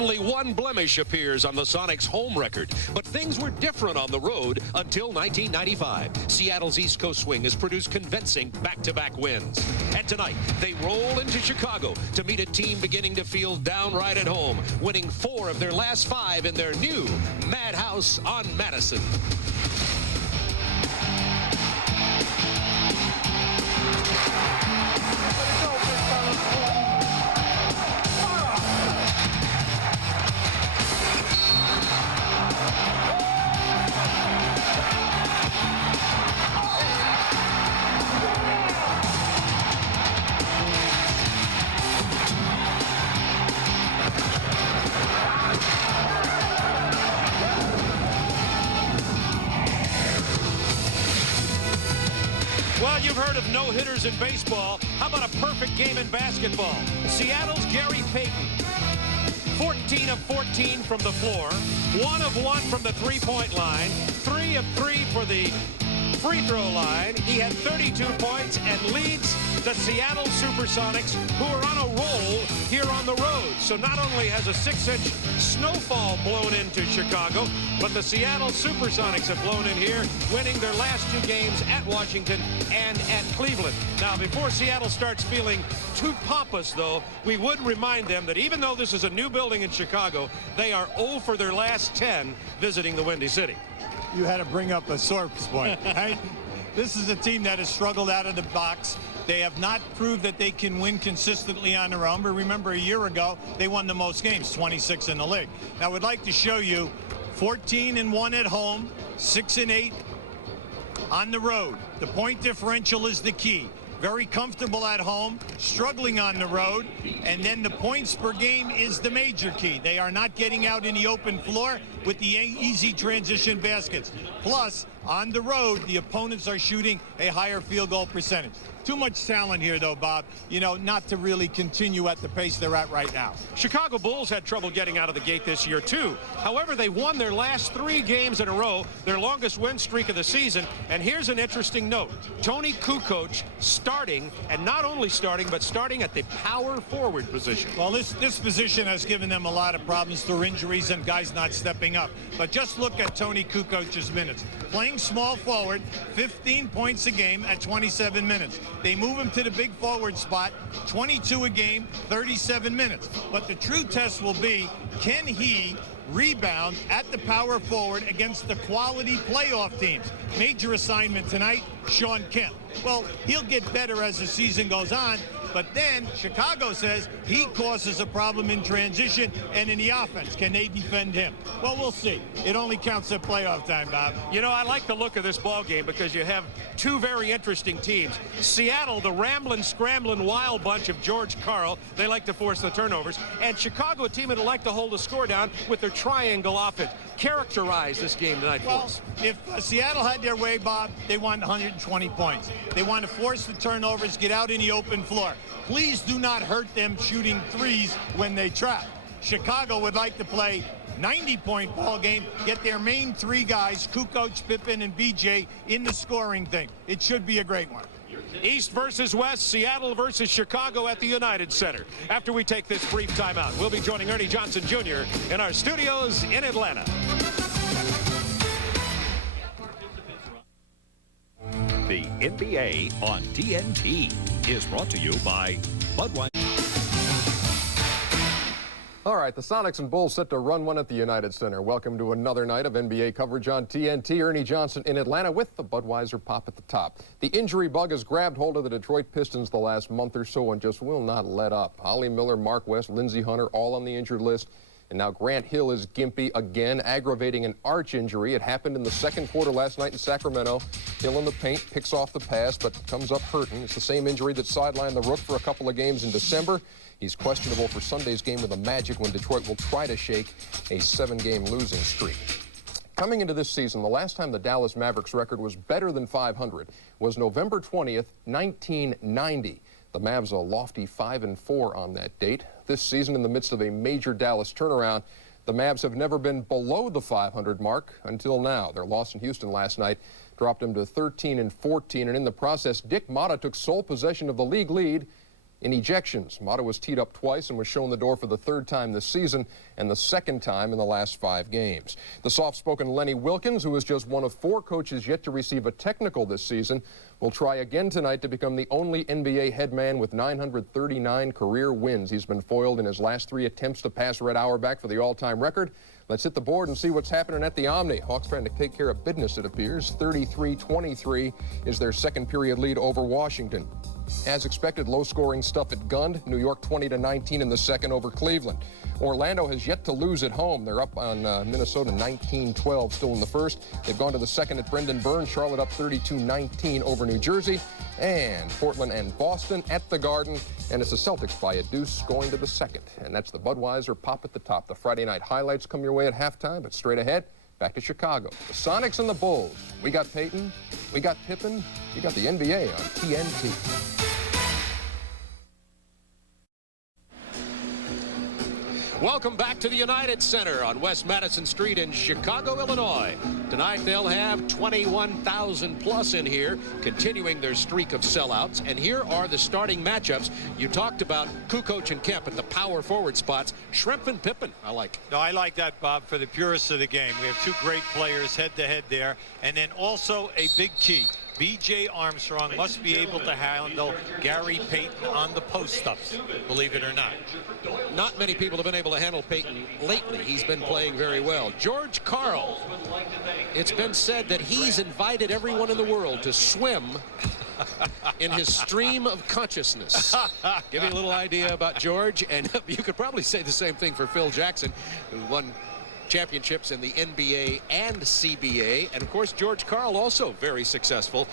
Only one blemish appears on the Sonics' home record, but things were different on the road until 1995. Seattle's East Coast swing has produced convincing back-to-back wins. And tonight, they roll into Chicago to meet a team beginning to feel downright at home, winning 4 of their last 5 in their new Madhouse on Madison. Well, you've heard of no-hitters in baseball. How about a perfect game in basketball? Seattle's Gary Payton, 14 of 14 from the floor, 1 of 1 from the three-point line, 3 of 3 for the free throw line. He had 32 points and leads the Seattle Supersonics, who are on a roll here on the road. So not only has a 6-inch snowfall blown into Chicago, but the Seattle Supersonics have blown in here, winning their last 2 games at Washington and at Cleveland. Now, before Seattle starts feeling too pompous, though, we would remind them that even though this is a new building in Chicago, they are 0 for their last 10 visiting the Windy City. You had to bring up a sore point, right? This is a team that has struggled out of the box. They have not proved that they can win consistently on their own. But remember, a year ago, they won the most games, 26 in the league. Now, I would like to show you 14-1 at home, 6-8 on the road. The point differential is the key. Very comfortable at home, struggling on the road, and then the points per game is the major key. They are not getting out in the open floor with the easy transition baskets. Plus, on the road, the opponents are shooting a higher field goal percentage. Too much talent here, though, Bob, not to really continue at the pace they're at right now. Chicago Bulls had trouble getting out of the gate this year, too. However, they won their last 3 games in a row, their longest win streak of the season. And here's an interesting note. Tony Kukoc starting, and not only starting, but starting at the power forward position. Well, this position has given them a lot of problems through injuries and guys not stepping up. But just look at Tony Kukoc's minutes. Playing small forward, 15 points a game at 27 minutes. They move him to the big forward spot, 22 a game, 37 minutes. But the true test will be, can he rebound at the power forward against the quality playoff teams? Major assignment tonight, Sean Kemp. Well, he'll get better as the season goes on, but then Chicago says he causes a problem in transition and in the offense. Can they defend him? Well, we'll see. It only counts at playoff time, Bob. I like the look of this ball game because you have 2 very interesting teams. Seattle, the rambling, scrambling, wild bunch of George Karl. They like to force the turnovers. And Chicago, a team that would like to hold the score down with their triangle offense. Characterize this game tonight for us. If Seattle had their way, Bob, they want 120 points. They want to force the turnovers, get out in the open floor. Please do not hurt them shooting threes when they trap. Chicago would like to play 90-point ball game, get their main 3 guys, Kukoc, Pippen, and BJ, in the scoring thing. It should be a great one. East versus West, Seattle versus Chicago at the United Center. After we take this brief timeout, we'll be joining Ernie Johnson Jr. in our studios in Atlanta. The NBA on TNT is brought to you by Budweiser. All right, the Sonics and Bulls set to run one at the United Center. Welcome to another night of NBA coverage on TNT. Ernie Johnson in Atlanta with the Budweiser pop at the top. The injury bug has grabbed hold of the Detroit Pistons the last month or so and just will not let up. Ollie Miller, Mark West, Lindsey Hunter, all on the injured list. And now Grant Hill is gimpy again, aggravating an arch injury. It happened in the second quarter last night in Sacramento. Hill in the paint, picks off the pass, but comes up hurting. It's the same injury that sidelined the Rook for a couple of games in December. He's questionable for Sunday's game with the Magic when Detroit will try to shake a 7-game losing streak. Coming into this season, the last time the Dallas Mavericks record was better than 500 was November 20th, 1990. The Mavs a lofty 5-4 on that date. This season, in the midst of a major Dallas turnaround, the Mavs have never been below the 500 mark until now. Their loss in Houston last night dropped them to 13-14, and in the process, Dick Motta took sole possession of the league lead In ejections, Mata was teed up twice and was shown the door for the third time this season and the second time in the last 5 games. The soft-spoken Lenny Wilkins, who is just one of 4 coaches yet to receive a technical this season, will try again tonight to become the only NBA head man with 939 career wins. He's been foiled in his last 3 attempts to pass Red Auerbach for the all-time record. Let's hit the board and see what's happening at the Omni. Hawks trying to take care of business, it appears. 33-23 is their second period lead over Washington. As expected, low-scoring stuff at Gund. New York 20-19 in the second over Cleveland. Orlando has yet to lose at home. They're up on Minnesota 19-12 still in the first. They've gone to the second at Brendan Byrne. Charlotte up 32-19 over New Jersey. And Portland and Boston at the Garden. And it's the Celtics by a deuce going to the second. And that's the Budweiser Pop at the top. The Friday night highlights come your way at halftime, but straight ahead, back to Chicago. The Sonics and the Bulls. We got Peyton, we got Pippen, we got the NBA on TNT. Welcome back to the United Center on West Madison Street in Chicago, Illinois. Tonight they'll have 21,000 plus in here, continuing their streak of sellouts. And here are the starting matchups. You talked about Kukoc and Kemp at the power forward spots. Schrempf and Pippen, I like. No, I like that, Bob, for the purists of the game. We have 2 great players head-to-head there. And then also a big key. B.J. Armstrong must be able to handle Gary Payton on the post-ups, believe it or not. Not many people have been able to handle Payton lately. He's been playing very well. George Karl, it's been said that he's invited everyone in the world to swim in his stream of consciousness. Give you a little idea about George, and you could probably say the same thing for Phil Jackson, who won championships in the NBA and CBA. And of course, George Karl also very successful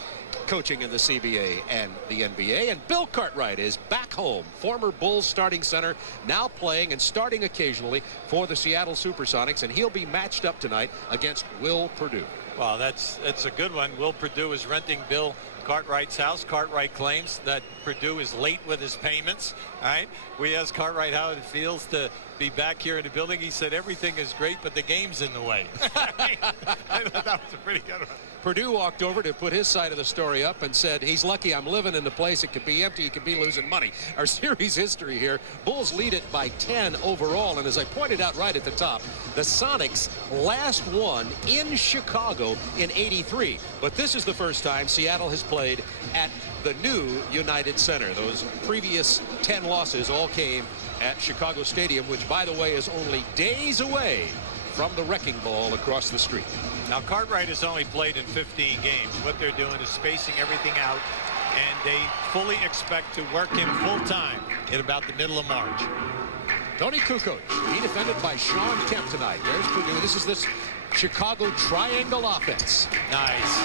coaching in the CBA and the NBA. And Bill Cartwright is back home, former Bulls starting center, now playing and starting occasionally for the Seattle Supersonics, and he'll be matched up tonight against Will Perdue. Well, that's a good one. Will Perdue is renting Bill Cartwright's house. Cartwright claims that Perdue is late with his payments. All right. We asked Cartwright how it feels to be back here in the building. He said everything is great, but the game's in the way. I thought that was a pretty good one. Perdue walked over to put his side of the story up and said, he's lucky I'm living in the place. It could be empty. He could be losing money. Our series history here, Bulls lead it by 10 overall. And as I pointed out right at the top, the Sonics last won in Chicago in '83. But this is the first time Seattle has played at the new United Center. Those previous 10 losses all came at Chicago Stadium, which, by the way, is only days away from the wrecking ball across the street. Now, Cartwright has only played in 15 games. What they're doing is spacing everything out, and they fully expect to work him full-time in about the middle of March. Tony Kukoc, he defended by Sean Kemp tonight. There's Perdue. This is this Chicago triangle offense. Nice.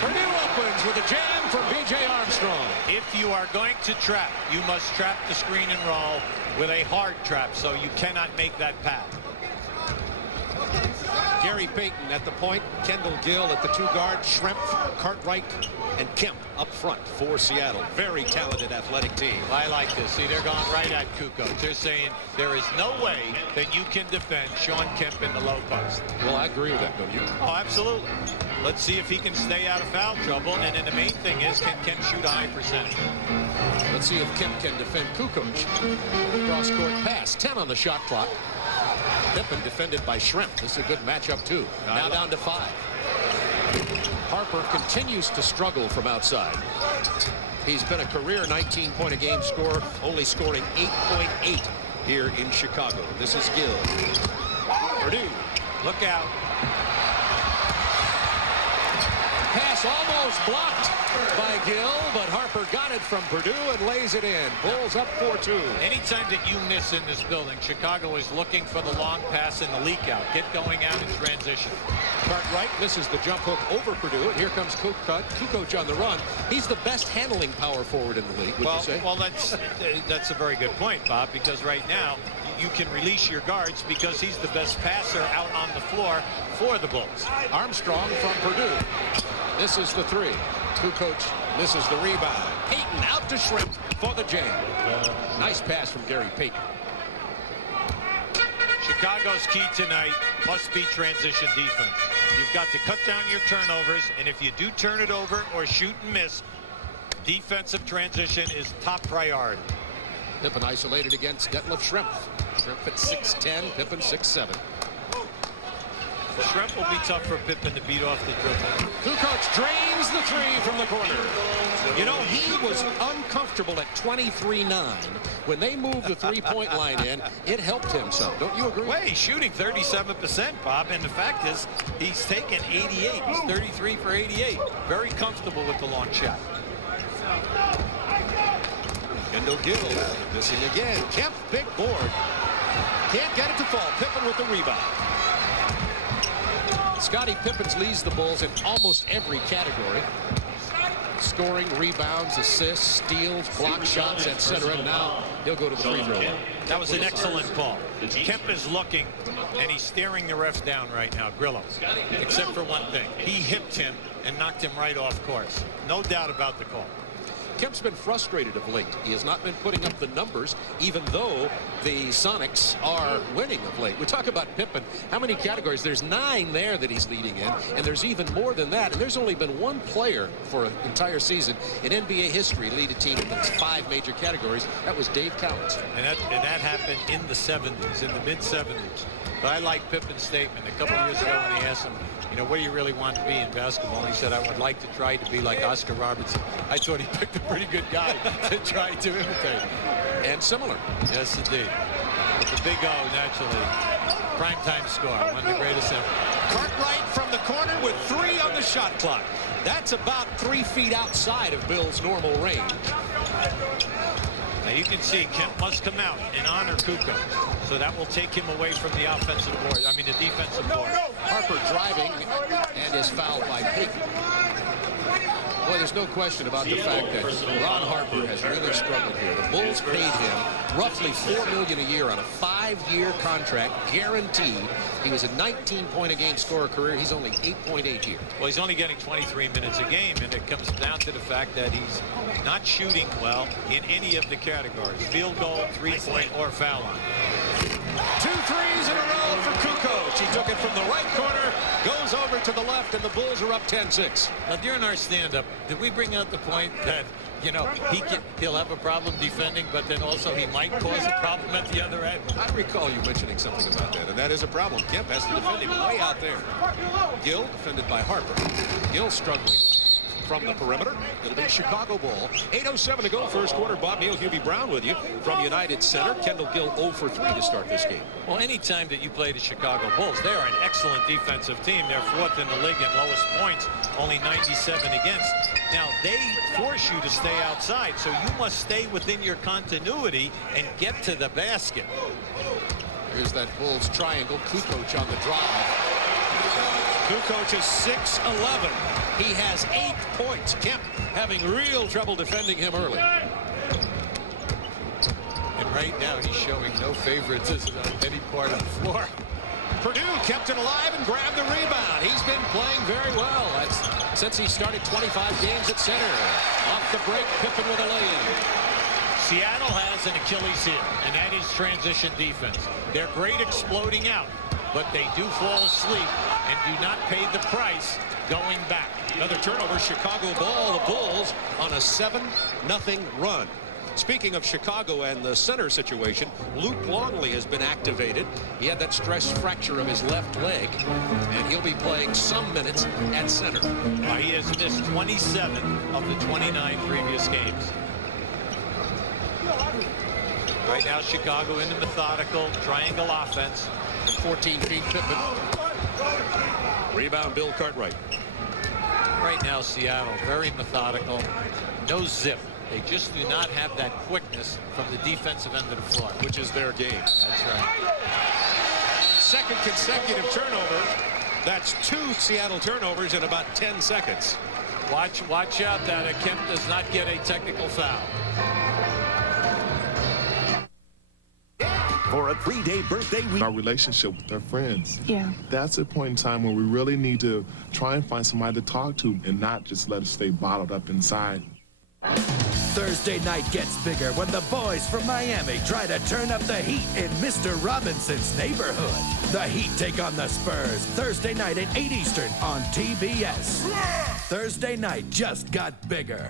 Perdue opens with a jam from B.J. Armstrong. If you are going to trap, you must trap the screen and roll with a hard trap, so you cannot make that pass. Gary Payton at the point, Kendall Gill at the 2 guards, Schrempf, Cartwright, and Kemp up front for Seattle. Very talented athletic team. I like this. See, they're going right at Kukoc. They're saying there is no way that you can defend Sean Kemp in the low post. Well, I agree with that, don't you? Oh, absolutely. Let's see if he can stay out of foul trouble. And then the main thing is, can Kemp shoot a high percentage? Let's see if Kemp can defend Kukoc. Cross-court pass, 10 on the shot clock. Pippen defended by Schrempf. This is a good matchup, too. Now down to 5. Harper continues to struggle from outside. He's been a career 19-point-a-game scorer, only scoring 8.8 here in Chicago. This is Gill. Perdue. Look out. Pass almost blocked by Gill, but Harper got it from Perdue and lays it in. Bulls up 4-2. Anytime that you miss in this building, Chicago is looking for the long pass and the leak out. Get going out in transition. Cartwright misses the jump hook over Perdue, and here comes Kukoc on the run. He's the best handling power forward in the league, would you say? Well, that's a very good point, Bob, because right now you can release your guards because he's the best passer out on the floor for the Bulls. Armstrong from Perdue. This is the 3. Kukoc misses the rebound. Payton out to Schrempf for the jam. Nice pass from Gary Payton. Chicago's key tonight must be transition defense. You've got to cut down your turnovers, and if you do turn it over or shoot and miss, defensive transition is top priority. Pippen isolated against Detlef Schrempf. Schrempf at 6'10", Pippen 6'7". Schrempf will be tough for Pippen to beat off the dribble. Kukoc drains the three from the corner. You know, he was uncomfortable at 23-9. When they moved the three-point line in, it helped him some. Don't you agree? Well, he's shooting 37%, Bob, and the fact is he's taken 88. He's 33 for 88. Very comfortable with the long shot. Kendall Gill missing again. Kemp, big board. Can't get it to fall. Pippen with the rebound. Scottie Pippen leads the Bulls in almost every category. Scoring, rebounds, assists, steals, block shots, etc. Now he'll go to the free throw line. That was an excellent call. Kemp is looking, and he's staring the refs down right now, Grillo. Except for one thing. He hipped him and knocked him right off course. No doubt about the call. Kemp's been frustrated of late. He has not been putting up the numbers, even though the Sonics are winning of late. We talk about Pippen. How many categories? There's 9 there that he's leading in, and there's even more than that. And there's only been one player for an entire season in NBA history lead a team in 5 major categories. That was Dave Cowens. And that happened in the 70s, in the mid-70s. But I like Pippen's statement. A couple of years ago when they asked him, you know, what do you really want to be in basketball? He said, I would like to try to be like Oscar Robertson. I thought he picked a pretty good guy to try to imitate. And similar. Yes, indeed. But the big O, naturally. Primetime score, one of the greatest ever. Cartwright from the corner with 3 on the shot clock. That's about 3 feet outside of Bill's normal range. Now you can see Kemp must come out and honor Kukoc. So that will take him away from the offensive board. I mean, the defensive board. Harper driving and is fouled by Payton. Well, there's no question about the fact that Ron Harper has really struggled here. The Bulls paid him roughly $4 million a year on a 5-year contract, guaranteed. He was a 19-point-a-game scorer career. He's only 8.8 here. Well, he's only getting 23 minutes a game, and it comes down to the fact that he's not shooting well in any of the categories: field goal, 3-point, or foul line. 2 threes in a row for Kukoc. He took it from the right corner, goes over to the left, and the Bulls are up 10-6. Now, during our stand-up, did we bring out the point that, you know, he'll have a problem defending, but then also he might cause a problem at the other end? I recall you mentioning something about that, and that is a problem. Kemp has to defend him way out there. Gill defended by Harper. Gill struggling from the perimeter. It'll be Chicago ball. 8:07 to go, first quarter. Bob Neal, Hubie Brown with you from United Center. Kendall Gill 0 for 3 to start this game. Well, anytime that you play the Chicago Bulls, they are an excellent defensive team. They're 4th in the league in lowest points, only 97 against. Now, they force you to stay outside, so you must stay within your continuity and get to the basket. Here's that Bulls triangle. Kukoc on the drive. Kukoc is 6'11". He has 8 points. Kemp having real trouble defending him early. And right now he's showing no favoritism on any part of the floor. Purdue kept it alive and grabbed the rebound. He's been playing very well. That's since he started 25 games at center. Off the break, Pippen with a lay-in. Seattle has an Achilles heel, and that is transition defense. They're great exploding out, but they do fall asleep and do not pay the price going back. Another turnover, Chicago ball. The Bulls on a 7-0 run. Speaking of Chicago and the center situation, Luke Longley has been activated. He had that stress fracture of his left leg, and he'll be playing some minutes at center. He has missed 27 of the 29 previous games. Right now, Chicago in the methodical triangle offense. 14 feet, Pippen. Rebound, Bill Cartwright. Right now, Seattle, very methodical. No zip. They just do not have that quickness from the defensive end of the floor. Which is their game. That's right. Second consecutive turnover. That's 2 Seattle turnovers in about 10 seconds. Watch out that Kemp does not get a technical foul. For a 3-day birthday week. Our relationship with our friends. Yeah. That's a point in time where we really need to try and find somebody to talk to and not just let it stay bottled up inside. Thursday night gets bigger when the boys from Miami try to turn up the heat in Mr. Robinson's neighborhood. The Heat take on the Spurs Thursday night at 8 Eastern on TBS. Thursday night just got bigger.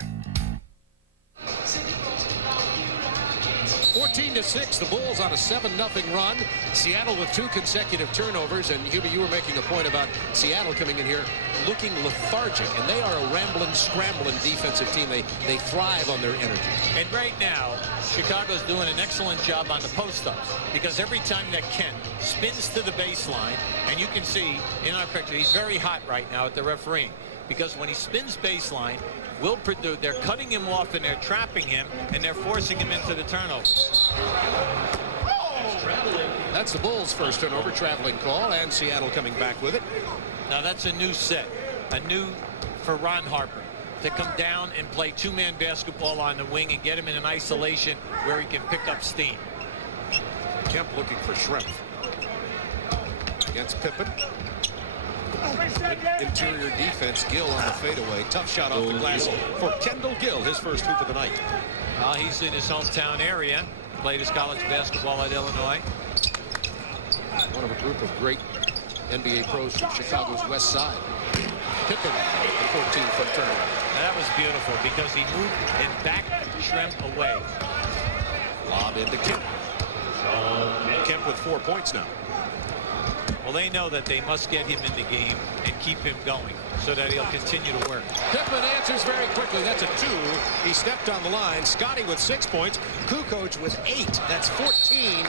14 14-6, the Bulls on a 7-0 run. Seattle with 2 consecutive turnovers. And Hubie, you were making a point about Seattle coming in here looking lethargic. And they are a rambling, scrambling defensive team. They thrive on their energy. And right now, Chicago's doing an excellent job on the post-ups, because every time that Kent spins to the baseline, and you can see in our picture, he's very hot right now at the refereeing, because when he spins baseline, Will Purdue, they're cutting him off and they're trapping him and they're forcing him into the turnovers. That's the Bulls' first turnover, traveling call, and Seattle coming back with it. Now that's a new set, a new for Ron Harper, to come down and play 2-man basketball on the wing and get him in an isolation where he can pick up steam. Kemp looking for Shrimp against Pippen. Interior defense, Gill on the fadeaway. Tough shot off the glass for Kendall Gill, his first hoop of the night. Well, he's in his hometown area. Played his college basketball at Illinois. One of a group of great NBA pros from Chicago's west side. Pippen, the 14-foot turnover. That was beautiful because he moved and backed Shrimp away. Lob into Kemp. Kemp with 4 points now. Well, they know that they must get him in the game and keep him going so that he'll continue to work. Pippen answers very quickly. That's a 2. He stepped on the line. Scotty with 6 points. Kukoc with 8. That's 14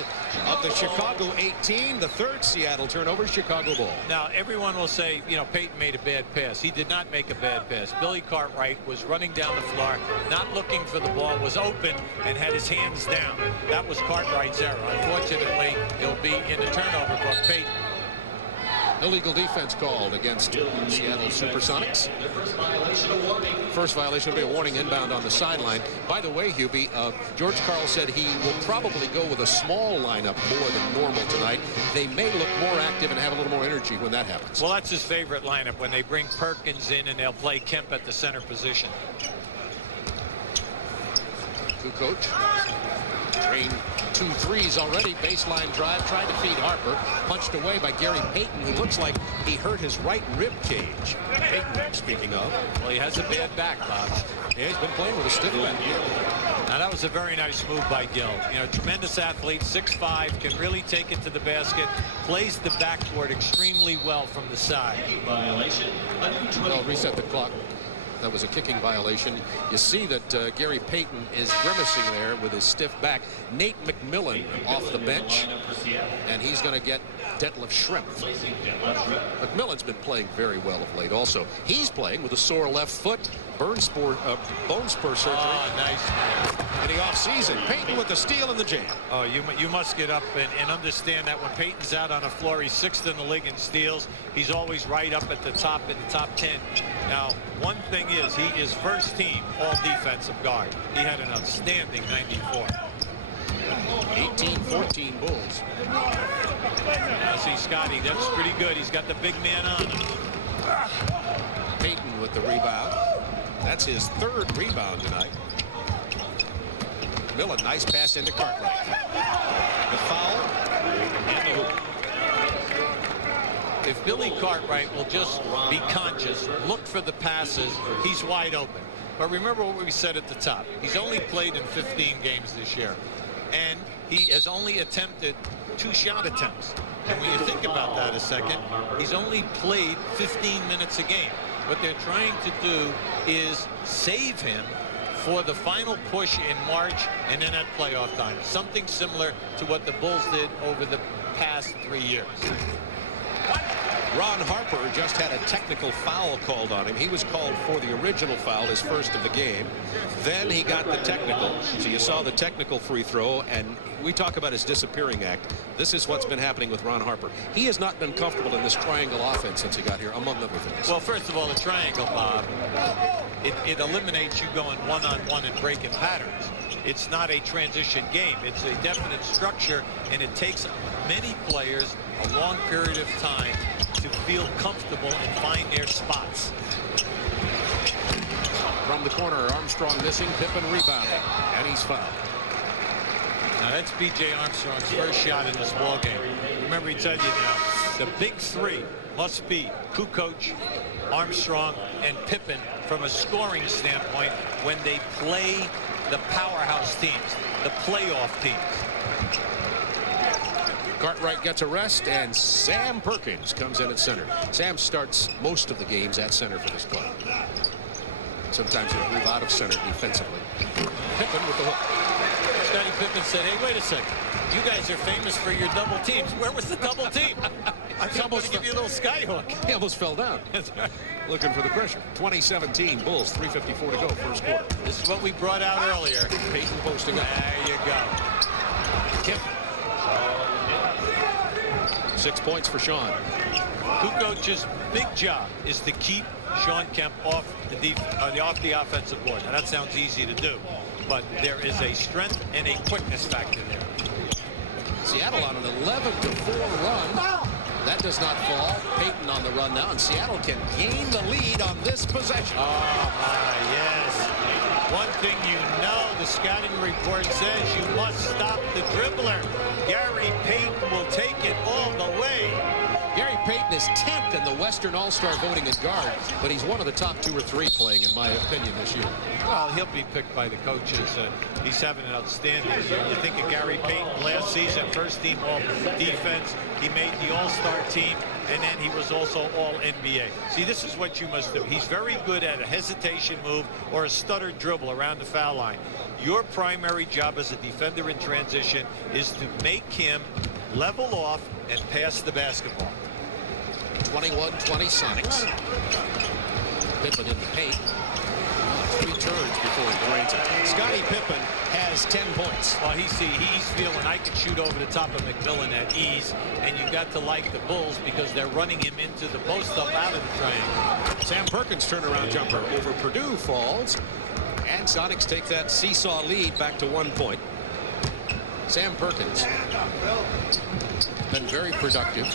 of the Chicago 18. The third Seattle turnover, Chicago ball. Now, everyone will say, you know, Payton made a bad pass. He did not make a bad pass. Billy Cartwright was running down the floor, not looking for the ball, was open, and had his hands down. That was Cartwright's error. Unfortunately, it'll be in the turnover book. Payton. Illegal defense called against Seattle Supersonics. First violation will be a warning inbound on the sideline. By the way, Hubie, George Karl said he will probably go with a small lineup more than normal tonight. They may look more active and have a little more energy when that happens. Well, that's his favorite lineup, when they bring Perkins in and they'll play Kemp at the center position. Kukoc drained 2 threes already. Baseline drive, tried to feed Harper, punched away by Gary Payton, who looks like he hurt his right rib cage. Payton, speaking of. Well, he has a bad back, Bob. Yeah, he's been playing with a stiff back. Now, that was a very nice move by Gill. You know, tremendous athlete, 6'5", can really take it to the basket, plays the backboard extremely well from the side. Well, reset the clock. That was a kicking violation. You see that Gary Payton is grimacing there with his stiff back. Nate McMillan off the bench, and he's going to get Detlef Shrimp. McMillan's been playing very well of late also. He's playing with a sore left foot, bone spur surgery. Oh, nice. In the offseason, Payton with the steal and the jam. Oh, you must get up and understand that when Payton's out on the floor, he's 6th in the league in steals. He's always right up at the top in the top 10. Now, one thing is, he is first team all defensive guard. He had an outstanding 94. 18-14 Bulls. Now see Scotty, that's pretty good. He's got the big man on him. Payton with the rebound. That's his 3rd rebound tonight. Millen, nice pass into Cartwright. The foul and the hoop. If Billy Cartwright will just be conscious, look for the passes, he's wide open. But remember what we said at the top. He's only played in 15 games this year, and he has only attempted 2 shot attempts. And when you think about that a second, he's only played 15 minutes a game. What they're trying to do is save him for the final push in March and then at playoff time. Something similar to what the Bulls did over the past 3 years. Ron Harper just had a technical foul called on him. He was called for the original foul, his first of the game. Then he got the technical. So you saw the technical free throw, and we talk about his disappearing act. This is what's been happening with Ron Harper. He has not been comfortable in this triangle offense since he got here, among other things. Well, first of all, the triangle, Bob, it eliminates you going one-on-one and breaking patterns. It's not a transition game. It's a definite structure, and it takes many players a long period of time to feel comfortable and find their spots. From the corner, Armstrong missing, Pippen rebounding, and he's fouled. Now that's B.J. Armstrong's first shot in this ball game. Remember, he told you now, the big 3 must be Kukoc, Armstrong, and Pippen from a scoring standpoint when they play the powerhouse teams, the playoff teams. Cartwright gets a rest, and Sam Perkins comes in at center. Sam starts most of the games at center for this club. Sometimes he'll move out of center defensively. Pippen with the hook. Scottie Pippen said, hey, wait a second. You guys are famous for your double teams. Where was the double team? I'm almost give you a little skyhook. He almost fell down. Looking for the pressure. 2017 Bulls, 3:54 to go, first quarter. This is what we brought out earlier. Payton posting up. There you go. Kemp. 6 points for Sean. Kukoc's big job is to keep Sean Kemp off the offensive board. Now that sounds easy to do, but there is a strength and a quickness factor there. Seattle on an 11-4 run. That does not fall. Payton on the run now, and Seattle can gain the lead on this possession. Oh my, yes. One thing you know, the scouting report says you must stop the dribbler. Gary Payton will take it all the way. Gary Payton is 10th in the Western All-Star voting at guard, but he's one of the top 2 or 3 playing, in my opinion, this year. Well, he'll be picked by the coaches. He's having an outstanding year. You think of Gary Payton last season, first team all defense. He made the All-Star team, and then he was also All-NBA. See, this is what you must do. He's very good at a hesitation move or a stuttered dribble around the foul line. Your primary job as a defender in transition is to make him level off and pass the basketball. 21-20 Sonics. Pippen in the paint. 3 turns before he drains it. Scottie Pippen has 10 points. Well, he's feeling I can shoot over the top of McMillan at ease, and you got to like the Bulls because they're running him into the post up out of the triangle. Sam Perkins' turnaround jumper over Purdue falls, and Sonics take that seesaw lead back to 1 point. Sam Perkins been very productive.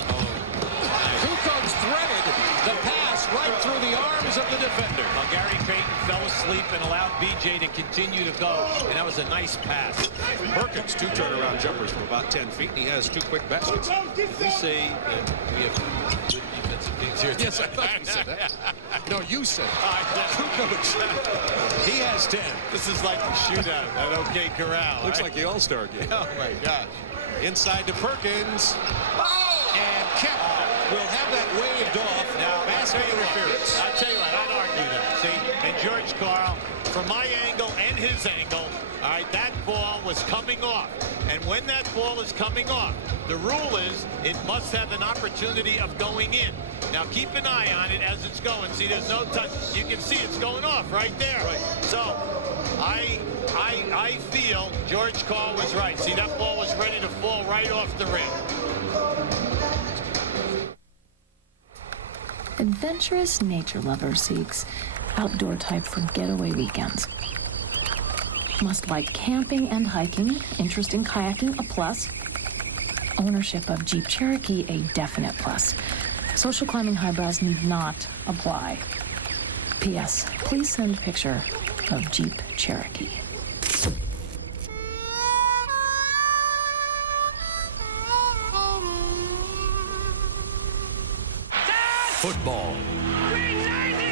Kukoc's threaded the pass right through the arms of the defender. Well, Gary Payton fell asleep and allowed BJ to continue to go, and that was a nice pass. Perkins, 2 turnaround jumpers from about 10 feet, and he has 2 quick baskets. Did we say that we have good defensive teams here? Yes, I thought you said that. No, you said it. Kukoc, he has 10. This is like the shootout at OK Corral. Looks right? like the All-Star game. Oh, my gosh. Inside to Perkins. And Kemp will have that waved off. Now, basket interference. I'll tell you what, I'd argue that. See, and George Karl, from my angle and his angle, all right, that ball was coming off. And when that ball is coming off, the rule is it must have an opportunity of going in. Now, keep an eye on it as it's going. See, there's no touch. You can see it's going off right there. Right. So, I feel George Karl was right. See, that ball was ready to fall right off the rim. Adventurous nature lover seeks outdoor type for getaway weekends. Must like camping and hiking, interest in kayaking, a plus. Ownership of Jeep Cherokee, a definite plus. Social climbing highbrows need not apply. P.S. Please send picture of Jeep Cherokee. Football.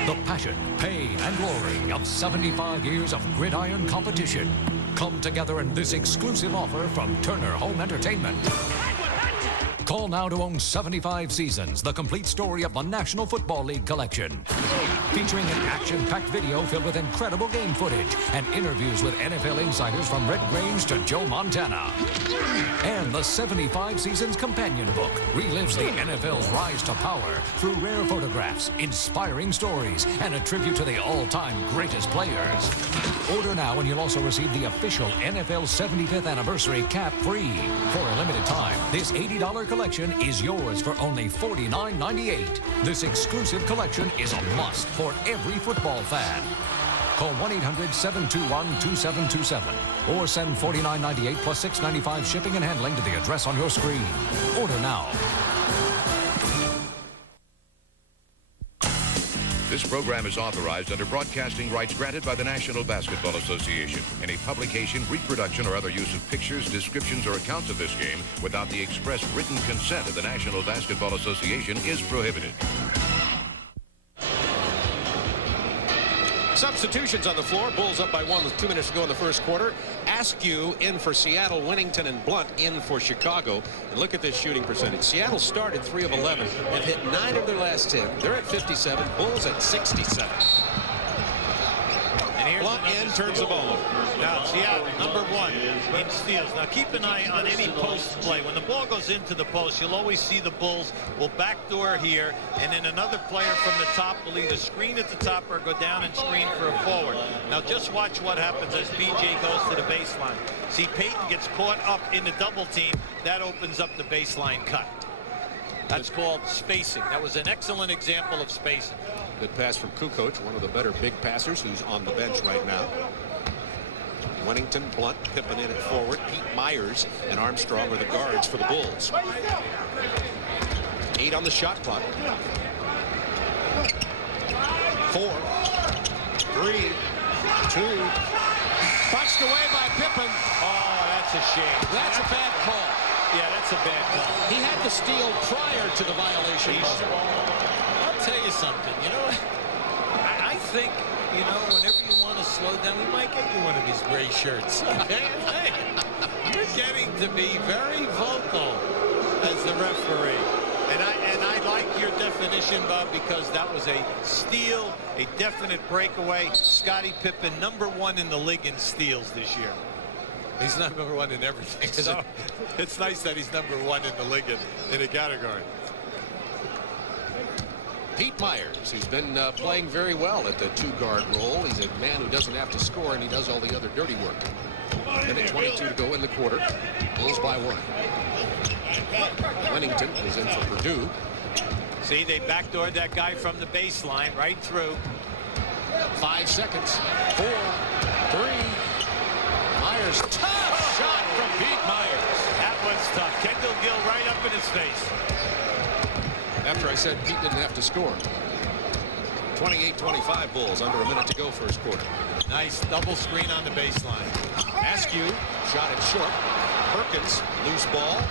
The passion, pain, and glory of 75 years of gridiron competition come together in this exclusive offer from Turner Home Entertainment. Call now to own 75 seasons, the complete story of the National Football League collection. Featuring an action-packed video filled with incredible game footage and interviews with NFL insiders from Red Grange to Joe Montana. And the 75 Seasons Companion Book relives the NFL's rise to power through rare photographs, inspiring stories, and a tribute to the all-time greatest players. Order now and you'll also receive the official NFL 75th anniversary cap free. For a limited time, this $80 collection is yours for only $49.98. This exclusive collection is a must for every football fan. Call 1-800-721-2727 or send $49.98 plus $6.95 shipping and handling to the address on your screen. Order now. This program is authorized under broadcasting rights granted by the National Basketball Association. Any publication, reproduction, or other use of pictures, descriptions, or accounts of this game without the express written consent of the National Basketball Association is prohibited. Substitutions on the floor. Bulls up by 1 with 2 minutes to go in the first quarter. Askew in for Seattle. Winnington and Blunt in for Chicago. And look at this shooting percentage. Seattle started 3 of 11 and hit 9 of their last 10. They're at 57. Bulls at 67. And here's Blunt in, turns the ball over. Now Seattle, #1 in steals. Now keep an eye on any post play. When the ball goes into the post, you'll always see the Bulls will backdoor here, and then another player from the top will either screen at the top or go down and screen for a forward. Now just watch what happens as BJ goes to the baseline. See, Payton gets caught up in the double team. That opens up the baseline cut. That's called spacing. That was an excellent example of spacing. Good pass from Kukoc, one of the better big passers, who's on the bench right now. Winnington, Blunt, Pippen in at forward. Pete Myers and Armstrong are the guards for the Bulls. 8 on the shot clock. 4, 3, 2. Punched away by Pippen. Oh, that's a shame. That's a bad call. Yeah, that's a bad call. He had the steal prior to the violation. I'll tell you something. You know, I think, you know, whenever you want to slow down, we might get you one of these gray shirts. Hey, you're getting to be very vocal as the referee. And I like your definition, Bob, because that was a steal, a definite breakaway. Scottie Pippen, #1 in the league in steals this year. He's not #1 in everything. So it's nice that he's #1 in the league in a category. Pete Myers, who's been playing very well at the 2-guard role. He's a man who doesn't have to score, and he does all the other dirty work. Minute 22 to go in the quarter. Bulls by 1. Winnington is in for Purdue. See, they backdoored that guy from the baseline right through. 5 seconds. 4, 3. Myers, tough shot from Pete Myers. That was tough. Kendall Gill right up in his face. After I said Pete didn't have to score. 28-25 Bulls, under a minute to go first quarter. Nice double screen on the baseline. Askew shot it short. Perkins, loose ball.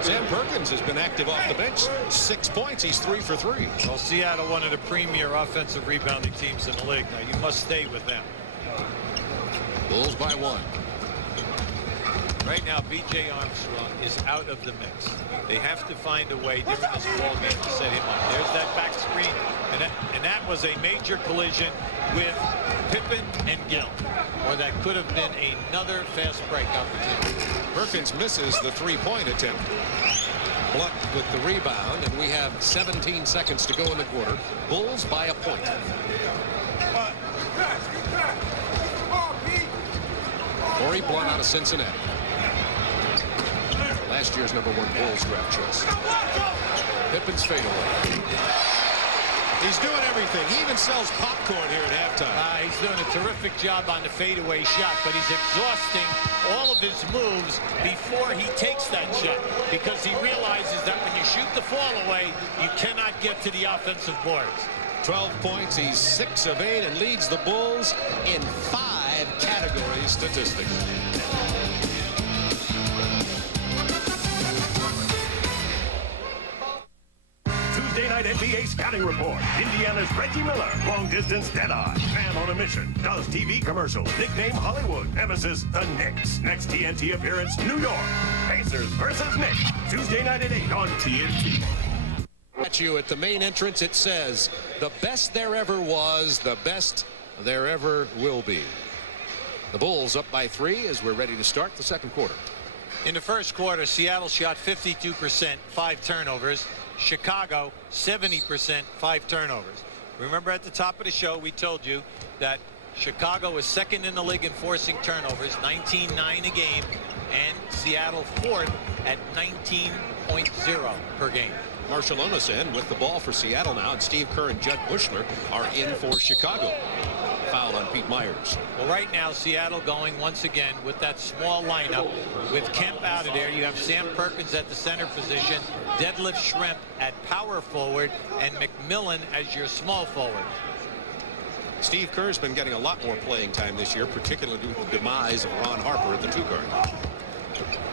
Sam Perkins has been active off the bench. 6 points. He's 3 for 3. Well, Seattle, one of the premier offensive rebounding teams in the league. Now, you must stay with them. Bulls by 1. Right now, B.J. Armstrong is out of the mix. They have to find a way during this ball game to set him up. There's that back screen, and that was a major collision with Pippen and Gill, or that could have been another fast break opportunity. Perkins misses the 3-point attempt. Blunt with the rebound, and we have 17 seconds to go in the quarter. Bulls by a point. Corey Blunt out of Cincinnati. Last year's #1 Bulls draft choice. Pippen's fadeaway. He's doing everything. He even sells popcorn here at halftime. He's doing a terrific job on the fadeaway shot, but he's exhausting all of his moves before he takes that shot, because he realizes that when you shoot the fall away, you cannot get to the offensive boards. 12 points. He's 6 of 8 and leads the Bulls in 5 categories statistically. Tuesday night NBA scouting report. Indiana's Reggie Miller, long distance dead eye, man on a mission, does TV commercials, nickname Hollywood, nemesis the Knicks. Next TNT appearance, New York, Pacers versus Knicks. Tuesday night at 8 on TNT. At you at the main entrance, it says, the best there ever was, the best there ever will be. The Bulls up by 3 as we're ready to start the second quarter. In the first quarter, Seattle shot 52%, 5 turnovers. Chicago, 70%, 5 turnovers. Remember at the top of the show, we told you that Chicago is second in the league in forcing turnovers, 19.9 a game, and Seattle fourth at 19.0 per game. Marshall Onosen with the ball for Seattle now, and Steve Kerr and Judd Bushler are in for Chicago. Foul on Pete Myers. Well, right now, Seattle going once again with that small lineup. With Kemp out of there, you have Sam Perkins at the center position, Deadlift Shrimp at power forward, and McMillan as your small forward. Steve Kerr's been getting a lot more playing time this year, particularly with the demise of Ron Harper at the 2-guard.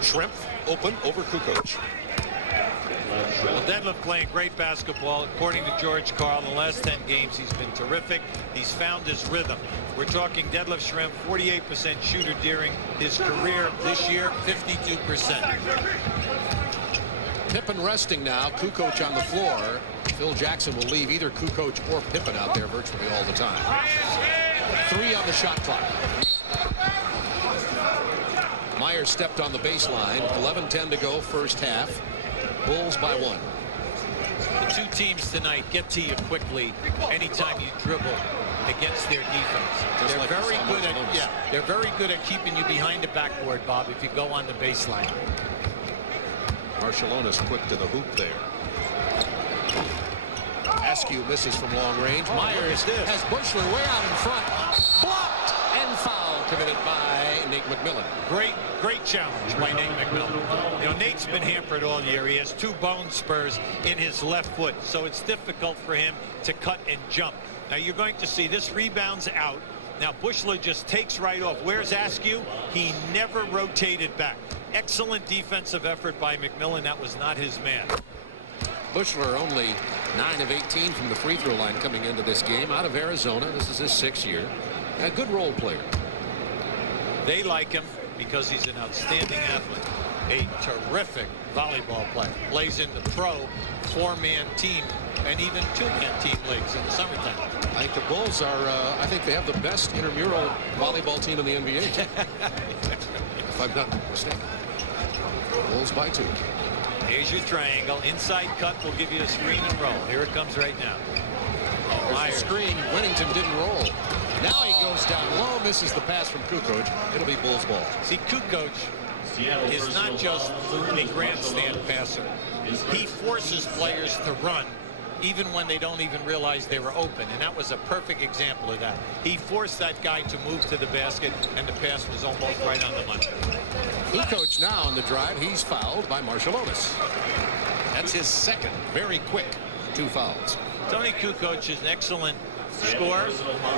Shrimp open over Kukoc. Well, Detlef playing great basketball. According to George Karl, in the last 10 games, he's been terrific. He's found his rhythm. We're talking Detlef Schrempf, 48% shooter during his career. This year, 52%. Pippen resting now. Kukoc on the floor. Phil Jackson will leave either Kukoc or Pippen out there virtually all the time. 3 on the shot clock. Myers stepped on the baseline. 11:10 to go, first half. Bulls by 1. The two teams tonight get to you quickly anytime you dribble against their defense. They're like very good at they're very good at keeping you behind the backboard, Bob, if you go on the baseline. Marciulionis quick to the hoop there. Askew misses from long range. Myers has Bushler way out in front. Blocked and foul committed by Nate McMillan. Great challenge by Nate McMillan. You know, Nate's been hampered all year. He has 2 bone spurs in his left foot, so it's difficult for him to cut and jump. Now you're going to see this rebounds out. Now Bushler just takes right off. Where's Askew? He never rotated back. Excellent defensive effort by McMillan. That was not his man. Bushler only 9 of 18 from the free throw line coming into this game, out of Arizona. This is his 6th year. A good role player. They like him because he's an outstanding athlete, a terrific volleyball player. Plays in the pro 4-man team and even 2-man team leagues in the summertime. I think the Bulls are, I think they have the best intramural volleyball team in the NBA. If I'm not mistaken. Bulls by 2. Here's your triangle. Inside cut will give you a screen and roll. Here it comes right now. There's the screen. Whittington didn't roll. Now he goes down low, misses the pass from Kukoc. It'll be Bulls ball. See, Kukoc is not just a grandstand passer. He forces players to run even when they don't even realize they were open, and that was a perfect example of that. He forced that guy to move to the basket, and the pass was almost right on the money. Kukoc now on the drive. He's fouled by Marciulionis. That's his 2nd. Very quick. 2 fouls. Tony Kukoc is an excellent scorer,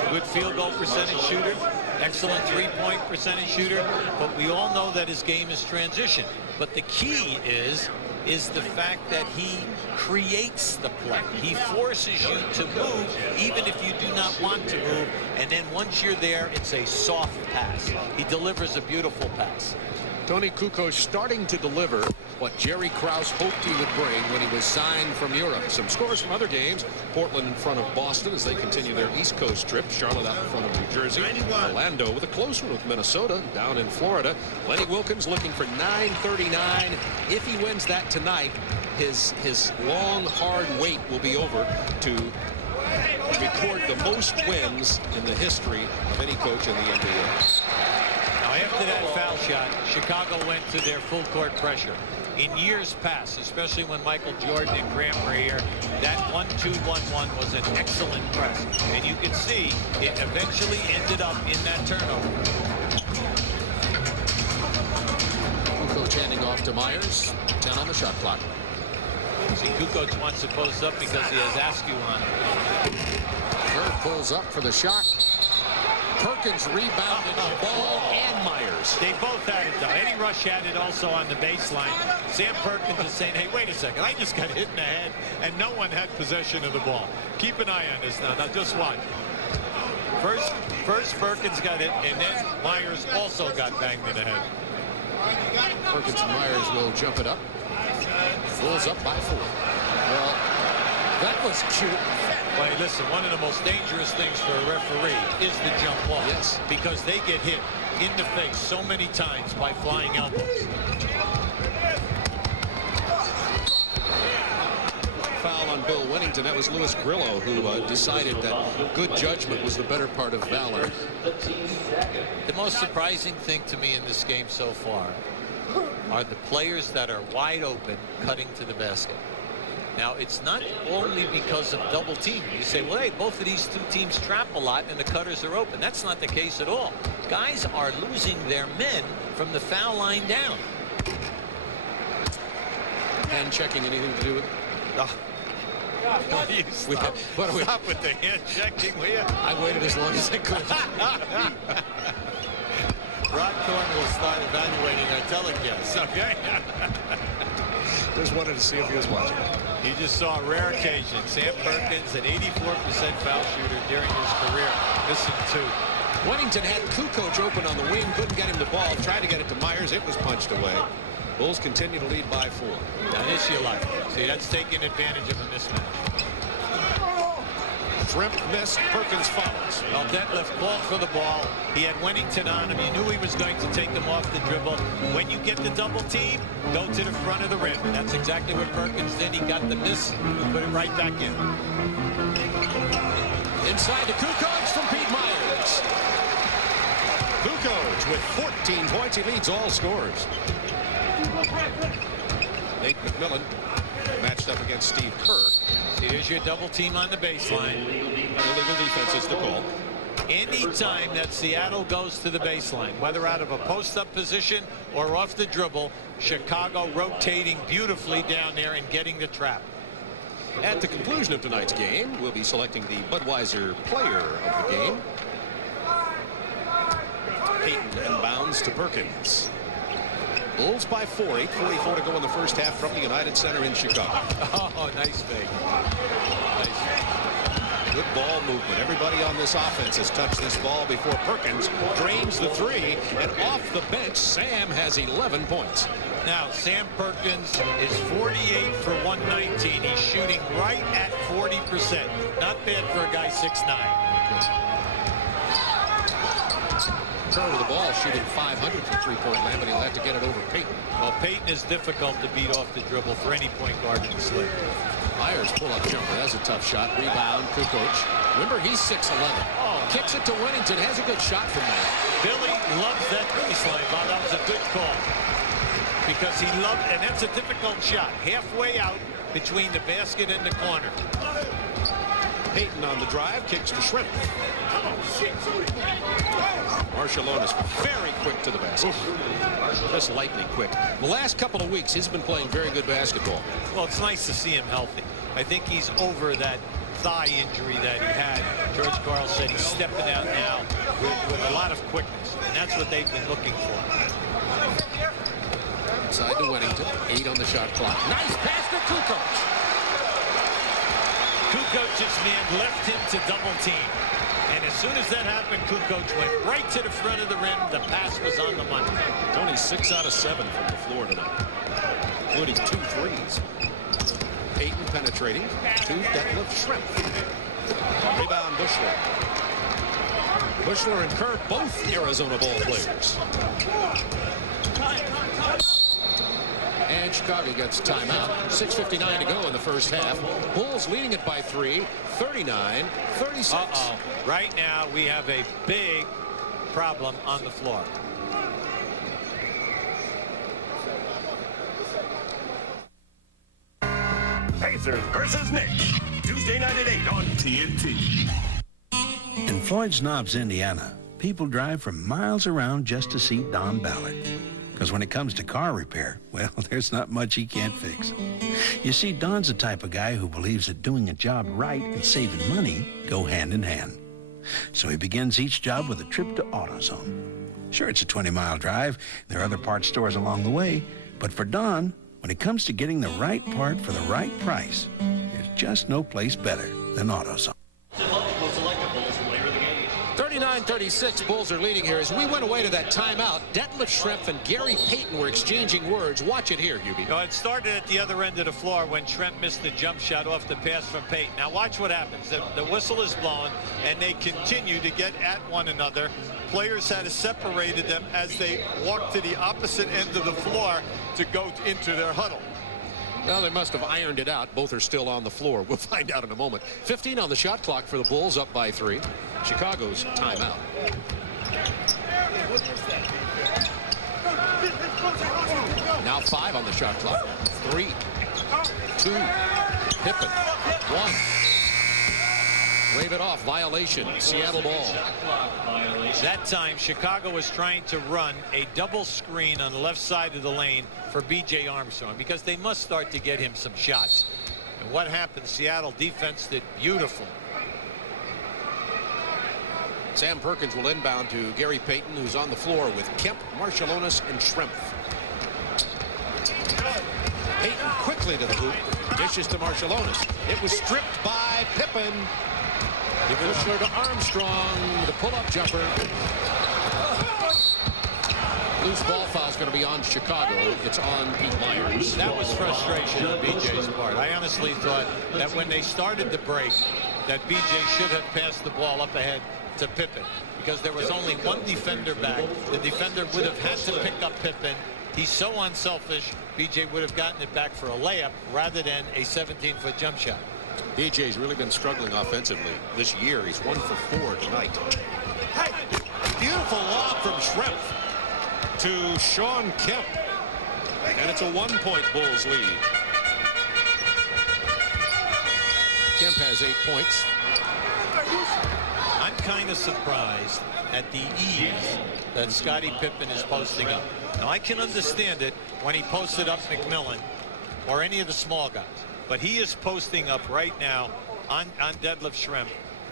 good field goal percentage shooter, excellent 3-point percentage shooter, but we all know that his game is transition. But the key is the fact that he creates the play. He forces you to move even if you do not want to move, and then once you're there, it's a soft pass. He delivers a beautiful pass. Tony Kukoc starting to deliver what Jerry Krause hoped he would bring when he was signed from Europe. Some scores from other games. Portland in front of Boston as they continue their East Coast trip. Charlotte out in front of New Jersey. Orlando with a close one with Minnesota down in Florida. Lenny Wilkins looking for 939. If he wins that tonight, his long, hard wait will be over to record the most wins in the history of any coach in the NBA. Now, after that foul shot, Chicago went to their full court pressure. In years past, especially when Michael Jordan and Grant were here, that 1-2-1-1 was an excellent press. And you can see it eventually ended up in that turnover. Kukoc handing off to Myers. 10 on the shot clock. See, Kukoc wants to post up because he has Askew on him. Bird pulls up for the shot. Perkins rebounded the ball and Myers. They both had it, though. Eddie Rush had it also on the baseline. Sam Perkins is saying, hey, wait a second. I just got hit in the head, and no one had possession of the ball. Keep an eye on this now. Now, just watch. First Perkins got hit, and then Myers also got banged in the head. Perkins and Myers will jump it up. Bulls up by 4. Well, that was cute. Well, listen, one of the most dangerous things for a referee is the jump ball. Yes. Because they get hit in the face so many times by flying elbows. Foul on Bill Whittington. That was Louis Grillo who decided that good judgment was the better part of valor. The most surprising thing to me in this game so far are the players that are wide open cutting to the basket. Now, it's not only because of double team. You say, well, hey, both of these two teams trap a lot and the cutters are open. That's not the case at all. Guys are losing their men from the foul line down. Hand checking anything to do with it? Stop with the hand checking, will you? I waited as long as I could. Rod Thorne will start evaluating our telecasts, okay? Just wanted to see if he was watching. You just saw a rare occasion. Sam Perkins, an 84% foul shooter during his career, missing 2. Wennington had Kukoc open on the wing, couldn't get him the ball, tried to get it to Myers, it was punched away. Bulls continue to lead by 4. Now this you like. See, that's taking advantage of a mismatch. Shrimp missed, Perkins follows. Well, Detlef called for the ball. He had Wennington on him. He knew he was going to take him off the dribble. When you get the double team, go to the front of the rim. And that's exactly what Perkins did. He got the miss, put it right back in. Inside to Kukoc from Pete Myers. Kukoc with 14 points. He leads all scorers. Nate McMillan matched up against Steve Kerr. Here's your double team on the baseline. Illegal defense is the call. Anytime that Seattle goes to the baseline, whether out of a post-up position or off the dribble, Chicago rotating beautifully down there and getting the trap. At the conclusion of tonight's game, we'll be selecting the Budweiser player of the game. Payton inbounds to Perkins. Bulls by 4, 8:44 to go in the first half from the United Center in Chicago. Oh, nice fake. Nice fake. Good ball movement. Everybody on this offense has touched this ball before Perkins drains the 3, and off the bench, Sam has 11 points. Now, Sam Perkins is 48 for 119. He's shooting right at 40%. Not bad for a guy 6'9". Kerr with the ball, shooting 500 from three-point land, but he'll have to get it over Payton. Well, Payton is difficult to beat off the dribble for any point guard in the slip. Myers pull-up jumper. That's a tough shot. Rebound, Kukoc. Remember, he's 6'11". Oh, kicks it to Wennington. Has a good shot from that. Billy loves that baseline. Bob, that was a good call. Because he loved, and that's a difficult shot. Halfway out between the basket and the corner. Payton on the drive, kicks to Shrimp. Marciulionis very quick to the basket. Just lightning quick. The last couple of weeks, he's been playing very good basketball. Well, it's nice to see him healthy. I think he's over that thigh injury that he had. George Karl said he's stepping out now with a lot of quickness, and that's what they've been looking for. Inside to Wennington, 8 on the shot clock. Nice pass to Kukoc. Kukoc's man left him to double team. And as soon as that happened, Kukoc went right to the front of the rim. The pass was on the money. Only 6 out of 7 from the floor tonight, including 2 threes. Payton penetrating to Detlef Shrimp. Rebound Bushler. Bushler and Kerr, both Arizona ball players. And Chicago gets timeout. 6:59 to go in the first half. Bulls leading it by 3, 39-36. Uh-oh. Right now, we have a big problem on the floor. Pacers versus Knicks. Tuesday night at 8 on TNT. In Floyd's Knobs, Indiana, people drive from miles around just to see Don Ballard. Because when it comes to car repair, well, there's not much he can't fix. You see, Don's the type of guy who believes that doing a job right and saving money go hand in hand. So he begins each job with a trip to AutoZone. Sure, it's a 20-mile drive. There are other parts stores along the way. But for Don, when it comes to getting the right part for the right price, there's just no place better than AutoZone. 39-36, Bulls are leading here. As we went away to that timeout, Detlef Shrimp and Gary Payton were exchanging words. Watch it here, Hubie. It started at the other end of the floor when Shrimp missed the jump shot off the pass from Payton. Now watch what happens. The whistle is blown, and they continue to get at one another. Players had separated them as they walked to the opposite end of the floor to go into their huddle. Well, they must have ironed it out. Both are still on the floor. We'll find out in a moment. 15 on the shot clock for the Bulls, up by 3. Chicago's timeout. Now 5 on the shot clock. 3, 2, Pippen, 1. Wave it off, violation, Seattle ball. That time, Chicago was trying to run a double screen on the left side of the lane for B.J. Armstrong because they must start to get him some shots. And what happened? Seattle defense did beautiful. Sam Perkins will inbound to Gary Payton, who's on the floor with Kemp, Marciulionis, and Shrimp. Payton quickly to the hoop. Dishes to Marciulionis. It was stripped by Pippen. Kushler to Armstrong. The pull-up jumper. Loose ball foul is going to be on Chicago. It's on Pete Myers. That was frustration on BJ's part. I honestly thought that when they started the break, that BJ should have passed the ball up ahead to Pippen, because there was only one defender back. The defender would have had to pick up Pippen. He's so unselfish. BJ would have gotten it back for a layup rather than a 17-foot jump shot. BJ's really been struggling offensively this year. He's 1 for 4 tonight. Beautiful lob from Schrempf to Sean Kemp. And it's a 1-point Bulls lead. Kemp has 8 points. I'm kind of surprised at the ease that Scottie Pippen is posting up. Now, I can understand it when he posted up McMillan or any of the small guys. But he is posting up right now on Deadlift Schrempf.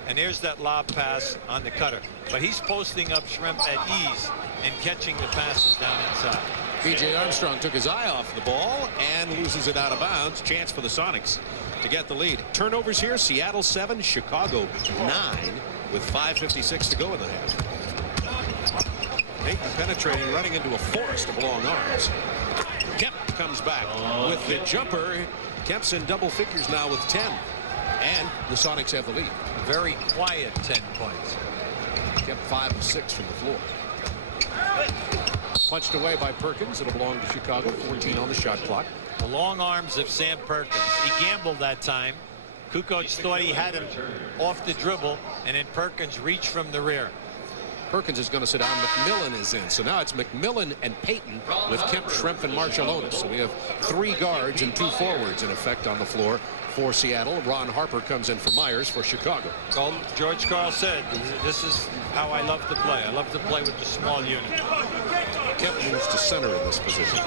And there's that lob pass on the cutter. But he's posting up Schrempf at ease and catching the passes down inside. B.J. Armstrong took his eye off the ball and loses it out of bounds. Chance for the Sonics to get the lead. Turnovers here. Seattle 7, Chicago 9 with 5:56 to go in the half. Payton penetrating, running into a forest of long arms. Kemp comes back with the jumper. Kemp's in double figures now with 10. And the Sonics have the lead. Very quiet 10 points. Kemp 5 of 6 from the floor. Punched away by Perkins. It'll belong to Chicago. 14 on the shot clock. The long arms of Sam Perkins. He gambled that time. Kukoc thought he had him off the dribble, and then Perkins reached from the rear. Perkins is going to sit down. McMillan is in. So now it's McMillan and Payton with Kemp, Schrempf, and Marciulionis. So we have 3 guards and 2 forwards in effect on the floor for Seattle. Ron Harper comes in for Myers for Chicago. Well, George Karl said, this is how I love to play. I love to play with the small unit. Kemp moves to center in this position.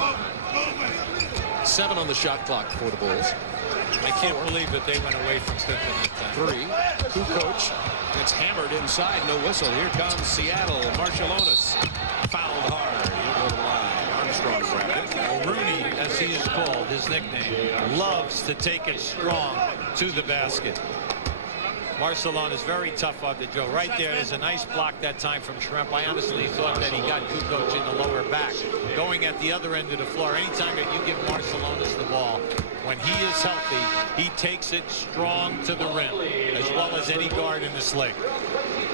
7 on the shot clock for the Bulls. I can't believe that they went away from Pippen that time. 3. Kukoc gets hammered inside. No whistle. Here comes Seattle. Marciulionis fouled hard. He'll go to the line. Armstrong grabbed it. Well, Rooney, as he is called, his nickname, loves to take it strong to the basket. Marciulionis is very tough on the Joe. Right there's a nice block that time from Schrempf. I honestly thought that he got Kukoc in the lower back. Going at the other end of the floor, anytime that you give Marciulionis the ball, when he is healthy, he takes it strong to the rim, as well as any guard in this league.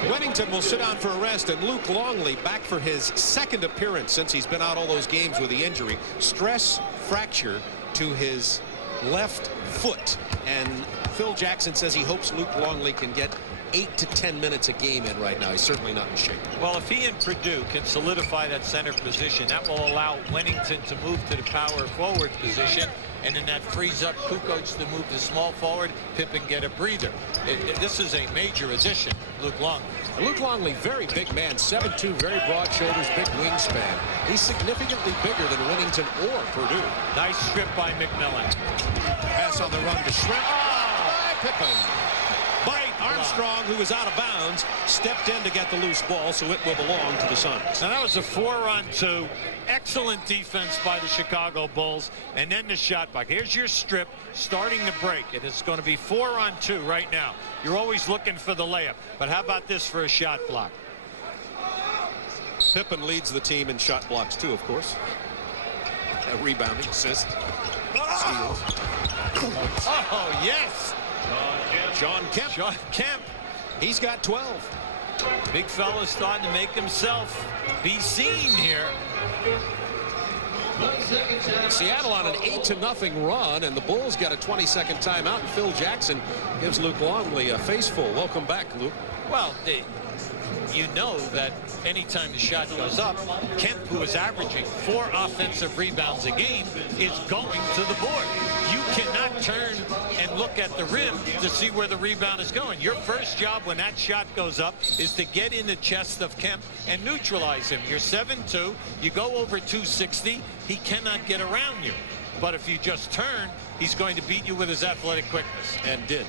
Wennington will sit down for a rest, and Luke Longley back for his 2nd appearance since he's been out all those games with the injury. Stress fracture to his left foot, and Phil Jackson says he hopes Luke Longley can get 8 to 10 minutes a game in right now. He's certainly not in shape. Well, if he and Purdue can solidify that center position, that will allow Wennington to move to the power forward position, and then that frees up Kukoc to move to small forward. Pippen get a breather. This is a major addition, Luke Longley. Luke Longley, very big man, 7'2", very broad shoulders, big wingspan. He's significantly bigger than Wennington or Purdue. Nice strip by McMillan. Pass on the run to Schrempf. By Pippen. But Armstrong, who was out of bounds, stepped in to get the loose ball, so it will belong to the Sonics. Now that was a 4-on-2. Excellent defense by the Chicago Bulls. And then the shot block. Here's your strip starting the break. And it's going to be 4-on-2 right now. You're always looking for the layup. But how about this for a shot block? Pippen leads the team in shot blocks, too, of course. A rebounding assist. Steals. Oh, yes. Sean Kemp. Sean Kemp. He's got 12. Big fella's starting to make himself be seen here. Seattle on an 8-0 run, and the Bulls got a 20-second timeout, and Phil Jackson gives Luke Longley a faceful. Welcome back, Luke. Well, you know that anytime the shot goes up, Kemp, who is averaging 4 offensive rebounds a game, is going to the board. You cannot turn and look at the rim to see where the rebound is going. Your first job when that shot goes up is to get in the chest of Kemp and neutralize him. You're 7'2", you go over 260, he cannot get around you. But if you just turn, he's going to beat you with his athletic quickness. And did.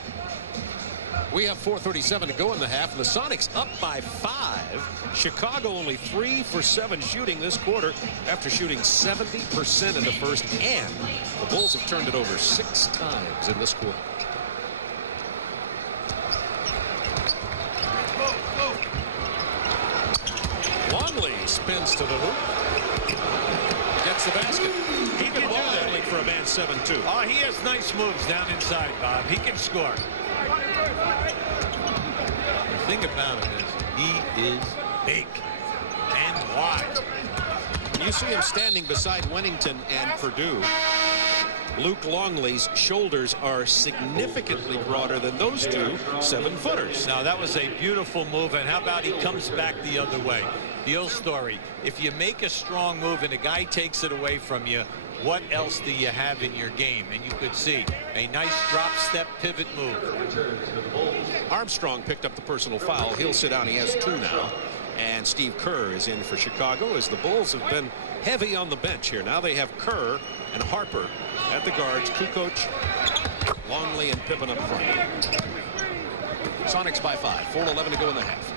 We have 4:37 to go in the half, and the Sonics up by 5. Chicago only 3 for 7 shooting this quarter after shooting 70% in the first, and the Bulls have turned it over 6 times in this quarter. Longley spins to the hoop. Gets the basket. He can ball handling for a man 7-2. Oh, he has nice moves down inside, Bob. He can score. The thing about it is he is big and wide. You see him standing beside Wennington and Purdue. Luke Longley's shoulders are significantly broader than those two 7-footers. Now, that was a beautiful move, and how about he comes back the other way? The old story, if you make a strong move and a guy takes it away from you, what else do you have in your game? And you could see a nice drop step pivot move. Armstrong picked up the personal foul. He'll sit down. He has 2 now. And Steve Kerr is in for Chicago, as the Bulls have been heavy on the bench here. Now they have Kerr and Harper at the guards, Kukoc, Longley, and Pippen up front. Sonics by 5. 4:11 to go in the half.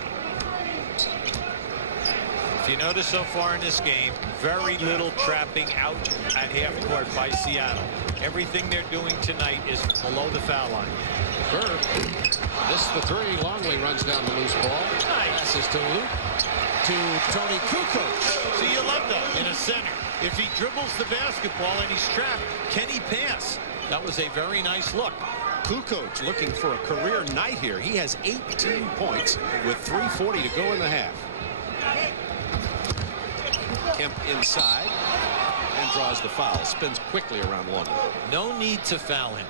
If you notice so far in this game, very little trapping out at half court by Seattle. Everything they're doing tonight is below the foul line. Kerr missed the 3. Longley runs down the loose ball. Nice. Passes to Luke, to Tony Kukoc. See, you love that in a center. If he dribbles the basketball and he's trapped, can he pass? That was a very nice look. Kukoc looking for a career night here. He has 18 points with 3:40 to go in the half. Kemp inside and draws the foul. Spins quickly around Longley. No need to foul him.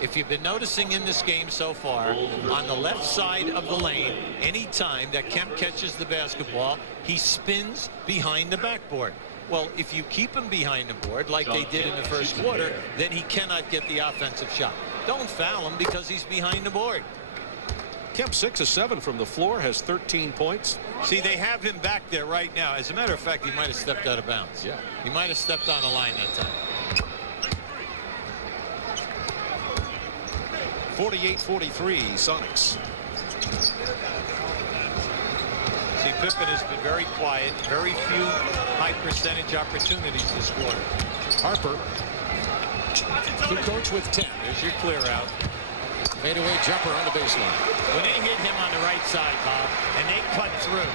If you've been noticing in this game so far, on the left side of the lane, anytime that Kemp catches the basketball, he spins behind the backboard. Well, if you keep him behind the board like they did in the first quarter, then he cannot get the offensive shot. Don't foul him because he's behind the board. Kemp 6 of 7 from the floor, has 13 points. See, they have him back there right now. As a matter of fact, he might have stepped out of bounds. Yeah. He might have stepped on a line that time. 48-43 Sonics. See, Pippen has been very quiet, very few high percentage opportunities this quarter. Harper. Kukoc with 10. There's your clear out. Fadeaway jumper on the baseline. When they hit him on the right side, Bob, and they cut through,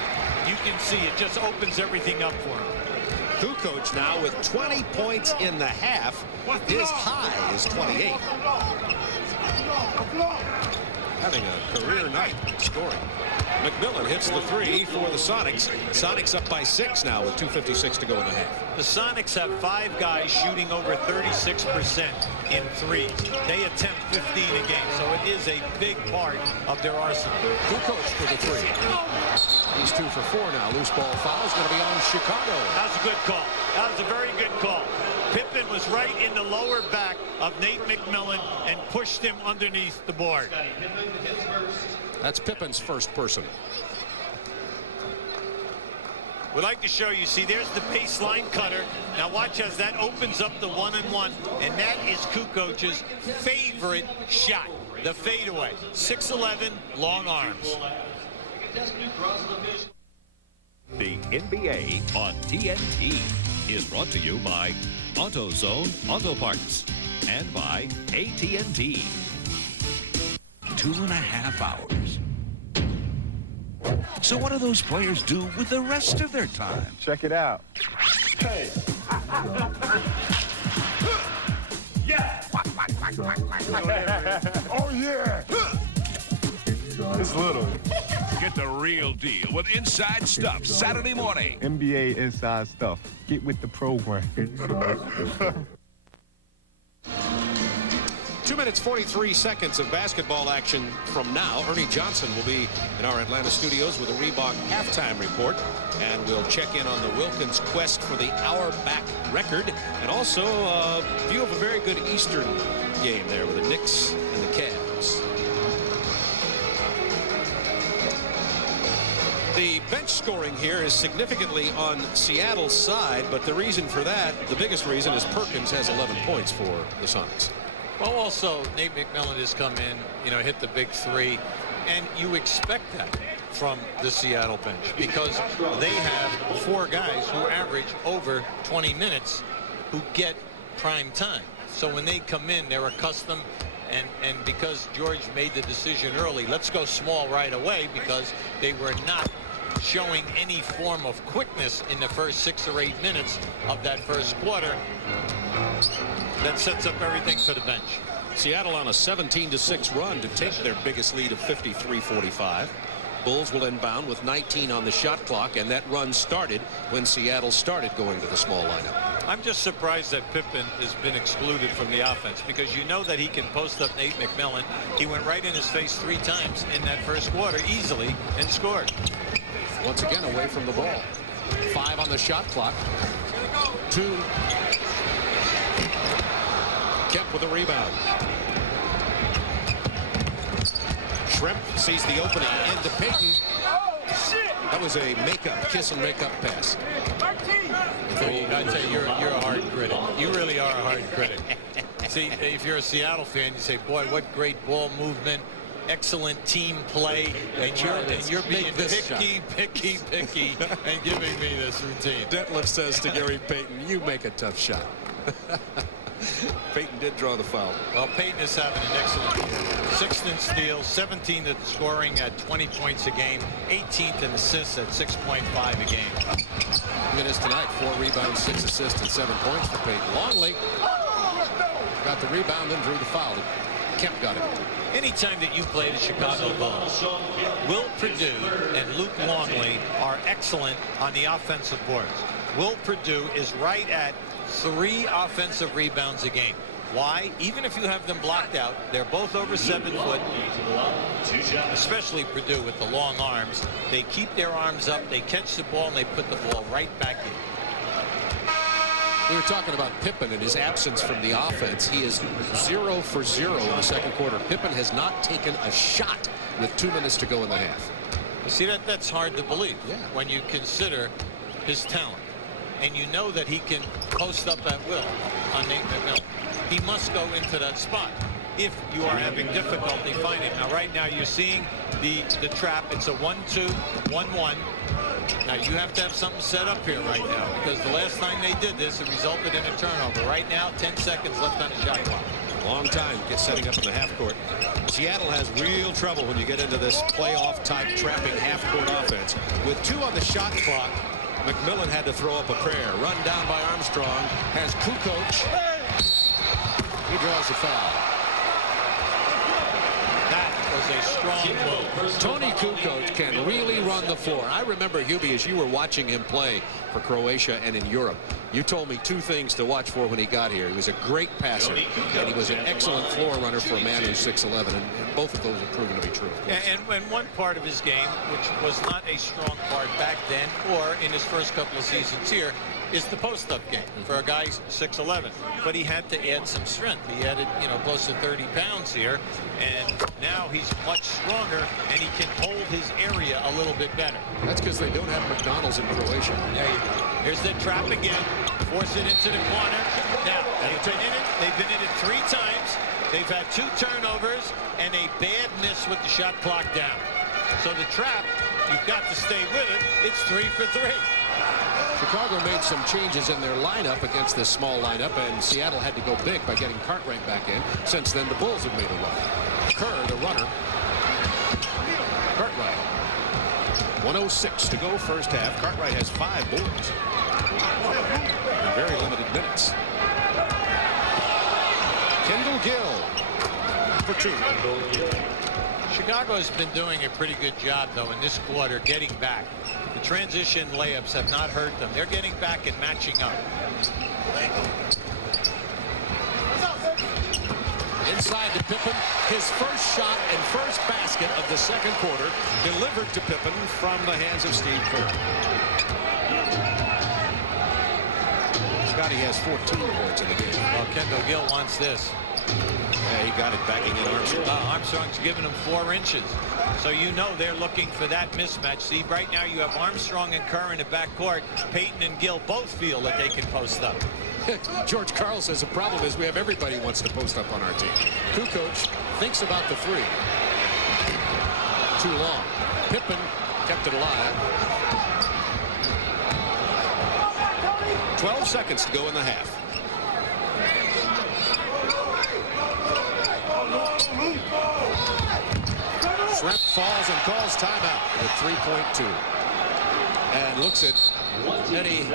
you can see it just opens everything up for him. Kukoc now with 20 points in the half. His high is 28. Having a career night scoring. McMillan hits the 3 for the Sonics. Sonics up by 6 now with 2:56 to go in the half. The Sonics have 5 guys shooting over 36% in threes. They attempt 15 a game, so it is a big part of their arsenal. Kukoc for the 3. He's 2 for 4 now. Loose ball foul is going to be on Chicago. That was a good call. That was a very good call. Pippen was right in the lower back of Nate McMillan and pushed him underneath the board. That's Pippen's first person. We'd like to show you, see, there's the baseline cutter. Now watch as that opens up the 1-and-1, and that is Kukoc's favorite shot, the fadeaway. 6'11", long arms. The NBA on TNT is brought to you by AutoZone Auto Parts and by AT&T. 2.5 hours. So what do those players do with the rest of their time? Check it out. Hey. Yeah. Oh, yeah. It's little. Get the real deal with Inside Stuff Saturday morning. NBA Inside Stuff. Get with the program. 2 minutes 43 seconds of basketball action from now. Ernie Johnson will be in our Atlanta studios with a Reebok halftime report, and we'll check in on the Wilkins quest for the hour-back record, and also a view of a very good Eastern game there with the Knicks and the Cavs. The bench scoring here is significantly on Seattle's side, but the reason for that, the biggest reason, is Perkins has 11 points for the Sonics. Well, also, Nate McMillan has come in, hit the big three, and you expect that from the Seattle bench because they have 4 guys who average over 20 minutes who get prime time. So when they come in, they're accustomed, and because George made the decision early, let's go small right away, because they were not showing any form of quickness in the first 6 or 8 minutes of that first quarter. That sets up everything for the bench. Seattle on a 17-6 run to take their biggest lead of 53-45. Bulls will inbound with 19 on the shot clock, and that run started when Seattle started going to the small lineup. I'm just surprised that Pippen has been excluded from the offense, because you know that he can post up Nate McMillan. He went right in his face 3 times in that first quarter easily and scored. Once again away from the ball. 5 on the shot clock. 2. Kemp with a rebound. Shrimp sees the opening into Payton. That was a kiss and make up pass. I tell you, you're a hard critic. You really are a hard critic. See, if you're a Seattle fan, you say, boy, what great ball movement, excellent team play, and you're being picky, and giving me this routine. Detlef says to Gary Payton, you make a tough shot. Payton did draw the foul. Well, Payton is having an excellent year. 6th in steals, 17th in scoring at 20 points a game, 18th in assists at 6.5 a game. Minutes tonight, 4 rebounds, 6 assists, and 7 points for Payton. Longley got the rebound and drew the foul. Kemp got it. Anytime that you play the Chicago Bulls, Will Perdue and Luke Longley are excellent on the offensive boards. Will Perdue is right at 3 offensive rebounds a game. Why? Even if you have them blocked out, they're both over 7 foot, especially Perdue with the long arms. They keep their arms up, they catch the ball, and they put the ball right back in. We were talking about Pippen and his absence from the offense. He is 0 for 0 in the second quarter. Pippen has not taken a shot with 2 minutes to go in the half. You see, that's hard to believe when you consider his talent. And you know that he can post up at will on Nate McMillan. He must go into that spot if you are having difficulty finding. Now, right now, you're seeing the trap. It's a 1-2, 1-1. Now, you have to have something set up here right now, because the last time they did this, it resulted in a turnover. Right now, 10 seconds left on the shot clock. Long time get setting up in the half court. Seattle has real trouble when you get into this playoff-type trapping half-court offense. With 2 on the shot clock, McMillan had to throw up a prayer. Run down by Armstrong. Has Kukoc. He draws the foul. That was a strong move. Tony Kukoc can really run the floor. I remember, Hubie, as you were watching him play for Croatia and in Europe, you told me 2 things to watch for when he got here. He was a great passer, and he was an excellent floor runner for a man who's 6'11", and both of those have proven to be true. And one part of his game, which was not a strong part back then or in his first couple of seasons here, is the post-up game for a guy 6'11". But he had to add some strength. He added, close to 30 pounds here, and now he's much stronger, and he can hold his area a little bit better. That's because they don't have McDonald's in Croatia. There you go. Here's the trap again. Force it into the corner. Now, they've been in it 3 times. They've had 2 turnovers and a bad miss with the shot clock down. So the trap, you've got to stay with it. It's 3 for 3. Chicago made some changes in their lineup against this small lineup, and Seattle had to go big by getting Cartwright back in. Since then, the Bulls have made a run. Kerr, the runner. Cartwright. 1:06 to go first half. Cartwright has 5 boards. In very limited minutes. Kendall Gill for 2. Chicago has been doing a pretty good job, though, in this quarter, getting back. The transition layups have not hurt them. They're getting back and matching up. Inside to Pippen, his first shot and first basket of the second quarter, delivered to Pippen from the hands of Steve Kerr. Scotty has 14 points in the game. Well, Kendall Gill wants this. Yeah, he got it backing in Armstrong. Armstrong's giving him 4 inches. So you know they're looking for that mismatch. See, right now you have Armstrong and Kerr in the backcourt. Payton and Gill both feel that they can post up. George Karl says the problem is we have everybody who wants to post up on our team. Kukoc thinks about the three. Too long. Pippen kept it alive. 12 seconds to go in the half. Shrimp falls and calls timeout with 3.2. And looks at Eddie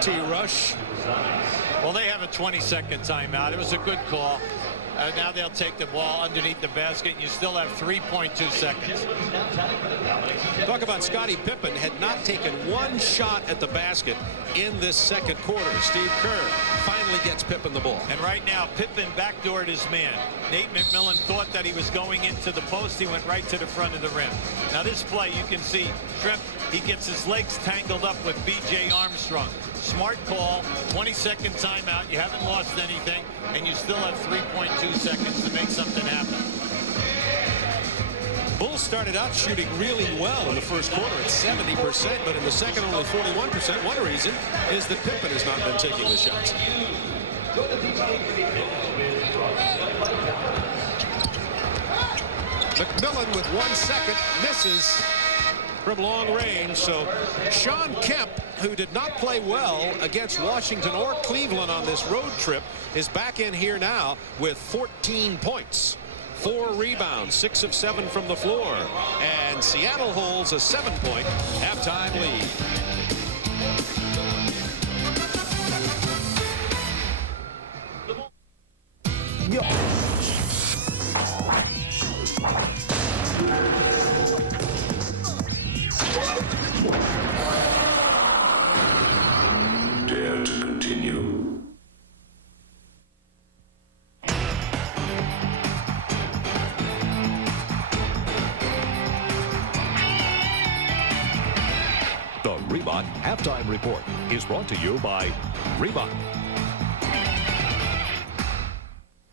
T. Rush. Well, they have a 20-second timeout. It was a good call. Now they'll take the ball underneath the basket, and you still have 3.2 seconds. Talk about Scottie Pippen had not taken one shot at the basket in this second quarter. Steve Kerr finally gets Pippen the ball. And right now, Pippen backdoored his man. Nate McMillan thought that he was going into the post. He went right to the front of the rim. Now this play, you can see Shrimp, he gets his legs tangled up with B.J. Armstrong. Smart call, 20-second timeout. You haven't lost anything, and you still have 3.2 seconds to make something happen. Bulls started out shooting really well in the first quarter at 70%, but in the second only 41%. One reason is that Pippen has not been taking the shots. McMillan with 1 second misses from long range. So Sean Kemp, who did not play well against Washington or Cleveland on this road trip, is back in here now with 14 points. 4 rebounds, 6 of 7 from the floor. And Seattle holds a 7-point halftime lead. Dare to continue. The Reebok Halftime Report is brought to you by Reebok.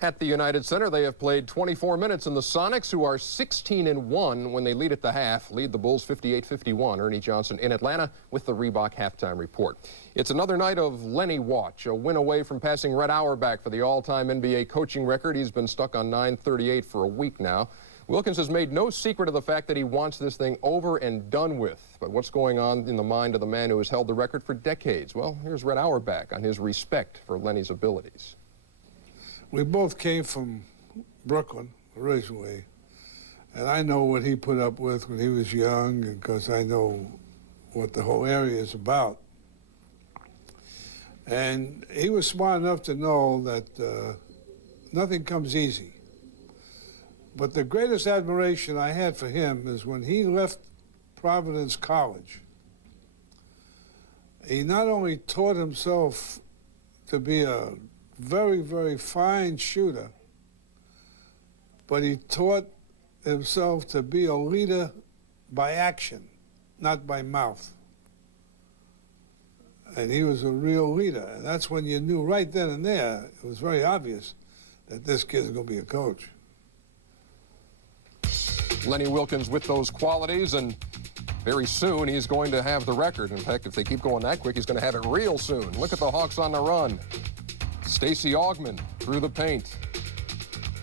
At the United Center, they have played 24 minutes, and the Sonics, who are 16-1 when they lead at the half, lead the Bulls 58-51. Ernie Johnson in Atlanta with the Reebok Halftime Report. It's another night of Lenny Watch, a win away from passing Red Auerbach for the all-time NBA coaching record. He's been stuck on 938 for a week now. Wilkins has made no secret of the fact that he wants this thing over and done with. But what's going on in the mind of the man who has held the record for decades? Well, here's Red Auerbach on his respect for Lenny's abilities. We both came from Brooklyn originally, and I know what he put up with when he was young, because I know what the whole area is about. And he was smart enough to know that nothing comes easy. But the greatest admiration I had for him is when he left Providence College. He not only taught himself to be a very, very fine shooter, but he taught himself to be a leader by action, not by mouth. And he was a real leader. And that's when you knew right then and there, it was very obvious that this kid's going to be a coach. Lenny Wilkins with those qualities, and very soon he's going to have the record. In fact, if they keep going that quick, he's going to have it real soon. Look at the Hawks on the run. Stacey Augmon through the paint.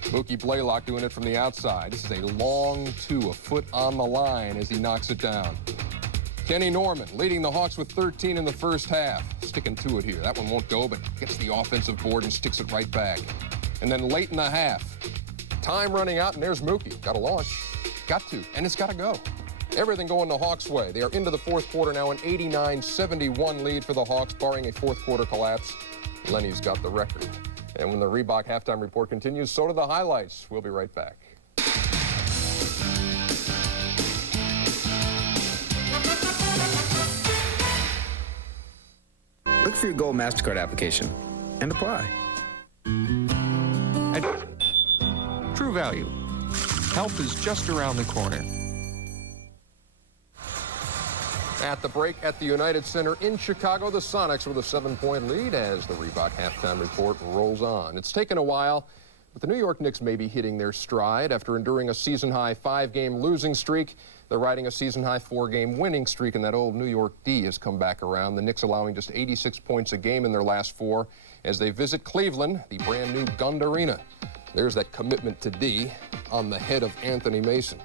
Mookie Blaylock doing it from the outside. This is a long two, a foot on the line as he knocks it down. Kenny Norman leading the Hawks with 13 in the first half. Sticking to it here. That one won't go, but gets the offensive board and sticks it right back. And then late in the half, time running out, and there's Mookie. Got to launch. Got to, and it's got to go. Everything going the Hawks' way. They are into the fourth quarter now, an 89-71 lead for the Hawks, barring a fourth quarter collapse. Lenny's got the record. And when the Reebok Halftime Report continues, so do the highlights. We'll be right back. Look for your Gold MasterCard application and apply. True Value. Help is just around the corner. At the break at the United Center in Chicago, the Sonics with a 7-point lead as the Reebok Halftime Report rolls on. It's taken a while, But the New York Knicks may be hitting their stride. After enduring a season-high 5-game losing streak, they're riding a season-high 4-game winning streak, and that old New York D has come back around. The Knicks allowing just 86 points a game in their last 4 as they visit Cleveland, the brand-new Gund Arena. There's that commitment to D on the head of Anthony Mason.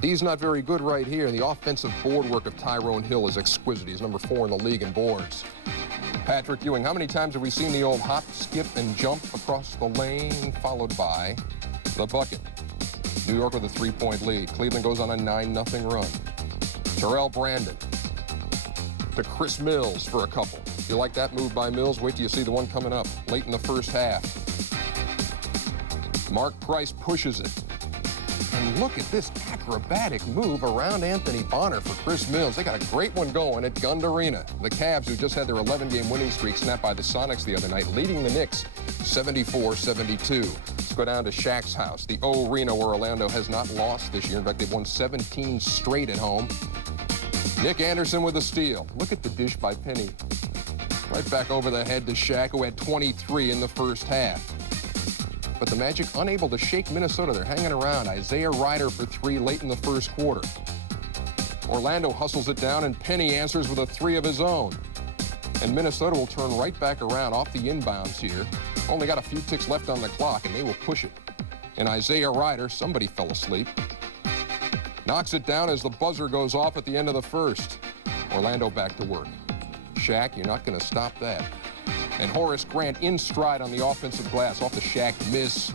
D's not very good right here, and the offensive board work of Tyrone Hill is exquisite. He's number 4 in the league in boards. Patrick Ewing, how many times have we seen the old hop, skip, and jump across the lane, followed by the bucket? New York with a 3-point lead. Cleveland goes on a 9-0 run. Terrell Brandon to Chris Mills for a couple. If you like that move by Mills, wait till you see the one coming up late in the first half. Mark Price pushes it. And look at this acrobatic move around Anthony Bonner for Chris Mills. They got a great one going at Gund Arena. The Cavs, who just had their 11-game winning streak snapped by the Sonics the other night, leading the Knicks 74-72. Let's go down to Shaq's house, the O-Arena, where Orlando has not lost this year. In fact, they've won 17 straight at home. Nick Anderson with a steal. Look at the dish by Penny. Right back over the head to Shaq, who had 23 in the first half. But the Magic unable to shake Minnesota. They're hanging around. Isaiah Ryder for 3 late in the first quarter. Orlando hustles it down, and Penny answers with a 3 of his own. And Minnesota will turn right back around off the inbounds here. Only got a few ticks left on the clock, and they will push it. And Isaiah Ryder, somebody fell asleep, knocks it down as the buzzer goes off at the end of the first. Orlando back to work. Shaq, you're not going to stop that. And Horace Grant in stride on the offensive glass off the Shaq miss.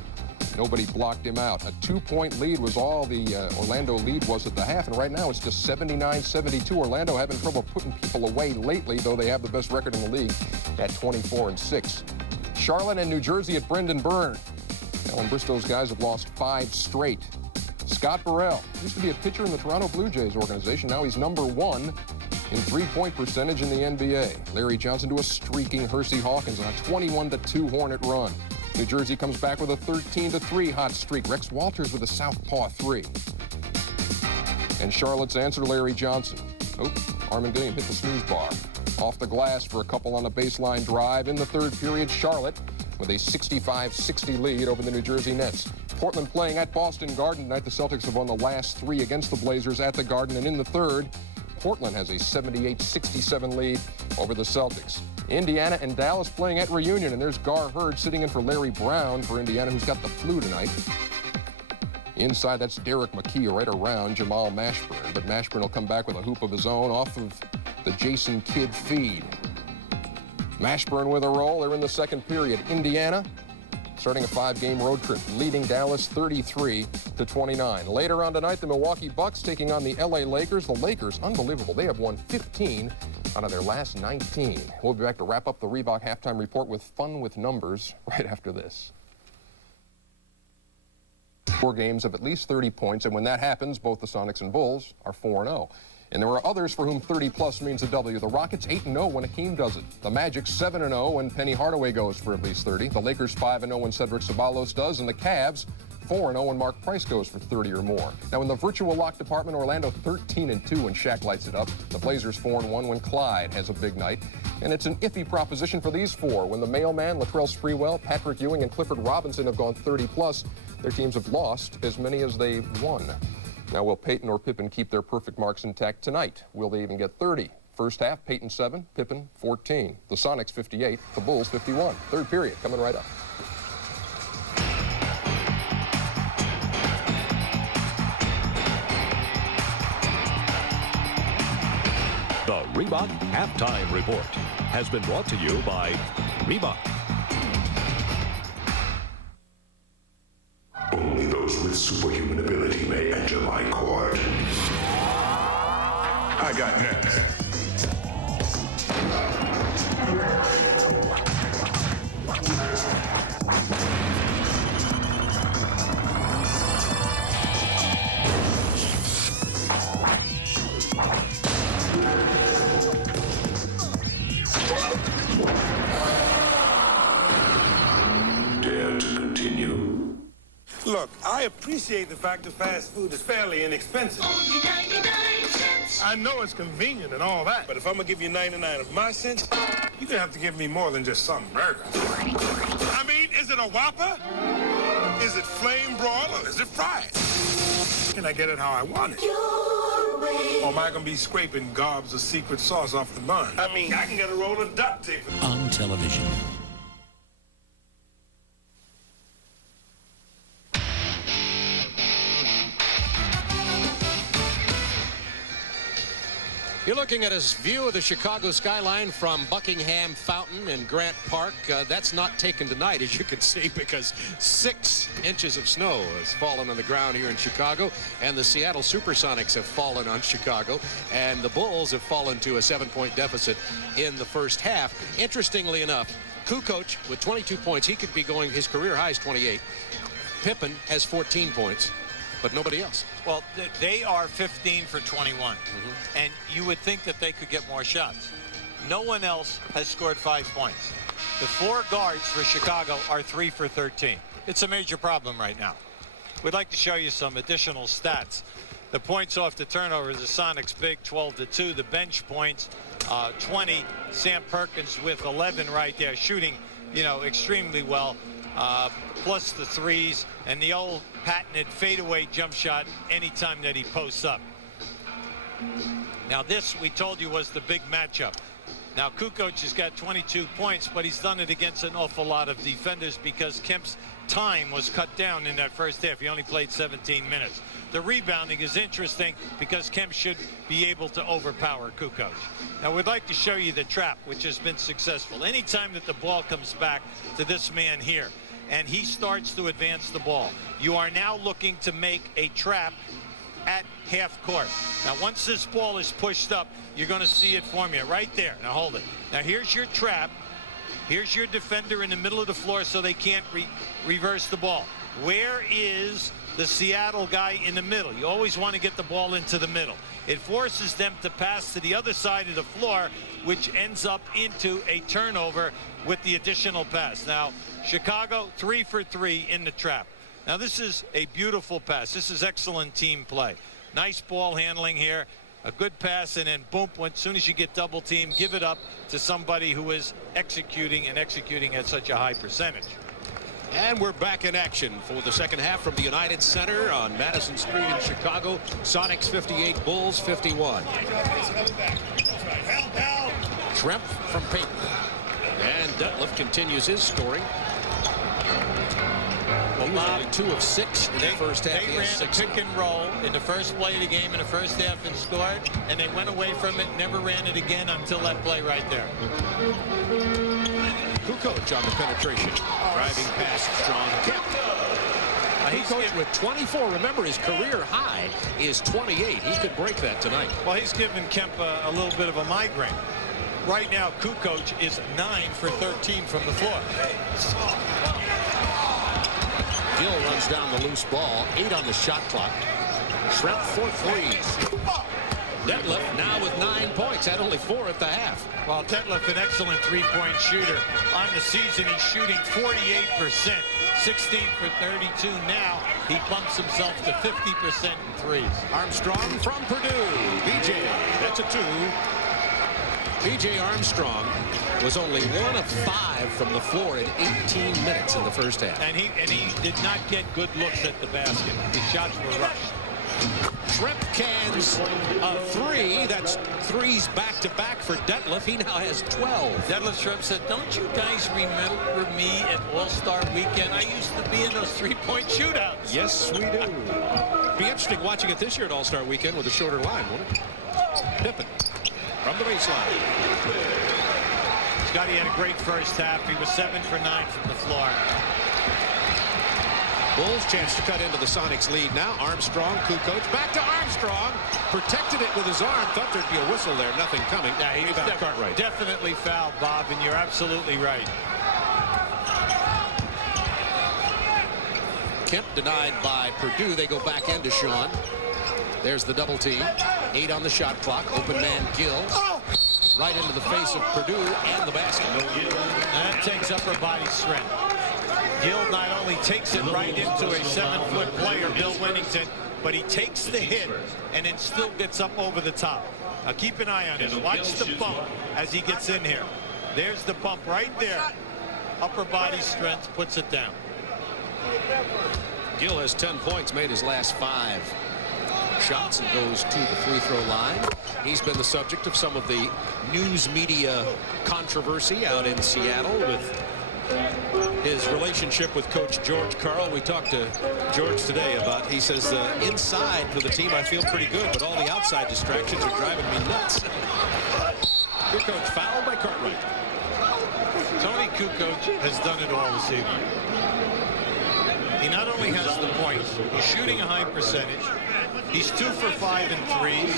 Nobody blocked him out. A 2-point lead was all the Orlando lead was at the half, and right now it's just 79-72. Orlando having trouble putting people away lately, though they have the best record in the league at 24-6. Charlotte and New Jersey at Brendan Byrne. Alan Bristow's guys have lost 5 straight. Scott Burrell used to be a pitcher in the Toronto Blue Jays organization. Now he's number 1 in 3-point percentage in the NBA. Larry Johnson to a streaking Hersey Hawkins on a 21-2 Hornet run. New Jersey comes back with a 13-3 hot streak. Rex Walters with a southpaw 3. And Charlotte's answer, Larry Johnson. Armin Gilliam hit the snooze bar. Off the glass for a couple on a baseline drive. In the third period, Charlotte with a 65-60 lead over the New Jersey Nets. Portland playing at Boston Garden tonight. The Celtics have won the last 3 against the Blazers at the Garden. And in the third, Portland has a 78-67 lead over the Celtics. Indiana and Dallas playing at Reunion, and there's Gar Hurd sitting in for Larry Brown for Indiana, who's got the flu tonight. Inside, that's Derek McKee right around Jamal Mashburn, but Mashburn will come back with a hoop of his own off of the Jason Kidd feed. Mashburn with a roll. They're in the second period. Indiana starting a 5-game road trip, leading Dallas 33-29. Later on tonight, the Milwaukee Bucks taking on the LA Lakers. The Lakers, unbelievable. They have won 15 out of their last 19. We'll be back to wrap up the Reebok halftime report with fun with numbers right after this. 4 games of at least 30 points, and when that happens, both the Sonics and Bulls are 4-0. And there are others for whom 30-plus means a W. The Rockets 8-0 when Hakeem does it. The Magic 7-0 when Penny Hardaway goes for at least 30. The Lakers 5-0 when Cedric Ceballos does. And the Cavs 4-0 when Mark Price goes for 30 or more. Now, in the virtual lock department, Orlando 13-2 when Shaq lights it up. The Blazers 4-1 when Clyde has a big night. And it's an iffy proposition for these 4. When the mailman, Latrell Sprewell, Patrick Ewing, and Clifford Robinson have gone 30-plus, their teams have lost as many as they've won. Now, will Peyton or Pippen keep their perfect marks intact tonight? Will they even get 30? First half, Peyton 7, Pippen 14. The Sonics 58, the Bulls 51. Third period coming right up. The Reebok Halftime Report has been brought to you by Reebok. Only those with superhuman ability may enter my court. I got next. Dare to continue? Look, I appreciate the fact that fast food is fairly inexpensive. Only 99 cents. I know it's convenient and all that, but if I'm gonna give you 99 of my cents, you're gonna have to give me more than just some burger. I mean, is it a Whopper? Is it flame broil or is it fried? Can I get it how I want it? Or am I going to be scraping gobs of secret sauce off the bun? I mean, I can get a roll of duct tape. On television. You're looking at a view of the Chicago skyline from Buckingham Fountain in Grant Park. That's not taken tonight, as you can see, because 6 inches of snow has fallen on the ground here in Chicago, and the Seattle Supersonics have fallen on Chicago, and the Bulls have fallen to a 7-point deficit in the first half. Interestingly enough, Kukoc with 22 points, he could be going, his career high is 28. Pippen has 14 points. But nobody else. Well, they are 15 for 21. And you would think that they could get more shots. No one else has scored 5 points. The 4 guards for Chicago are 3 for 13. It's a major problem right now. We'd like to show you some additional stats. The points off the turnovers, the Sonics big, 12-2. The bench points, 20. Sam Perkins with 11 right there, shooting, extremely well. Plus the threes and the old patented fadeaway jump shot anytime that he posts up. Now this, we told you, was the big matchup. Now Kukoc has got 22 points, but he's done it against an awful lot of defenders because Kemp's time was cut down in that first half. He only played 17 minutes. The rebounding is interesting because Kemp should be able to overpower Kukoc. Now we'd like to show you the trap, which has been successful. Anytime that the ball comes back to this man here, and he starts to advance the ball, you are now looking to make a trap at half court. Now once this ball is pushed up, you're going to see it form here right there. Now hold it. Now here's your trap. Here's your defender in the middle of the floor so they can't reverse the ball. Where is the Seattle guy in the middle? You always want to get the ball into the middle. It forces them to pass to the other side of the floor, which ends up into a turnover with the additional pass. Now Chicago 3 for 3 in the trap. Now this is a beautiful pass. This is excellent team play. Nice ball handling here. A good pass, and then boom, as soon as you get double team, give it up to somebody who is executing at such a high percentage. And we're back in action for the second half from the United Center on Madison Street in Chicago. Sonics 58, Bulls 51. Tremp from Payton. And Detlef continues his scoring. He was only 2 of 6 in the first half. They ran a pick and roll in the first play of the game in the first half and scored, and they went away from it, never ran it again until that play right there. Kukoc on the penetration. Driving pass, strong Kemp. Kukoc with 24. Remember, his career high is 28. He could break that tonight. Well, he's given Kemp a little bit of a migraine. Right now, Kukoc is 9 for 13 from the floor. Gill runs down the loose ball. 8 on the shot clock. Schrempf 4 threes. Detlef now with 9 points. Had only 4 at the half. Well, Detlef, an excellent three-point shooter on the season. He's shooting 48%. 16 for 32 now. He bumps himself to 50% in threes. Armstrong from Purdue. BJ, that's a 2. BJ Armstrong was only 1 of 5 from the floor in 18 minutes in the first half. And he did not get good looks at the basket. His shots were rushed. Tremp cans a 3. That's 3s back-to-back for Detlef. He now has 12. Detlef Schrempf said, don't you guys remember me at All-Star Weekend? I used to be in those three-point shootouts. Yes, we do. Be interesting watching it this year at All-Star Weekend with a shorter line, won't it? Pippen from the baseline. Scotty had a great first half. He was 7 for 9 from the floor. Bulls chance to cut into the Sonics lead now. Armstrong, Kukoc, back to Armstrong. Protected it with his arm. Thought there'd be a whistle there. Nothing coming. Yeah, he was definitely fouled, Bob, and you're absolutely right. Kemp denied by Purdue. They go back into Sean. There's the double team. 8 on the shot clock. Open man Gill. Right into the face of Purdue and the basket. And that takes upper body strength. Gill not only takes it right into a 7-foot player, Bill Winnington, but he takes the hit and then still gets up over the top. Now keep an eye on this. Watch the bump as he gets in here. There's the bump right there. Upper body strength puts it down. Gill has 10 points, made his last 5 shots, and goes to the free throw line. He's been the subject of some of the news media controversy out in Seattle with his relationship with Coach George Karl. We talked to George today about, he says, inside for the team I feel pretty good, but all the outside distractions are driving me nuts. Good coach, fouled by Cartwright. Tony Kukoc has done it all this evening. He not only has the points, he's shooting a high percentage. He's 2 for 5 in threes.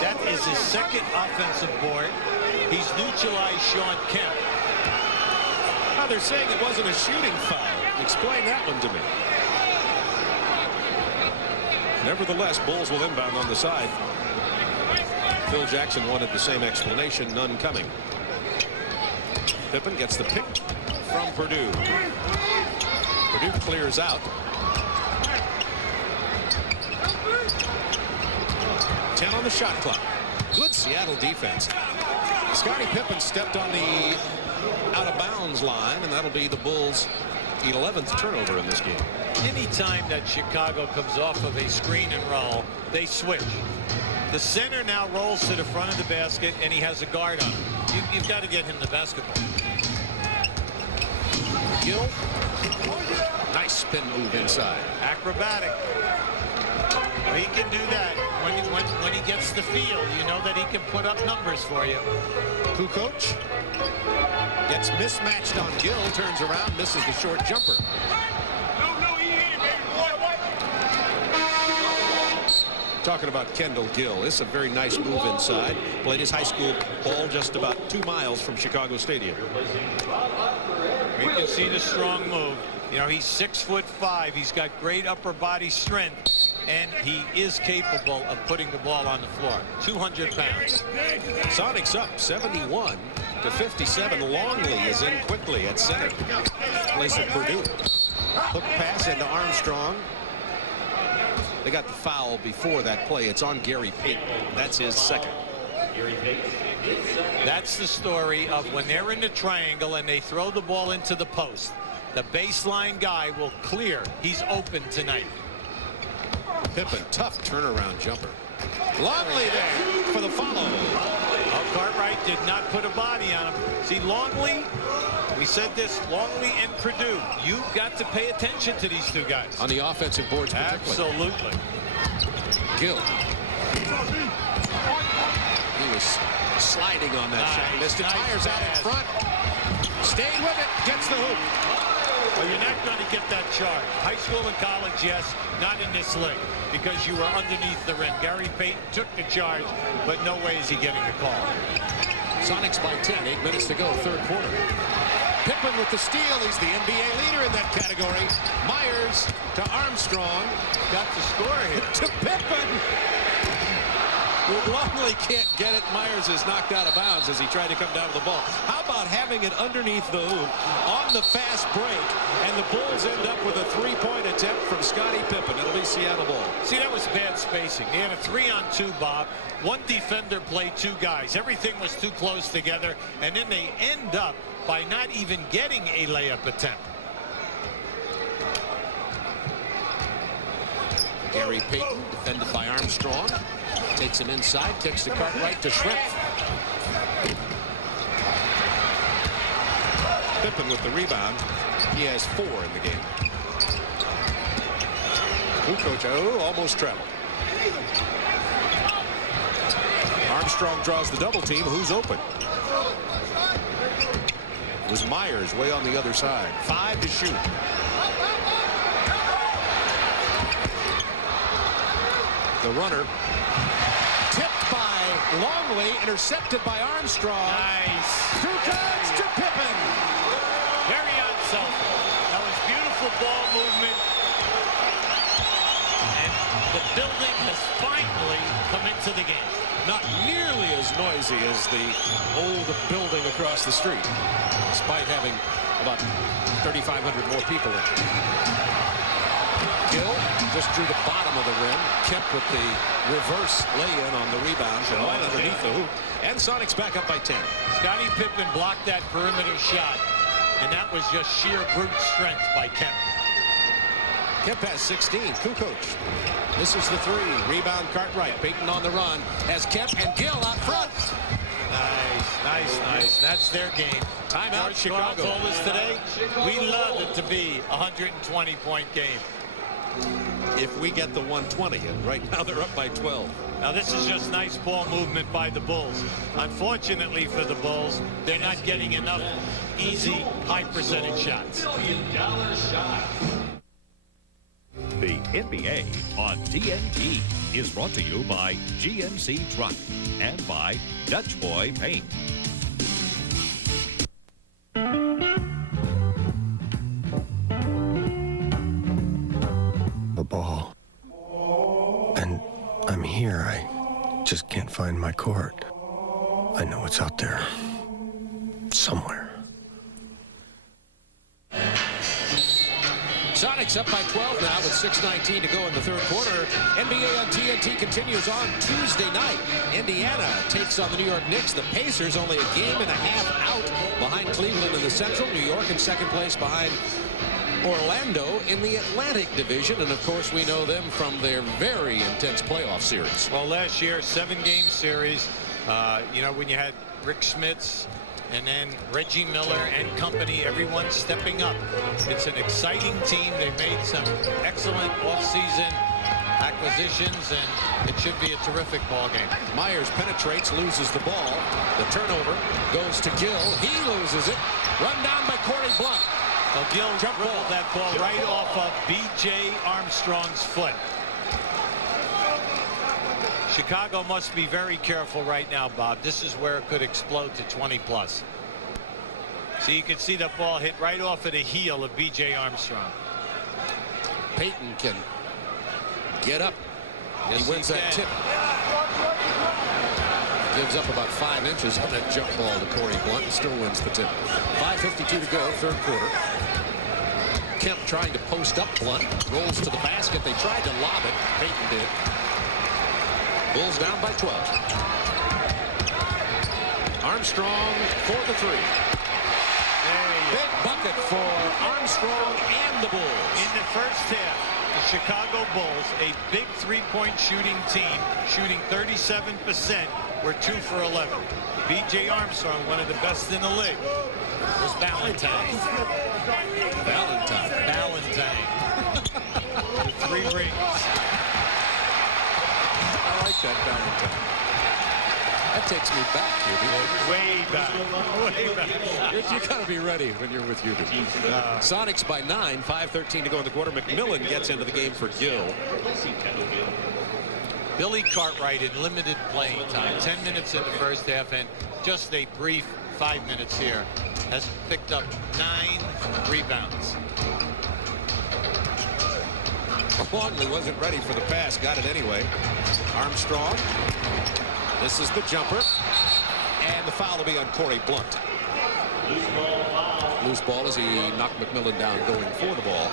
That is his second offensive board. He's neutralized Sean Kemp. Now they're saying it wasn't a shooting foul. Explain that one to me. Nevertheless, Bulls will inbound on the side. Phil Jackson wanted the same explanation, none coming. Pippen gets the pick from Purdue. Purdue clears out. 10 on the shot clock. Good Seattle defense. Scottie Pippen stepped on the out-of-bounds line, and that'll be the Bulls' 11th turnover in this game. Anytime that Chicago comes off of a screen and roll, they switch. The center now rolls to the front of the basket, and he has a guard on him. You've got to get him the basketball. Gill. Nice spin move inside. Acrobatic. Well, he can do that. When he gets the field, you know that he can put up numbers for you. Kukoc gets mismatched on Gill, turns around, misses the short jumper. Talking about Kendall Gill, this is a very nice move inside. Played his high school ball just about 2 miles from Chicago Stadium. You can see the strong move. You know, he's 6'5". He's got great upper body strength, and he is capable of putting the ball on the floor. 200 pounds. Sonics up 71 to 57. Longley is in quickly at center. Place of Purdue. Hook pass into Armstrong. They got the foul before that play. It's on Gary Payton. That's his second. That's the story of when they're in the triangle and they throw the ball into the post. The baseline guy will clear. He's open tonight. Pippen, tough turnaround jumper. Longley there for the follow. Oh, Cartwright did not put a body on him. See, Longley, we said this, Longley and Purdue, you've got to pay attention to these two guys. On the offensive boards, particularly. Absolutely. Gill. He was sliding on that shot. Missed it. Tires out in front. Stayed with it. Gets the hoop. Well, you're not going to get that charge. High school and college, yes. Not in this league because you were underneath the rim. Gary Payton took the charge, but no way is he getting the call. Sonics by 10. 8 minutes to go, third quarter. Pippen with the steal. He's the NBA leader in that category. Myers to Armstrong. Got the score here. To Pippen. Longley can't get it. Myers is knocked out of bounds as he tried to come down with the ball. How about having it underneath the hoop on the fast break, and the Bulls end up with a 3-point attempt from Scottie Pippen. It'll be Seattle ball. See, that was bad spacing. They had a 3-on-2, Bob. One defender played 2 guys. Everything was too close together, and then they end up by not even getting a layup attempt. Gary Payton defended by Armstrong. Takes him inside, kicks to Cartwright to Schreck. Pippen with the rebound. He has 4 in the game. Kukoc, almost traveled. Armstrong draws the double team. Who's open? It was Myers way on the other side. 5 to shoot. The runner tipped by Longley, intercepted by Armstrong. Nice. Kukoc to Pippen. Very unselfish. That was beautiful ball movement. And the building has finally come into the game. Not nearly as noisy as the old building across the street, despite having about 3,500 more people in it. Gill just drew the bottom of the rim. Kemp with the reverse lay-in on the rebound. Right underneath the hoop. And Sonics back up by 10. Scottie Pippen blocked that perimeter shot. And that was just sheer brute strength by Kemp. Kemp has 16. Kukoc. This is the three. Rebound Cartwright. Payton on the run. Has Kemp and Gill out front. Nice. That's their game. Timeout, Chicago. told us today, we love it to be a 120-point game. If we get the 120, and right now they're up by 12. Now this is just nice ball movement by the Bulls. Unfortunately for the Bulls, they're not getting enough easy, high percentage shots. The NBA on TNT is brought to you by GNC Truck and by Dutch Boy Paint. The ball. And I'm here. I just can't find my court. I know it's out there. Somewhere. Sonics up by 12 now with 6:19 to go in the third quarter. NBA on TNT continues on Tuesday night. Indiana takes on the New York Knicks. The Pacers only a game and a half out behind Cleveland in the Central. New York in second place behind Orlando in the Atlantic Division. And, of course, we know them from their very intense playoff series. Well, last year, 7-game series. You know, when you had Rick Smits and then Reggie Miller and company, everyone stepping up. It's an exciting team. They made some excellent offseason acquisitions, and it should be a terrific ball game. Myers penetrates, loses the ball. The turnover goes to Gill. He loses it. Run down by Corey Blunt. Well, Gill dribbled that ball right off of B.J. Armstrong's foot. Chicago must be very careful right now, Bob. This is where it could explode to 20+. So you can see the ball hit right off of the heel of B.J. Armstrong. Payton can get up. Yes, he wins that tip. Gives up about 5 inches on that jump ball to Corey Blunt and still wins the tip. 5:52 to go, third quarter. Kemp trying to post up Blunt. Rolls to the basket. They tried to lob it. Payton did. Bulls down by 12. Armstrong for the three. Big bucket for Armstrong and the Bulls. In the first half, the Chicago Bulls, a big three-point shooting team, shooting 37%, were 2 for 11. B.J. Armstrong, one of the best in the league, was Valentine. Valentine. The 3 rings. I like that Valentine. That takes me back, Hubie. Way back. You got to be ready when you're with Hubie. Sonics by 9, 5:13 to go in the quarter. McMillan gets into the game for Gill. Billy Cartwright in limited playing time, 10 minutes in the first half and just a brief 5 minutes here, has picked up 9 rebounds. Longley wasn't ready for the pass, got it anyway. Armstrong. This is the jumper. And the foul will be on Corey Blunt. Loose ball as he knocked McMillan down going for the ball.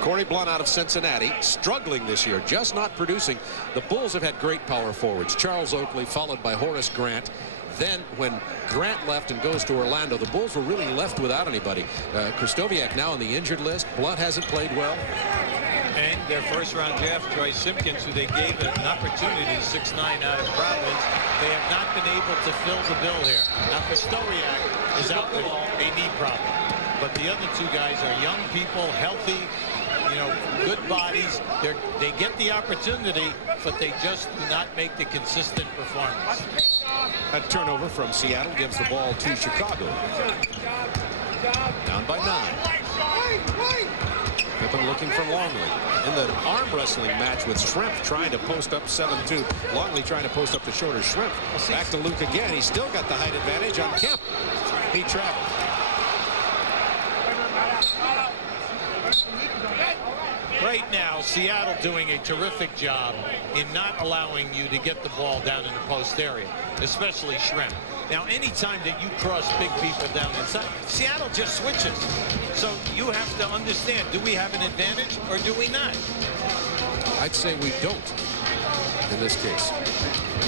Corey Blunt out of Cincinnati, struggling this year, just not producing. The Bulls have had great power forwards. Charles Oakley followed by Horace Grant. Then when Grant left and goes to Orlando, the Bulls were really left without anybody. Kristoviak now on the injured list. Blunt hasn't played well. And their first-round draft, Troy Simpkins, who they gave an opportunity, 6'9" out of Providence, they have not been able to fill the bill here. Now, Kristoviak is out with a knee problem. But the other 2 guys are young people, healthy, you know, good bodies. They get the opportunity, but they just do not make the consistent performance. A turnover from Seattle gives the ball to Chicago. Down by 9. Pippen looking for Longley. In the arm wrestling match with Shrimp trying to post up 7-2. Longley trying to post up the shorter Shrimp. Back to Luke again. He's still got the height advantage on Kemp. He traveled. Right now, Seattle doing a terrific job in not allowing you to get the ball down in the post area, especially Shrimp. Now, anytime that you cross big people down inside, Seattle just switches. So you have to understand, do we have an advantage or do we not? I'd say we don't in this case.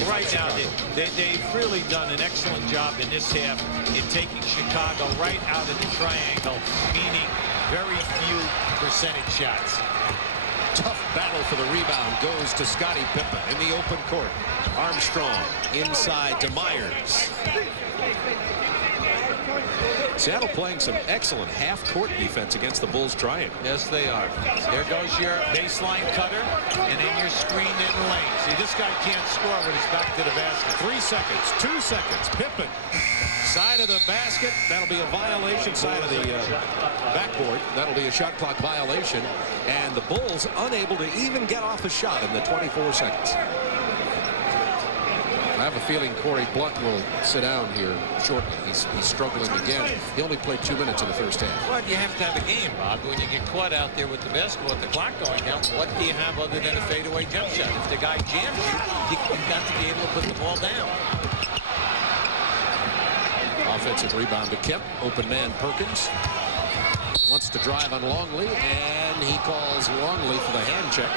Right now, they've really done an excellent job in this half in taking Chicago right out of the triangle, meaning very few percentage shots. Tough battle for the rebound goes to Scottie Pippen in the open court. Armstrong inside to Myers. Seattle playing some excellent half-court defense against the Bulls triangle. Yes, they are. There goes your baseline cutter, and then your screened-in lane. See, this guy can't score when he's back to the basket. 3 seconds, 2 seconds. Pippen, side of the basket. That'll be a violation. Side of the backboard. That'll be a shot clock violation. And the Bulls unable to even get off a shot in the 24 seconds. I have a feeling Corey Blunt will sit down here shortly. He's struggling again. He only played 2 minutes in the first half. Well, you have to have a game, Bob. When you get caught out there with the basketball, with the clock going down, what do you have other than a fadeaway jump shot? If the guy jams you, you've got to be able to put the ball down. Offensive rebound to Kemp. Open man Perkins. Wants to drive on Longley, and he calls Longley for the hand check.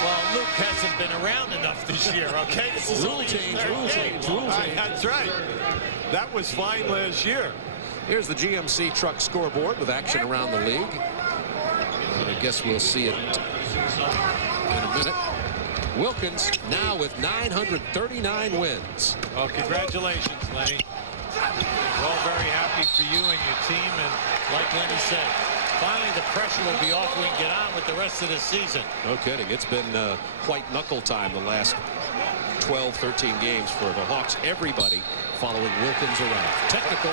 Well, Luke hasn't been around enough this year, okay? This is rule change. That's right. That was fine last year. Here's the GMC Truck scoreboard with action around the league. And I guess we'll see it in a minute. Wilkins now with 939 wins. Well, congratulations, Lenny. We're all very happy for you and your team, and like Lenny said, finally the pressure will be off. We can get on with the rest of the season. No kidding. It's been white knuckle time the last 12, 13 games for the Hawks. Everybody following Wilkins around. Technical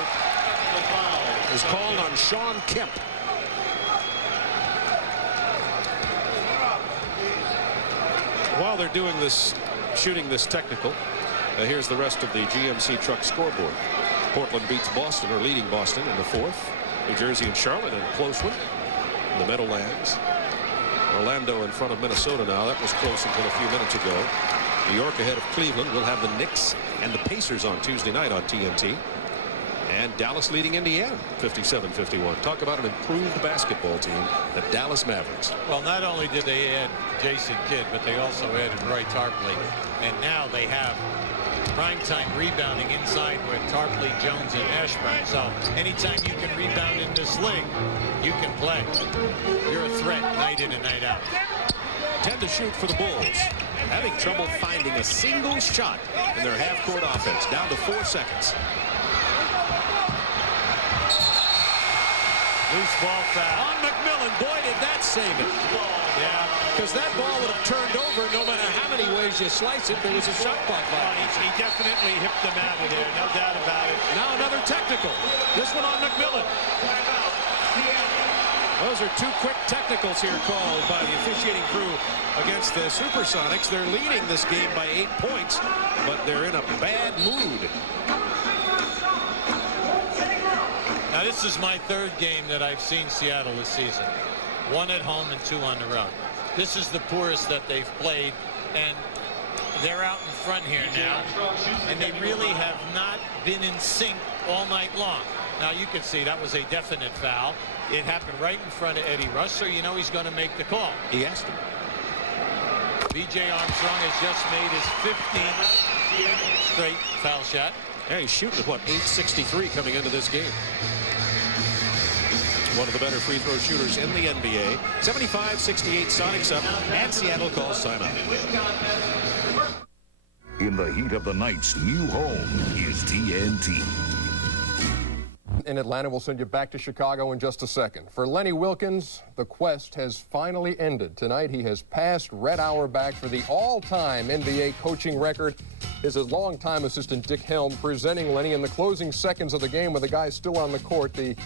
is called on Sean Kemp. While they're doing this, shooting this technical, here's the rest of the GMC Truck scoreboard. Portland beats Boston, or leading Boston in the fourth. New Jersey and Charlotte in a close one in the Meadowlands. Orlando in front of Minnesota now. That was close until a few minutes ago. New York ahead of Cleveland. We'll have the Knicks and the Pacers on Tuesday night on TNT. And Dallas leading Indiana 57-51. Talk about an improved basketball team, the Dallas Mavericks. Well, not only did they add Jason Kidd, but they also added Roy Tarpley. And now they have primetime rebounding inside with Tarpley, Jones, and Ashburn. So anytime you can rebound in this league, you can play. You're a threat night in and night out. 10 to shoot for the Bulls. Having trouble finding a single shot in their half-court offense. Down to 4 seconds. Loose ball foul. On McMillan. Boy, did that save it. Yeah. Because that ball would have turned over no matter how many ways you slice it. There was a shot clock violation. He definitely hipped them out of there. No doubt about it. Now another technical. This one on McMillan. Those are 2 quick technicals here called by the officiating crew against the Supersonics. They're leading this game by 8 points, but they're in a bad mood. Now, this is my 3rd game that I've seen Seattle this season. 1 at home and 2 on the road. This is the poorest that they've played, and they're out in front here now, and they really have not been in sync all night long. Now, you can see that was a definite foul. It happened right in front of Eddie Russ, so you know he's going to make the call. He asked him. B.J. Armstrong has just made his 15th straight foul shot. Yeah, he's shooting at, what, 863 coming into this game. One of the better free throw shooters in the NBA. 75-68 Sonics up, and Seattle calls timeout. In the heat of the night's new home is TNT. In Atlanta, we'll send you back to Chicago in just a second. For Lenny Wilkins, the quest has finally ended. Tonight, he has passed Red Auerbach for the all-time NBA coaching record. His longtime assistant Dick Helm presenting Lenny in the closing seconds of the game with the guy still on the court, the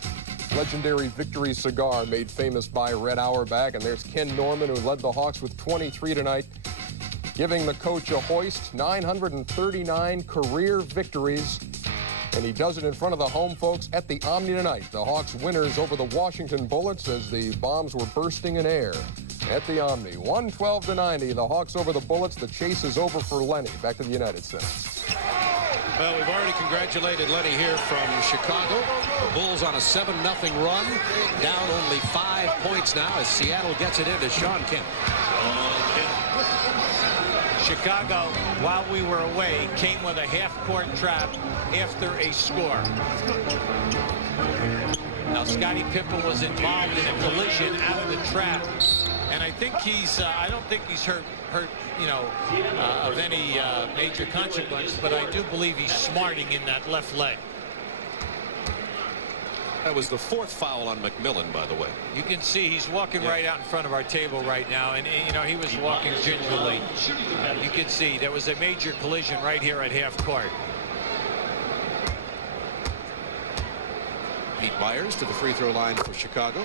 legendary victory cigar made famous by Red Auerbach. And there's Ken Norman, who led the Hawks with 23 tonight, giving the coach a hoist, 939 career victories. And he does it in front of the home folks at the Omni tonight. The Hawks winners over the Washington Bullets as the bombs were bursting in air at the Omni. 112-90, the Hawks over the Bullets. The chase is over for Lenny. Back to the United Center. Well, we've already congratulated Lenny here from Chicago. The Bulls on a 7-0 run. Down only 5 points now as Seattle gets it into Sean Kemp. Chicago, while we were away, came with a half-court trap after a score. Now, Scottie Pippen was involved in a collision out of the trap. And I think he's, I don't think he's hurt, you know, of any major consequence, but I do believe he's smarting in that left leg. That was the 4th foul on McMillan, by the way. You can see he's walking right out in front of our table right now, and you know, he was walking gingerly. You can see there was a major collision right here at half court. Pete Myers to the free throw line for Chicago.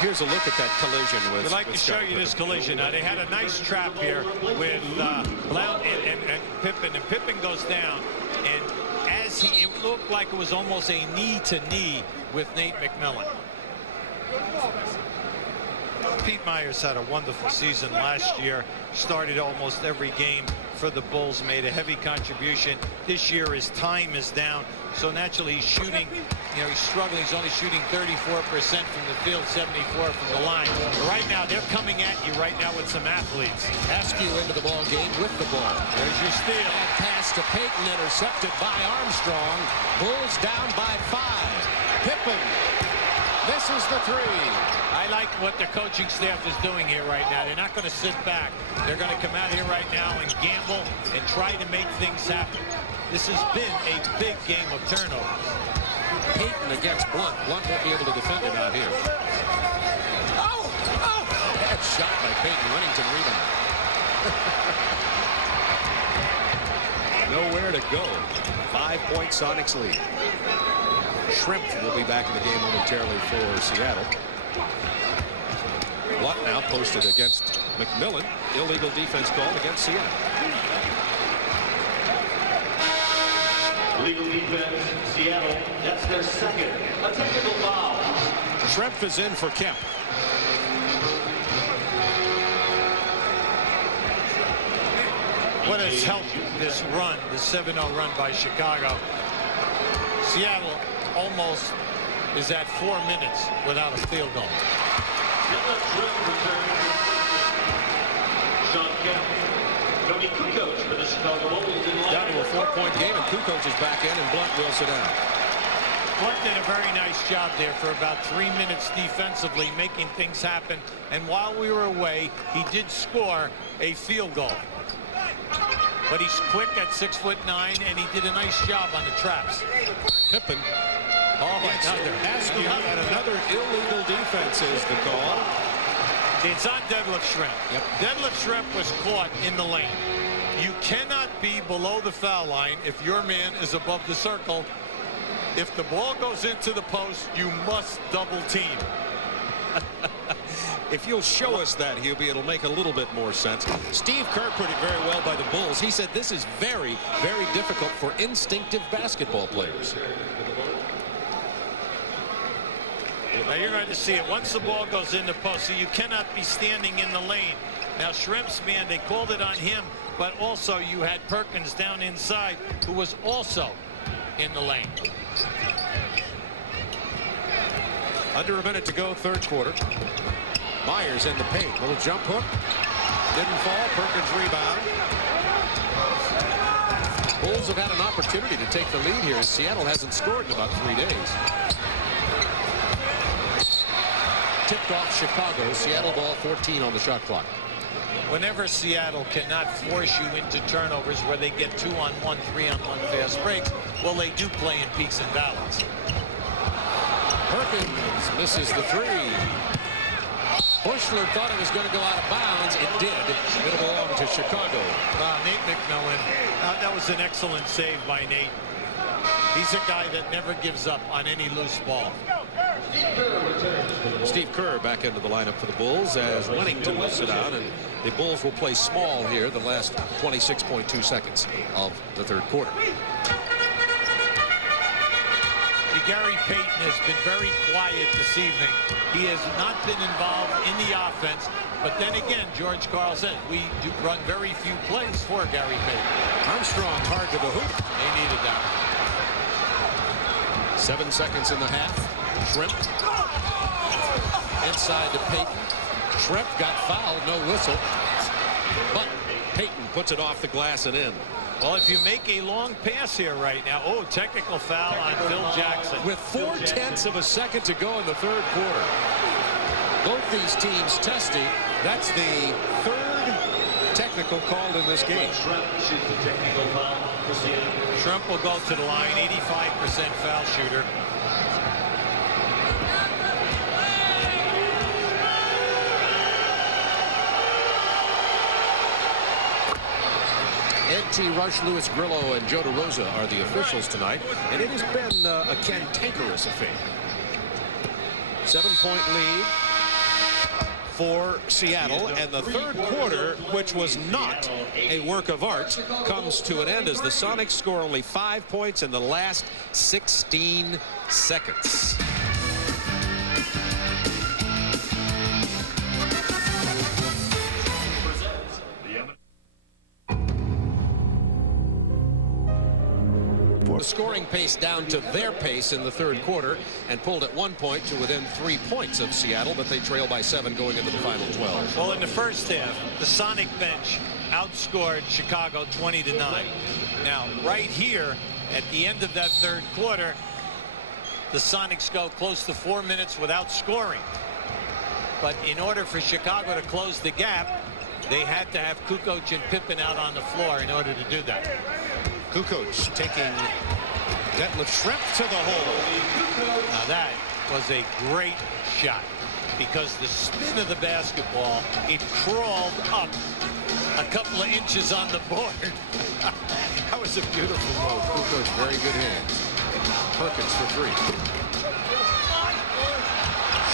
Here's a look at that collision with. We'd like to show you this collision. Now, they had a nice trap here with Blount and Pippen, and Pippen goes down, and as it looked like it was almost a knee-to-knee with Nate McMillan. Pete Myers had a wonderful season last year. Started almost every game for the Bulls, made a heavy contribution. This year his time is down, so naturally he's shooting, you know, he's struggling. He's only shooting 34% from the field, 74 from the line. But right now they're coming at you right now with some athletes. Askew into the ball game with the ball. There's your steal. Bad pass to Payton, intercepted by Armstrong. Bulls down by 5. Pippen misses the 3. I like what the coaching staff is doing here right now. They're not going to sit back. They're going to come out here right now and gamble and try to make things happen. This has been a big game of turnovers. Payton against Blunt. Blunt won't be able to defend it out here. Oh! Bad shot by Payton. Whittington rebound. Nowhere to go. 5-point Sonics lead. Shrimp will be back in the game momentarily for Seattle. Blunt now posted against McMillan. Illegal defense called against Seattle. Illegal defense, Seattle. That's their second. A technical foul. Shrimp is in for Kemp. What has helped this run, the 7-0 run by Chicago? Seattle almost is at 4 minutes without a field goal. Sean Kemp. Tony Kukoc for the Chicago Bulls. Down to a 4-point game, and Kukoc is back in, and Blunt will sit down. Blunt did a very nice job there for about 3 minutes defensively, making things happen. And while we were away, he did score a field goal. But he's quick at 6'9", and he did a nice job on the traps. Pippen. Oh, Askew at another illegal defense is the call. It's on Deadlift Shrimp. Yep. Deadlift Shrimp was caught in the lane. You cannot be below the foul line if your man is above the circle. If the ball goes into the post, you must double team. If you'll show us that, Hubie, it'll make a little bit more sense. Steve Kerr put it very well by the Bulls. He said this is very, very difficult for instinctive basketball players. Now you're going to see it once the ball goes in the post, so you cannot be standing in the lane. Now Shrimp's man, they called it on him, but also you had Perkins down inside, who was also in the lane. Under a minute to go, third quarter. Myers in the paint. Little jump hook. Didn't fall. Perkins rebound. Bulls have had an opportunity to take the lead here. Seattle hasn't scored in about 3 days. Tipped off Chicago. Seattle ball, 14 on the shot clock. Whenever Seattle cannot force you into turnovers where they get 2-on-1, 3-on-1 fast breaks, well, they do play in peaks and valleys. Perkins misses the 3. Bushler thought it was going to go out of bounds. It did. It'll belong to Chicago. Nate McMillan. That was an excellent save by Nate. He's a guy that never gives up on any loose ball. Steve Kerr back into the lineup for the Bulls as Whittington will sit down, and the Bulls will play small here the last 26.2 seconds of the third quarter. Gary Payton has been very quiet this evening. He has not been involved in the offense, but then again, George Karl said we do run very few plays for Gary Payton. Armstrong hard to the hoop. They needed that. 7 seconds in the half. Shrimp inside to Payton. Shrimp got fouled, no whistle, but puts it off the glass and in. Well, if you make a long pass here right now, technical foul on Phil Jackson. With 0.4 of a second to go in the third quarter. Both these teams testing. That's the third technical called in this game. Shrimp will go to the line, 85% foul shooter. Ed.T. Rush, Louis Grillo, and Joe DeRosa are the officials tonight, and it has been a cantankerous affair. 7-point lead for Seattle, and the third quarter, which was not a work of art, comes to an end as the Sonics score only 5 points in the last 16 seconds. The scoring pace down to their pace in the third quarter and pulled at 1 point to within 3 points of Seattle, but they trail by 7 going into the final 12. Well, in the first half, the Sonic bench outscored Chicago 20-9. Now, right here, at the end of that third quarter, the Sonics go close to 4 minutes without scoring. But in order for Chicago to close the gap, they had to have Kukoc and Pippen out on the floor in order to do that. Kukoc taking Detlef Shrimp to the hole. Now that was a great shot because the spin of the basketball, it crawled up a couple of inches on the board. That was a beautiful move. Kukoc, very good hands. Perkins for 3.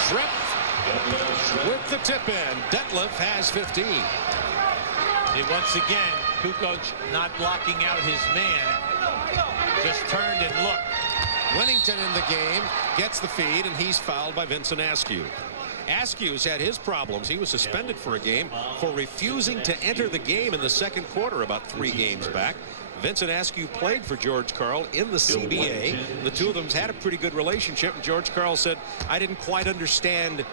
Shrimp with the tip in. Detlef has 15. And once again, Kukoc not blocking out his man, just turned and looked. Wennington in the game, gets the feed, and he's fouled by Vincent Askew. Askew's had his problems. He was suspended for a game for refusing to enter the game in the second quarter about 3 games back. Vincent Askew played for George Karl in the CBA. The two of them had a pretty good relationship, and George Karl said, I didn't quite understand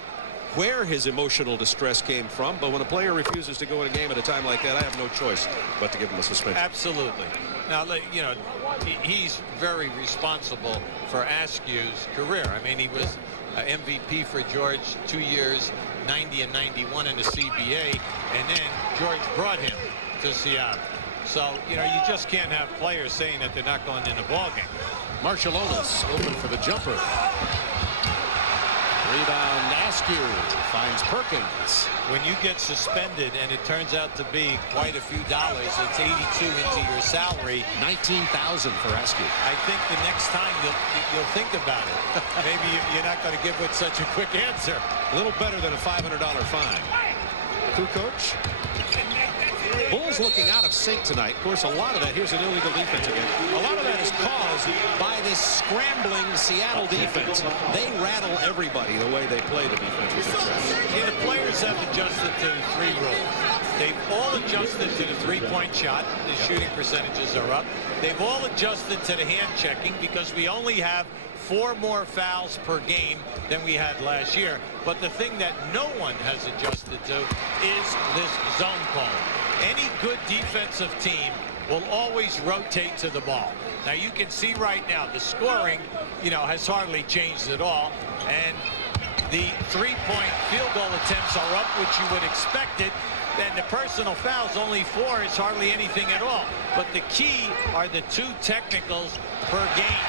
where his emotional distress came from, but when a player refuses to go in a game at a time like that, I have no choice but to give him a suspension. Absolutely. Now, you know, he's very responsible for Askew's career. I mean, he was MVP for George 2 years, 90 and 91 in the CBA, and then George brought him to Seattle. So, you know, you just can't have players saying that they're not going in the ballgame. Marciulionis open for the jumper. Rebound, Askew finds Perkins. When you get suspended and it turns out to be quite a few dollars, it's 82 into your salary. 19,000 for Askew. I think the next time you'll think about it. Maybe you're not going to give it such a quick answer. A little better than a $500 fine. Kukoc. Bulls looking out of sync tonight. Of course, a lot of that, here's an illegal defense again. A lot of that is caused by this scrambling Seattle defense. They rattle everybody the way they play the defensive success. See, the players have adjusted to the 3 rules. They've all adjusted to the 3-point shot. The shooting percentages are up. They've all adjusted to the hand checking because we only have 4 more fouls per game than we had last year. But the thing that no one has adjusted to is this zone call. Any good defensive team will always rotate to the ball. Now you can see right now the scoring, you know, has hardly changed at all, and the 3-point field goal attempts are up, which you would expect it. And the personal fouls, only 4, is hardly anything at all. But the key are the 2 technicals per game.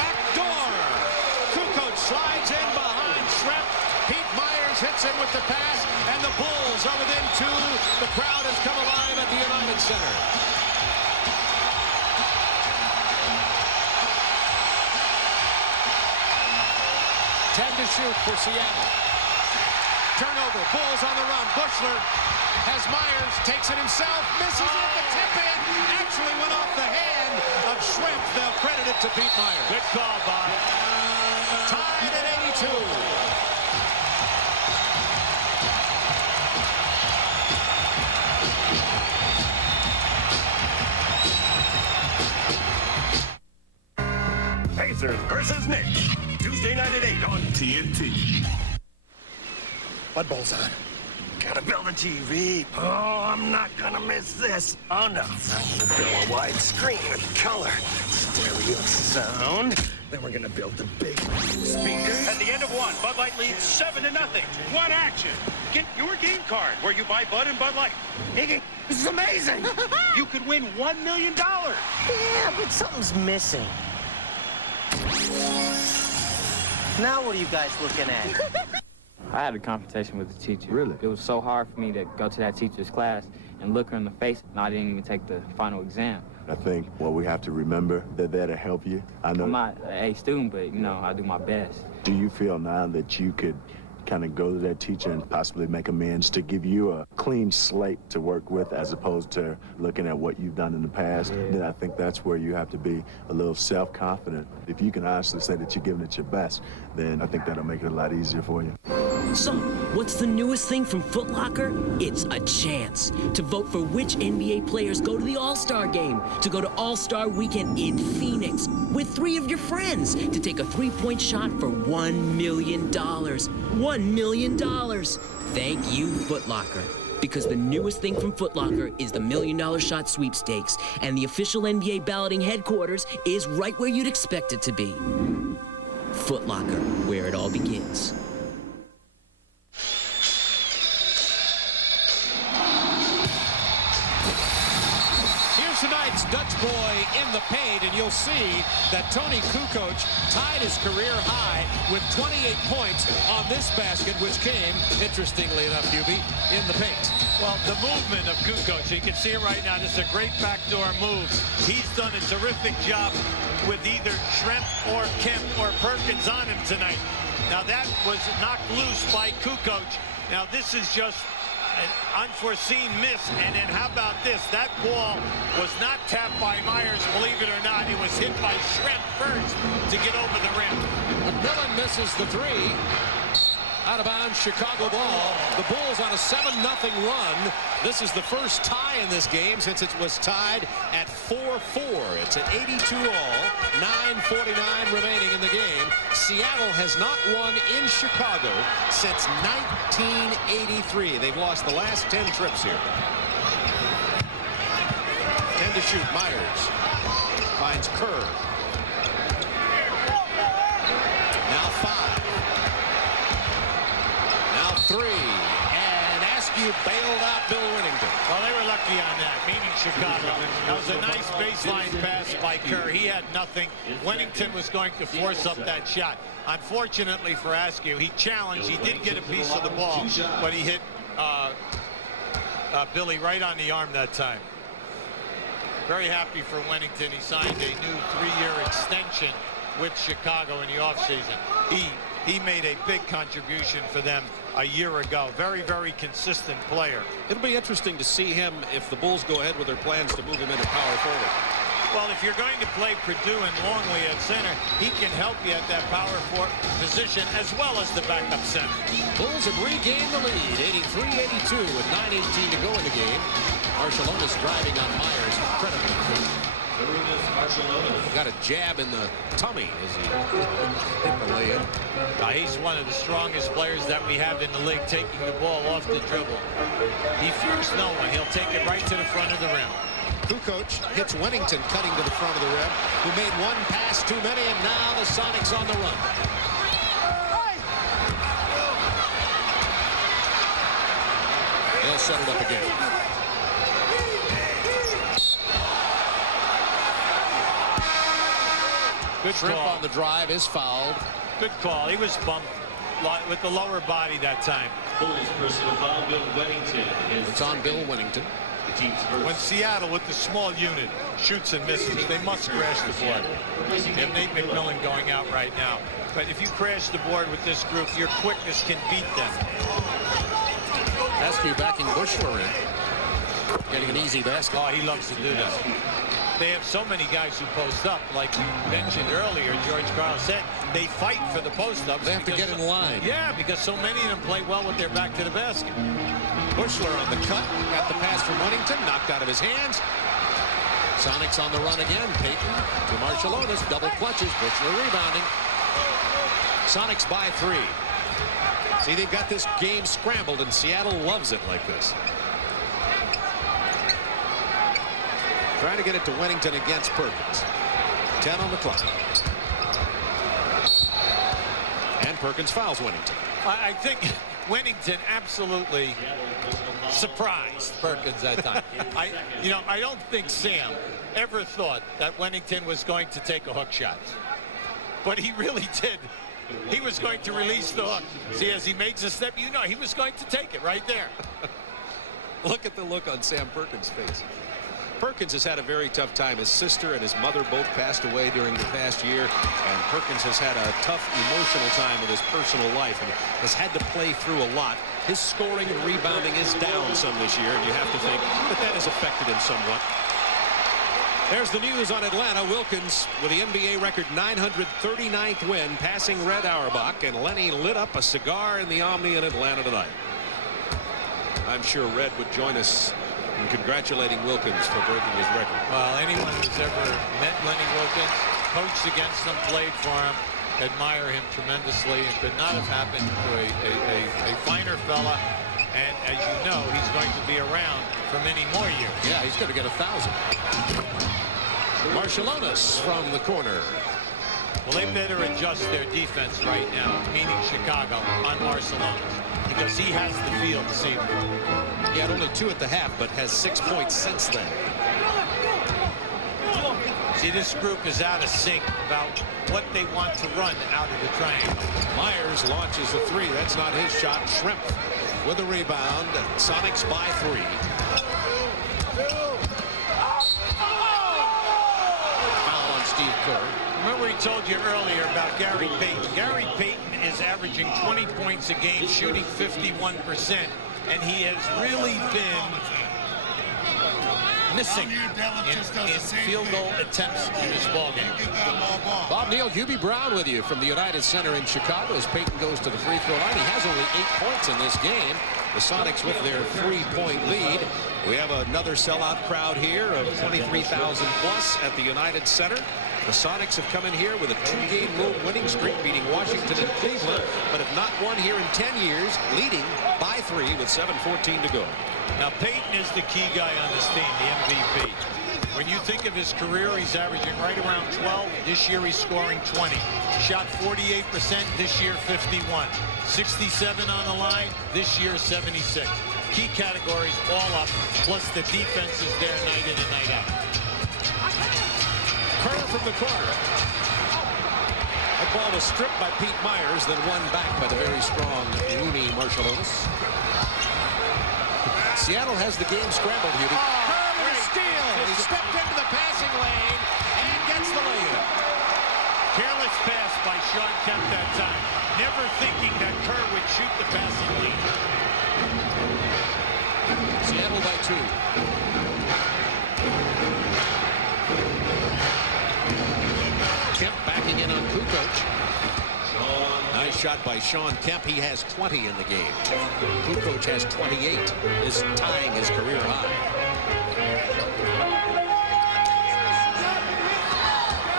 Backdoor. Kukoc slides in behind Shrimp. Pete Myers hits him with the pass, and the Bulls are within 2. The crowd has come alive at the United Center. Ten to shoot for Seattle. Turnover, Bulls on the run. Bushler has Myers, takes it himself, misses it at the tip-in. Actually went off the hand of Shrimp. They'll credit it to Pete Myers. Good call, Bob. Tied at 82. Pacers versus Knicks. Tuesday night at 8 on TNT. Bud Ball's on. Gotta build a TV. Oh, I'm not gonna miss this. Oh, no. I'm gonna build a wide screen with color, stereo sound. Then we're gonna build the big speakers. At the end of one, Bud Light leads 7-0. One action. Get your game card where you buy Bud and Bud Light. Iggy, this is amazing. You could win $1 million. Yeah, but something's missing. Now what are you guys looking at? I had a confrontation with the teacher. Really? It was so hard for me to go to that teacher's class and look her in the face, and I didn't even take the final exam. I think what we have to remember, they're there to help you. I know. I'm not an A student, but, you know, I do my best. Do you feel now that you could kind of go to that teacher and possibly make amends to give you a clean slate to work with as opposed to looking at what you've done in the past? Yeah. Then I think that's where you have to be a little self-confident. If you can honestly say that you're giving it your best, then I think that'll make it a lot easier for you. So, what's the newest thing from Foot Locker? It's a chance to vote for which NBA players go to the All-Star Game, to go to All-Star Weekend in Phoenix with 3 of your friends, to take a 3-point shot for $1 million. $1 million. Thank you, Foot Locker. Because the newest thing from Foot Locker is the $1 Million Shot Sweepstakes, and the official NBA balloting headquarters is right where you'd expect it to be. Foot Locker, where it all begins. Tonight's Dutch boy in the paint, and you'll see that Tony Kukoc tied his career high with 28 points on this basket, which came, interestingly enough, Hubie, in the paint. Well, the movement of Kukoc, you can see it right now. This is a great backdoor move. He's done a terrific job with either Schrempf or Kemp or Perkins on him tonight. Now, that was knocked loose by Kukoc. Now, this is just an unforeseen miss, and then how about this? That ball was not tapped by Myers, believe it or not. It was hit by Schrempf first to get over the rim. McMillan misses the 3. Out of bounds, Chicago ball. The Bulls on a 7-0 run. This is the first tie in this game since it was tied at 4-4. It's an 82-all, 9:49 remaining in the game. Seattle has not won in Chicago since 1983. They've lost the last 10 trips here. 10 to shoot. Myers finds Kerr. Now 5. 3, and Askew bailed out Bill Winnington. Well, they were lucky on that, meaning Chicago. That was a nice baseline pass by Kerr. He had nothing. Winnington was going to force up that shot. Unfortunately for Askew, he challenged. He did get a piece of the ball, but he hit Billy right on the arm that time. Very happy for Winnington. He signed a new 3-year extension with Chicago in the offseason. He made a big contribution for them a year ago. Very, very consistent player. It'll be interesting to see him if the Bulls go ahead with their plans to move him into power forward. Well, if you're going to play Purdue and Longley at center, he can help you at that power forward position as well as the backup center. Bulls have regained the lead, 83-82 with 9:18 to go in the game. Marciulionis driving on Myers, incredibly quick. Got a jab in the tummy as he hit the layup. He's one of the strongest players that we have in the league, taking the ball off the dribble. He fears no one. He'll take it right to the front of the rim. Kukoc hits Winnington cutting to the front of the rim, who made one pass too many, and now the Sonics on the run. They'll set it up again. Good Schrempf call. on the drive is fouled. Good call. He was bumped with the lower body that time. Bulls personal foul, Bill Winnington. It's on Bill Winnington. When Seattle, with the small unit, shoots and misses, they must crash the board. They have Nate McMillan going out right now. But if you crash the board with this group, your quickness can beat them. Askew backing Bushler in. Getting an easy basket. Oh, he loves to do that. They have so many guys who post up. Like you mentioned earlier, George Karl said, they fight for the post-ups. They have to get in line. Yeah, because so many of them play well with their back to the basket. Bushler on the cut. Got the pass from Winnington. Knocked out of his hands. Sonics on the run again. Payton to Marciulionis. Double clutches. Bushler rebounding. Sonics by 3. See, they've got this game scrambled, and Seattle loves it like this. Trying to get it to Wennington against Perkins. 10 on the clock. And Perkins fouls Wennington. I think Wennington absolutely surprised Perkins that time. I don't think Sam ever thought that Wennington was going to take a hook shot. But he really did. He was going to release the hook. See, as he makes a step, you know, he was going to take it right there. Look at the look on Sam Perkins' face. Perkins has had a very tough time. His sister and his mother both passed away during the past year, and Perkins has had a tough emotional time with his personal life and has had to play through a lot. His scoring and rebounding is down some this year, and you have to think that has affected him somewhat. There's the news on Atlanta. Wilkins with the NBA record 939th win, passing Red Auerbach, and Lenny lit up a cigar in the Omni in Atlanta tonight. I'm sure Red would join us in congratulating Wilkins for breaking his record. Well, anyone who's ever met Lenny Wilkins, coached against him, played for him, admire him tremendously, and could not have happened to a finer fella. And as you know, he's going to be around for many more years. Yeah, he's going to get 1,000. Marciulionis from the corner. Well, they better adjust their defense right now, meaning Chicago, on Marciulionis, because he has the field this evening. He had only 2 at the half, but has 6 points since then. See, this group is out of sync about what they want to run out of the triangle. Myers launches a 3. That's not his shot. Shrimp with a rebound. Sonics by 3. Foul on Steve Kerr. Remember, he told you earlier about Gary Payton. Gary Payton is averaging 20 points a game, shooting 51%, and he has really been missing in field goal attempts in this ballgame. Bob Neal, Hubie Brown with you from the United Center in Chicago as Payton goes to the free throw line. He has only 8 points in this game. The Sonics with their 3-point lead. We have another sellout crowd here of 23,000 plus at the United Center. The Sonics have come in here with a 2-game road winning streak, beating Washington and Cleveland, but have not won here in 10 years, leading by 3 with 7:14 to go. Now, Payton is the key guy on this team, the MVP. When you think of his career, he's averaging right around 12. This year, he's scoring 20. Shot 48%. This year, 51. 67 on the line. This year, 76. Key categories all up, plus the defense is there night in and night out. Kerr from the corner. That ball was stripped by Pete Myers, then won back by the very strong Rooney Marciulionis. Seattle has the game scrambled, Hubie. Kerr with a steal. He stepped into the passing lane and gets the layup. Careless pass by Sean Kemp that time. Never thinking that Kerr would shoot the passing lane. Seattle by 2. Kemp backing in on Kukoc. Nice shot by Sean Kemp. He has 20 in the game. Kukoc has 28, is tying his career high.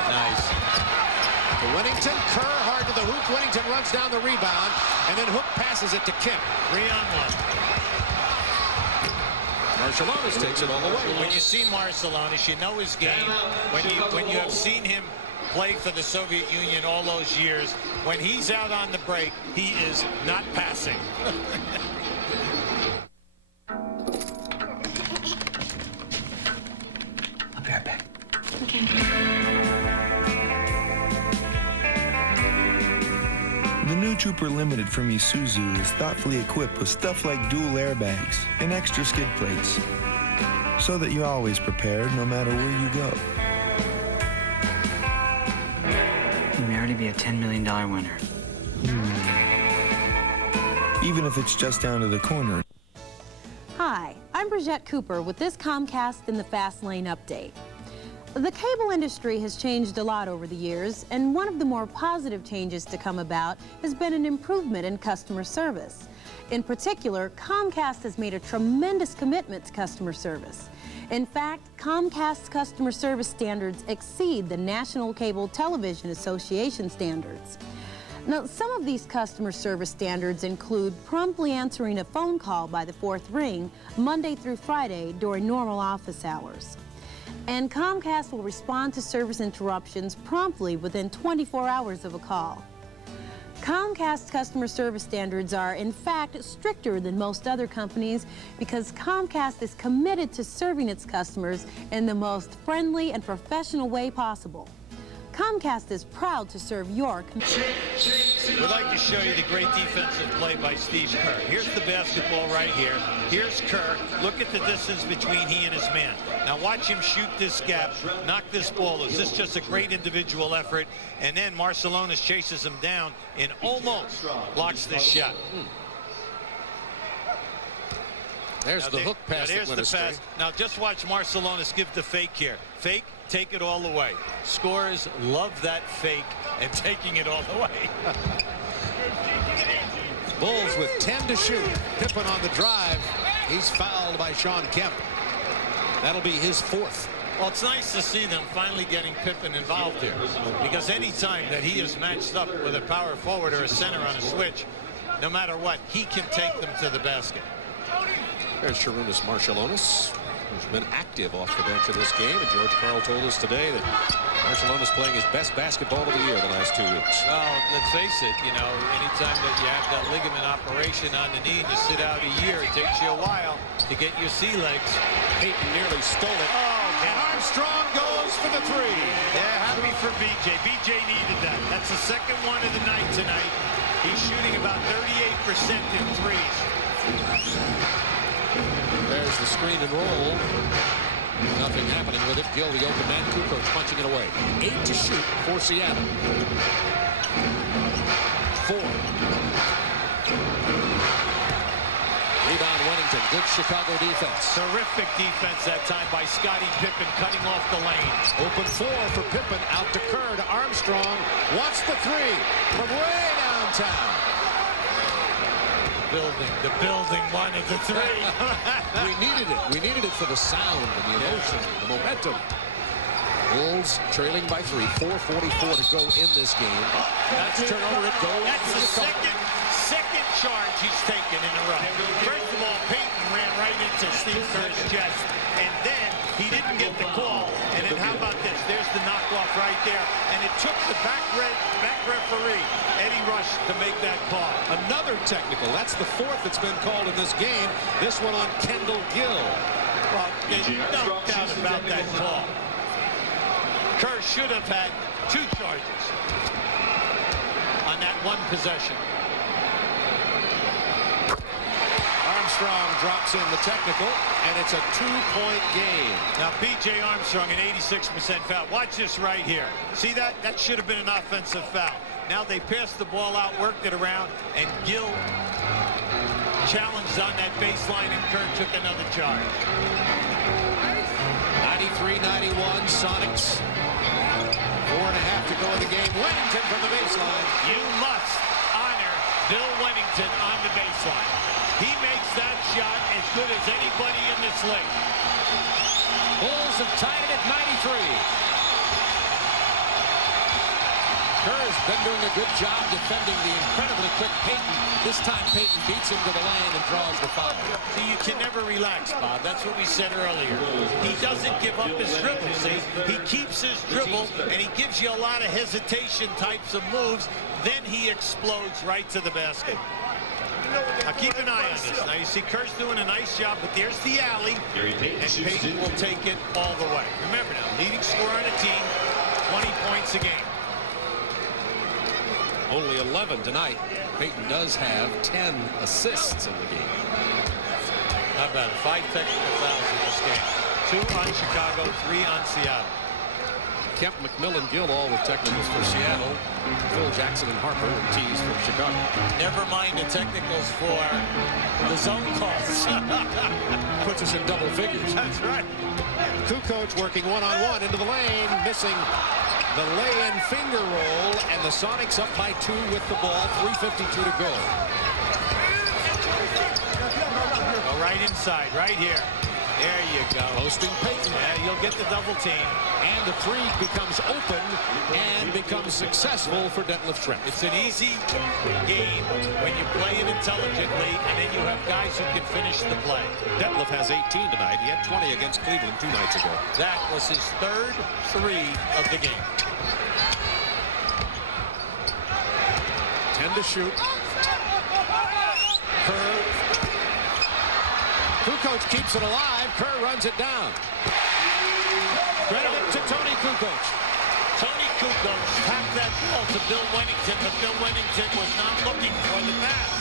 Nice. To Wennington. Kerr hard to the hoop. Wennington runs down the rebound, and then Hook passes it to Kemp. 3-on-1. Marciulionis takes it all the way. When you see Marciulionis, you know his game. When you have seen him play for the Soviet Union all those years, when he's out on the break, he is not passing. I'll be right back. Okay. The new Trooper Limited from Isuzu is thoughtfully equipped with stuff like dual airbags and extra skid plates, so that you're always prepared no matter where you go. You may already be a $10 million winner. Even if it's just down to the corner. Hi, I'm Bridgette Cooper with this Comcast in the Fast Lane update. The cable industry has changed a lot over the years, and one of the more positive changes to come about has been an improvement in customer service. In particular, Comcast has made a tremendous commitment to customer service. In fact, Comcast's customer service standards exceed the National Cable Television Association standards. Now, some of these customer service standards include promptly answering a phone call by the fourth ring, Monday through Friday during normal office hours. And Comcast will respond to service interruptions promptly within 24 hours of a call. Comcast customer service standards are, in fact, stricter than most other companies because Comcast is committed to serving its customers in the most friendly and professional way possible. Comcast is proud to serve your community. We'd like to show you the great defensive play by Steve Kerr. Here's the basketball right here. Here's Kerr. Look at the distance between he and his man. Now watch him shoot this gap, knock this ball loose. This is just a great individual effort. And then Marciulionis chases him down and almost blocks this shot. There's the hook pass. There's the pass. Now just watch Marciulionis give the fake here. Fake, take it all the way. Scorers love that fake and taking it all the way. Bulls with 10 to shoot. Pippen on the drive. He's fouled by Sean Kemp. That'll be his fourth. Well, it's nice to see them finally getting Pippen involved here, because any time that he is matched up with a power forward or a center on a switch, no matter what, he can take them to the basket. There's Sharunas Marciulionis, who's been active off the bench in this game, and George Karl told us today that Marciulionis playing his best basketball of the year the last 2 weeks. Well, let's face it, you know, anytime that you have that ligament operation on the knee and you sit out a year, it takes you a while to get your sea legs. Peyton nearly stole it. Oh, and Armstrong goes for the three. Yeah, happy for BJ. BJ needed that. That's the second one of the night tonight. He's shooting about 38% in threes. There's the screen and roll. Nothing happening with it. Gill, the open man. Kukoc punching it away. 8 to shoot for Seattle. 4. Rebound Wennington. Good Chicago defense. Terrific defense that time by Scottie Pippen, cutting off the lane. Open 4 for Pippen. Out to Kerr to Armstrong. Wants the three from way downtown. The building wanted the three. We needed it. We needed it for the sound and the emotion, the momentum. Wolves trailing by 3. 4:44 to go in this game. That's turnover. It goes. That's the second charge he's taken in a row. First of all, Peyton ran right into Steve Kerr's chest, and then he didn't get the call. And then how about this? There's the knockoff right there, and it took the back referee, Eddie Rush, to make that call. Another technical. That's the 4th that's been called in this game. This one on Kendall Gill. Well, there's no doubt about that call. Kerr should have had 2 charges on that one possession. Armstrong drops in the technical, and it's a 2-point game. Now, B.J. Armstrong, an 86% foul. Watch this right here. See that? That should have been an offensive foul. Now they passed the ball out, worked it around, and Gill challenged on that baseline, and Kerr took another charge. 93-91, Sonics. 4.5 to go in the game. Wennington from the baseline. You must honor Bill Wennington on the baseline. He makes that shot as good as anybody in this league. Bulls have tied it at 93. Kerr's been doing a good job defending the incredibly quick Peyton. This time Peyton beats him to the lane and draws the foul. See, you can never relax, Bob. That's what we said earlier. He doesn't give up his dribble, see? He keeps his dribble, and he gives you a lot of hesitation types of moves. Then he explodes right to the basket. Now keep an eye on this. Now you see Kerr's doing a nice job, but there's the alley, and Peyton will take it all the way. Remember now, leading scorer on a team, 20 points a game. Only 11 tonight. Peyton does have 10 assists in the game. How about it? 5 technical fouls in this game. 2 on Chicago, 3 on Seattle. Kemp, McMillan, Gill all with technicals for Seattle. Phil Jackson and Harper with tees for Chicago. Never mind the technicals for the zone calls. Puts us in double figures. That's right. Kukoc working one-on-one into the lane, missing the lay-in finger roll, and the Sonics up by 2 with the ball. 3:52 to go. Go right inside, right here. There you go. Posting Payton. Yeah, you'll get the double team. And the three becomes open and becomes successful for Detlef Schrempf. It's an easy game when you play it intelligently, and then you have guys who can finish the play. Detlef has 18 tonight. He had 20 against Cleveland 2 nights ago. That was his third three of the game. 10 to shoot. Kerr. Kukoc keeps it alive. Kerr runs it down. Credit to Tony Kukoc. Tony Kukoc tapped that ball to Bill Wennington, but Bill Wennington was not looking for the pass.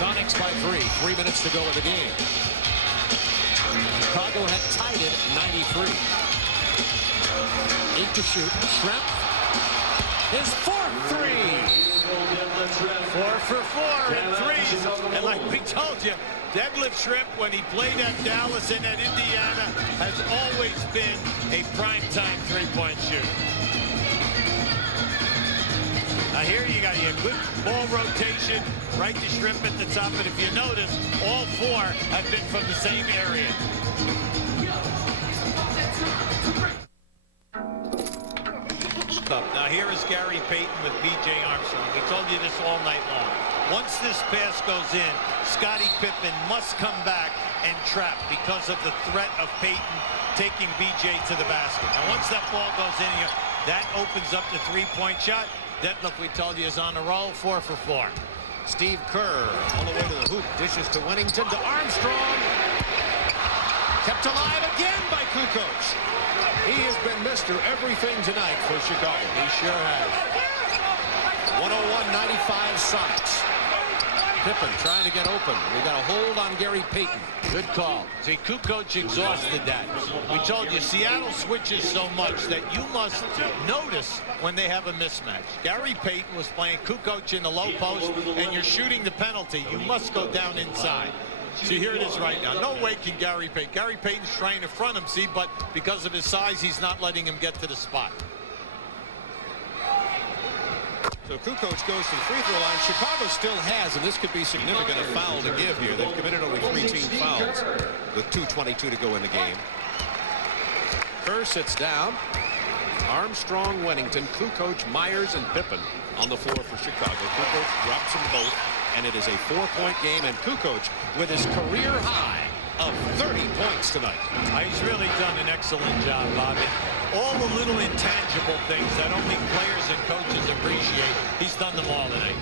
Sonics by 3. 3 minutes to go in the game. Chicago had tied it 93. 8 to shoot. Schrempf. His fourth three. 4 for 4 in threes. And like we told you, Detlef Schrempf, when he played at Dallas and at Indiana, has always been a primetime three-point shooter. Now here you got your good ball rotation, right to Schrempf at the top. But if you notice, all 4 have been from the same area. Now here is Gary Payton with B.J. Armstrong. We told you this all night long. Once this pass goes in, Scottie Pippen must come back and trap because of the threat of Payton taking B.J. to the basket. Now once that ball goes in here, that opens up the three-point shot. Detlef, we told you, is on a roll. 4 for 4. Steve Kerr all the way to the hoop. Dishes to Wennington to Armstrong. Kept alive again by Kukoc. He has been Mr. Everything tonight for Chicago. He sure has. 101-95 Sonics. Pippen trying to get open. We got a hold on Gary Payton. Good call. See, Kukoc exhausted that. We told you Seattle switches so much that you must notice when they have a mismatch. Gary Payton was playing Kukoc in the low post, and you're shooting the penalty. You must go down inside. See, here it is right now. No way can Gary Payton. Gary Payton's trying to front him, see, but because of his size, he's not letting him get to the spot. So Kukoc goes to the free throw line. Chicago still has, and this could be significant, a foul to give here. They've committed only 3 team fouls with 2:22 to go in the game. Kerr sits down. Armstrong, Wennington, Kukoc, Myers, and Pippen on the floor for Chicago. Kukoc drops them both, and it is a 4-point game, and Kukoc with his career high of 30 points tonight. He's really done an excellent job, Bobby. All the little intangible things that only players and coaches appreciate, he's done them all tonight.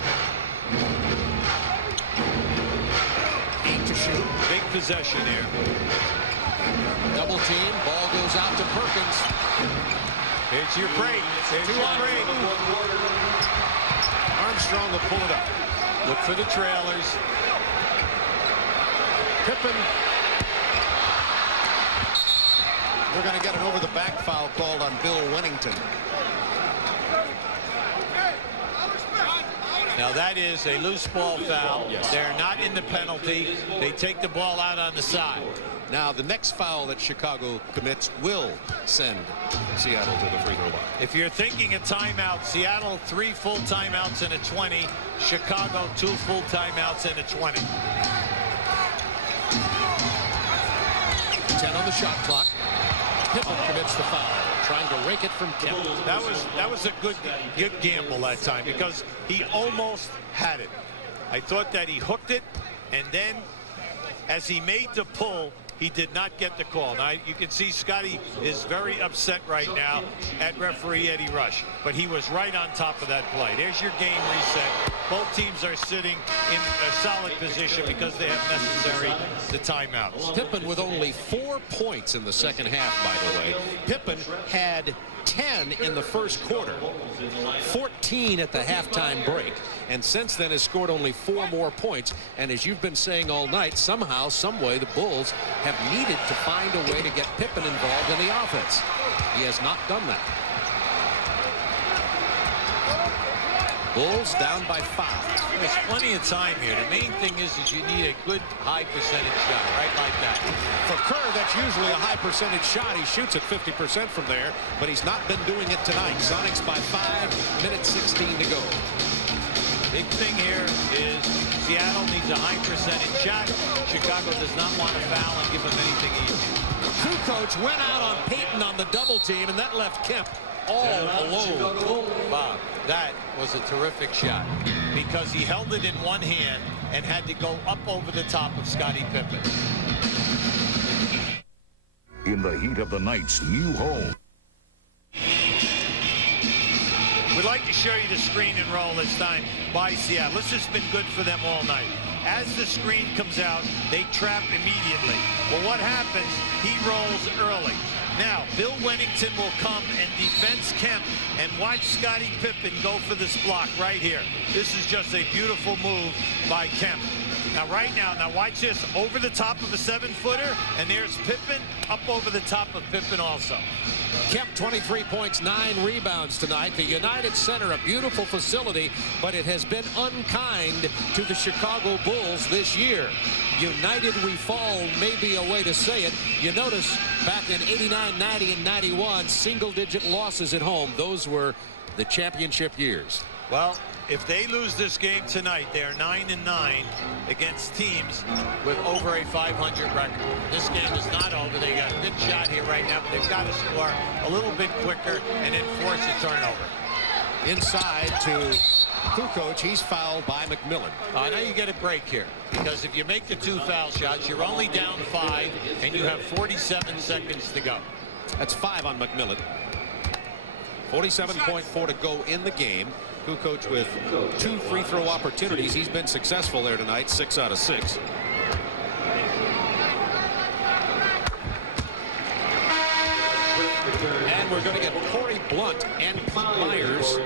8 to shoot. Big possession here. Double team. Ball goes out to Perkins. Here's your break. There's your break. Armstrong will pull it up. Look for the trailers. Pippen. We're going to get an over-the-back foul called on Bill Wennington. Now that is a loose ball foul. Yes. They're not in the penalty. They take the ball out on the side. Now the next foul that Chicago commits will send Seattle to the free throw line. If you're thinking a timeout, Seattle 3 full timeouts and a 20. Chicago 2 full timeouts and a 20. 10 on the shot clock. Pippen commits the foul, trying to rake it from Kemp. That was a good gamble that time because he almost had it. I thought that he hooked it, and then as he made the pull, he did not get the call. Now you can see Scotty is very upset right now at referee Eddie Rush, but he was right on top of that play. There's your game reset. Both teams are sitting in a solid position because they have necessary the timeouts. Pippen with only 4 points in the second half, by the way. Pippen had 10 in the first quarter, 14 at the halftime break, and since then has scored only 4 more points. And as you've been saying all night, somehow, some way, the Bulls have needed to find a way to get Pippen involved in the offense. He has not done that. Bulls down by 5. There's plenty of time here. The main thing is you need a good high percentage shot, right like that. For Kerr, that's usually a high percentage shot. He shoots at 50% from there, but he's not been doing it tonight. Sonics by 5, minute 16 to go. Big thing here is Seattle needs a high percentage shot. Chicago does not want to foul and give them anything easy. Kukoc went out on Payton on the double team, and that left Kemp all alone. Bob, that was a terrific shot because he held it in one hand and had to go up over the top of Scottie Pippen. In the heat of the night's new home. We'd like to show you the screen and roll this time by Seattle. This has been good for them all night. As the screen comes out, they trap immediately. Well, what happens? He rolls early. Now, Bill Wennington will come and defense Kemp and watch Scottie Pippen go for this block right here. This is just a beautiful move by Kemp. Now, right now, watch this. Over the top of a 7-footer, and there's Pippen up over the top of Pippen also. Kemp, 23 points, 9 rebounds tonight. The United Center, a beautiful facility, but it has been unkind to the Chicago Bulls this year. United we fall may be a way to say it. You notice back in 89, 90, and 91, single-digit losses at home. Those were the championship years. Well, if they lose this game tonight, they are 9-9 against teams with over a 500 record. This game is not over. They got a good shot here right now, but they've got to score a little bit quicker and then force a turnover. Inside to Kukoc. He's fouled by McMillan. Now you get a break here because if you make the 2 foul shots, you're only down 5 and you have 47 seconds to go. That's 5 on McMillan. 47.4 to go in the game. Kukoc with 2 free throw opportunities. He's been successful there tonight, 6 out of 6. And we're going to get Corey Blunt and Pete Myers.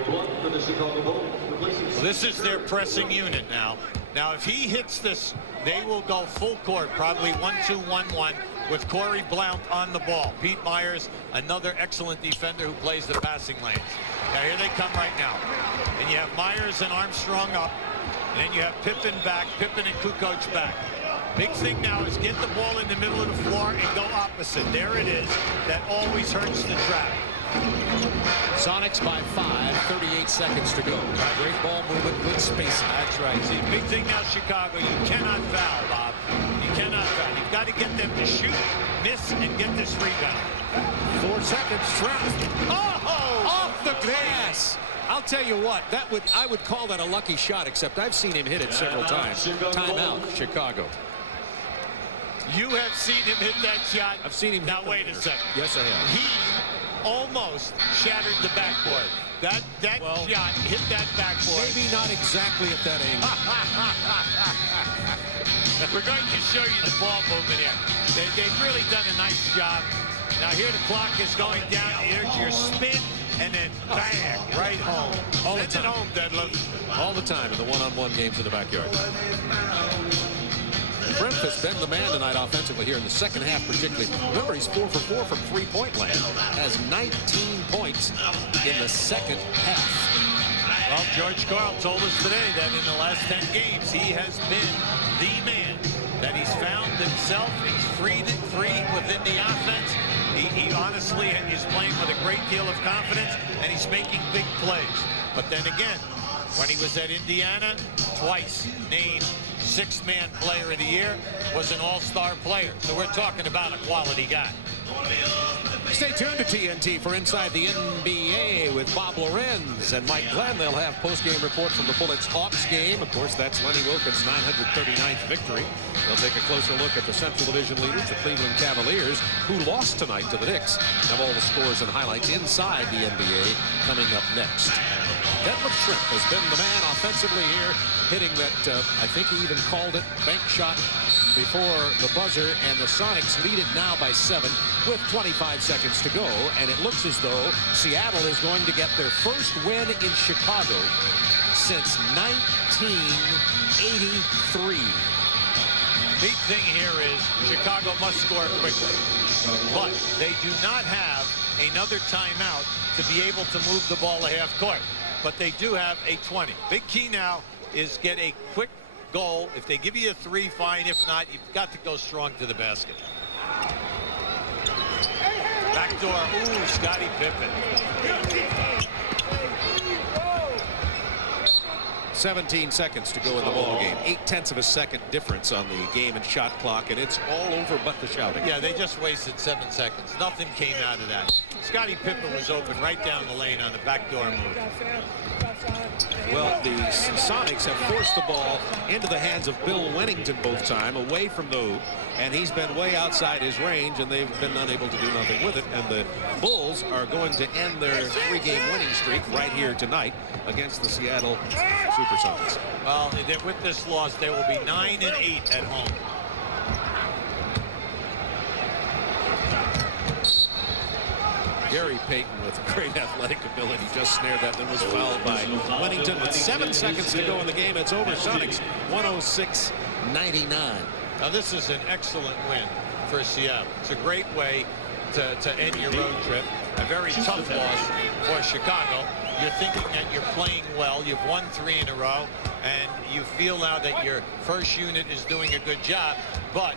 This is their pressing unit now. Now, if he hits this, they will go full court, probably 1-2-1-1 with Corey Blount on the ball. Pete Myers, another excellent defender who plays the passing lanes. Now, here they come right now. And you have Myers and Armstrong up. And then you have Pippen back, Pippen and Kukoc back. Big thing now is get the ball in the middle of the floor and go opposite. There it is. That always hurts the trap. Sonics by 5, 38 seconds to go. Great ball movement, good spacing. That's right. See, big thing now, Chicago, you cannot foul, Bob. You cannot foul. You've got to get them to shoot, miss, and get this rebound. 4 seconds, trapped. Oh! Off the glass! I'll tell you what, I would call that a lucky shot, except I've seen him hit it several times. Timeout, Chicago. You have seen him hit that shot. I've seen him. Now wait a second. Yes, I have. He almost shattered the backboard. That shot hit that backboard. Maybe not exactly at that angle. We're going to show you the ball movement here. They've really done a nice job. Now here the clock is going down. Here's your spin, and then bang, right home. All the time. Home, Deadlift. All the time in the one-on-one games in the backyard. Brent has been the man tonight offensively here in the second half particularly. Remember, he's 4 for 4 from three-point land. Has 19 points in the second half. Well, George Karl told us today that in the last 10 games, he has been the man. That he's found himself. He's free within the offense. He honestly is playing with a great deal of confidence, and he's making big plays. But then again, when he was at Indiana, twice named 6th-man player of the year, was an all-star player. So we're talking about a quality guy. Stay tuned to TNT for Inside the NBA with Bob Lorenz and Mike Glenn. They'll have post-game report from the Bullets-Hawks game. Of course, that's Lenny Wilkins' 939th victory. They'll take a closer look at the Central Division leaders, the Cleveland Cavaliers, who lost tonight to the Knicks. Have all the scores and highlights inside the NBA coming up next. Detlef Schrempf has been the man offensively here, hitting that, I think he even called it, bank shot before the buzzer, and the Sonics lead it now by 7 with 25 seconds to go, and it looks as though Seattle is going to get their first win in Chicago since 1983. Big thing here is Chicago must score quickly, but they do not have another timeout to be able to move the ball a half court. But they do have a 20. Big key now is get a quick goal. If they give you a 3, fine. If not, you've got to go strong to the basket. Backdoor. Ooh, Scottie Pippen. 17 seconds to go in the ball game. 0.8 of a second difference on the game and shot clock, and it's all over but the shouting. Yeah, they just wasted 7 seconds. Nothing came out of that. Scottie Pippen was open right down the lane on the backdoor move. Well, the Sonics have forced the ball into the hands of Bill Wennington both time, away from the hoop, and he's been way outside his range, and they've been unable to do nothing with it. And the Bulls are going to end their 3-game winning streak right here tonight against the Seattle Supersonics. Well, with this loss, they will be 9-8 at home. Gary Payton with great athletic ability just snared that, then was fouled by Wennington with 7 seconds to go in the game. It's over. Sonics 106-99. Now this is an excellent win for Seattle. It's a great way to end your road trip. A very tough loss for Chicago. You're thinking that you're playing well. You've won 3 in a row, and you feel now that your first unit is doing a good job, but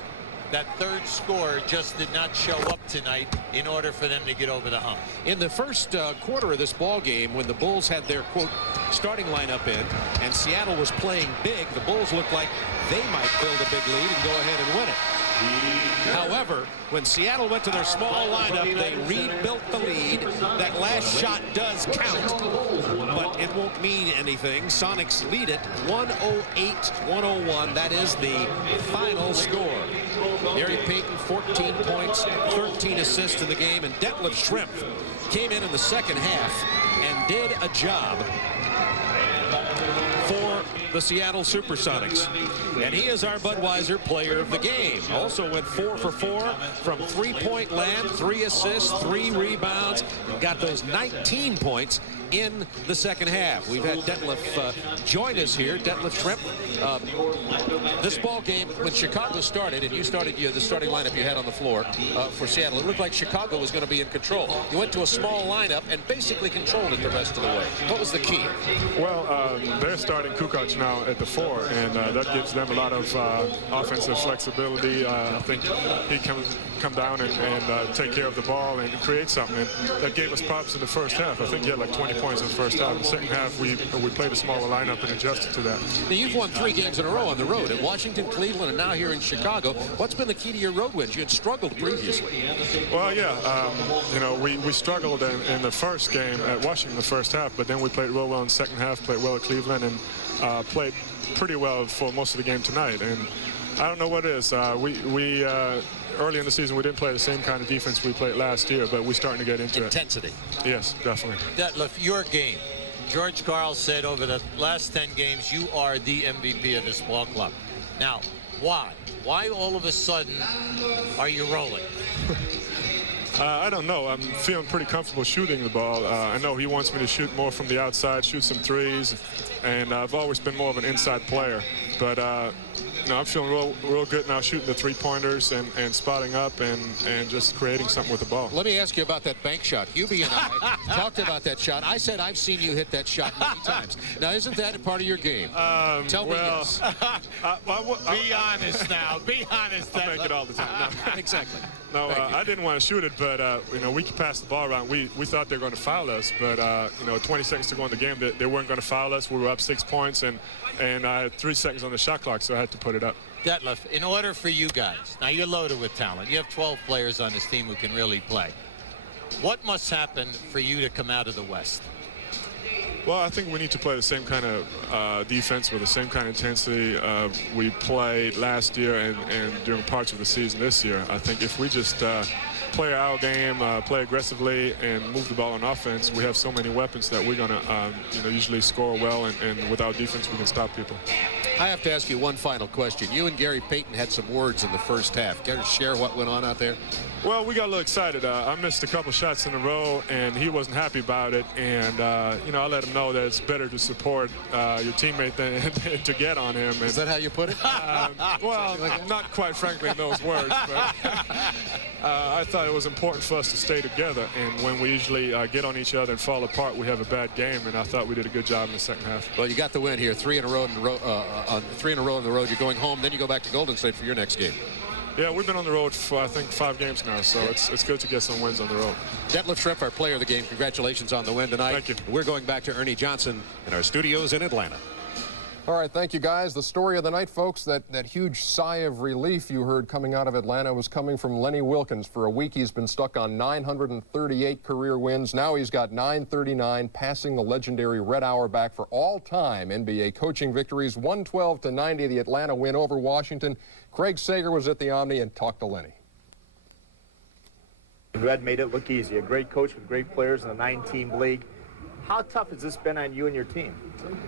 that third score just did not show up tonight in order for them to get over the hump. In the first quarter of this ball game, when the Bulls had their, quote, starting lineup in, and Seattle was playing big, the Bulls looked like they might build a big lead and go ahead and win it. However, when Seattle went to their small lineup, they rebuilt the lead. That last shot does count, but it won't mean anything. Sonics lead it 108-101. That is the final score. Gary Payton, 14 points, 13 assists in the game, and Detlef Schrempf came in the second half and did a job for the Seattle Supersonics. And he is our Budweiser player of the game. Also went 4 for 4 from three-point land, 3 assists, 3 rebounds, and got those 19 points in the second half. We've had Detlef join us here. Detlef Schrempf. This ball game, when Chicago started, and you started the starting lineup you had on the floor for Seattle, it looked like Chicago was going to be in control. You went to a small lineup and basically controlled it the rest of the way. What was the key? Well, they're starting Kukoc now at the 4, and that gives them a lot of offensive flexibility. I think he can come down and take care of the ball and create something. And that gave us props in the first half. I think he had like 20 points in the first half. In the second half, we played a smaller lineup and adjusted to that. Now, you've won 3 games in a row on the road at Washington, Cleveland, and now here in Chicago. What's been the key to your road wins? You had struggled previously. Well, yeah, you know, we struggled in the first game at Washington the first half, but then we played real well in the second half, played well at Cleveland, and played pretty well for most of the game tonight. And I don't know what it is. Early in the season, we didn't play the same kind of defense we played last year, but we're starting to get into intensity. Yes, definitely. Detlef, your game. George Karl said over the last 10 games, you are the MVP of this ball club. Now, why? Why all of a sudden are you rolling? I don't know. I'm feeling pretty comfortable shooting the ball. I know he wants me to shoot more from the outside, shoot some threes, and I've always been more of an inside player. But you know, I'm feeling real good now shooting the 3-pointers and spotting up and just creating something with the ball. Let me ask you about that bank shot. Hubie and I talked about that shot. I said I've seen you hit that shot many times. Now, isn't that a part of your game? Tell me yes. Be honest now. Be honest. I make it all the time. No. Exactly. No, I didn't want to shoot it, but you know, we could pass the ball around. We thought they were going to foul us, but you know, 20 seconds to go in the game, they weren't going to foul us. We were up 6 points, and I had 3 seconds on the shot clock, so I had to put it up. Detlef, in order for you guys, now you're loaded with talent. You have 12 players on this team who can really play. What must happen for you to come out of the West? Well, I think we need to play the same kind of defense with the same kind of intensity we played last year and during parts of the season this year. I think if we just play our game, play aggressively, and move the ball on offense, we have so many weapons that we're going to you know, usually score well, and with our defense, we can stop people. I have to ask you one final question. You and Gary Payton had some words in the first half. Care to share what went on out there? Well, we got a little excited. I missed a couple shots in a row, and he wasn't happy about it. And, you know, I let him know that it's better to support your teammate than to get on him. And, is that how you put it? Well, not quite frankly in those words, but I thought it was important for us to stay together. And when we usually get on each other and fall apart, we have a bad game. And I thought we did a good job in the second half. Well, you got the win here, 3 in a row, 3 in a row on the road. You're going home, then you go back to Golden State for your next game. Yeah, we've been on the road for, I think, 5 games now, so it's good to get some wins on the road. Detlef Schrempf, our player of the game. Congratulations on the win tonight. Thank you. We're going back to Ernie Johnson in our studios in Atlanta. All right, thank you, guys. The story of the night, folks, that huge sigh of relief you heard coming out of Atlanta was coming from Lenny Wilkins. For a week, he's been stuck on 938 career wins. Now he's got 939, passing the legendary Red Auerbach for all-time NBA coaching victories. 112-90, the Atlanta win over Washington. Craig Sager was at the Omni and talked to Lenny. Red made it look easy. A great coach with great players in a 9-team league. How tough has this been on you and your team?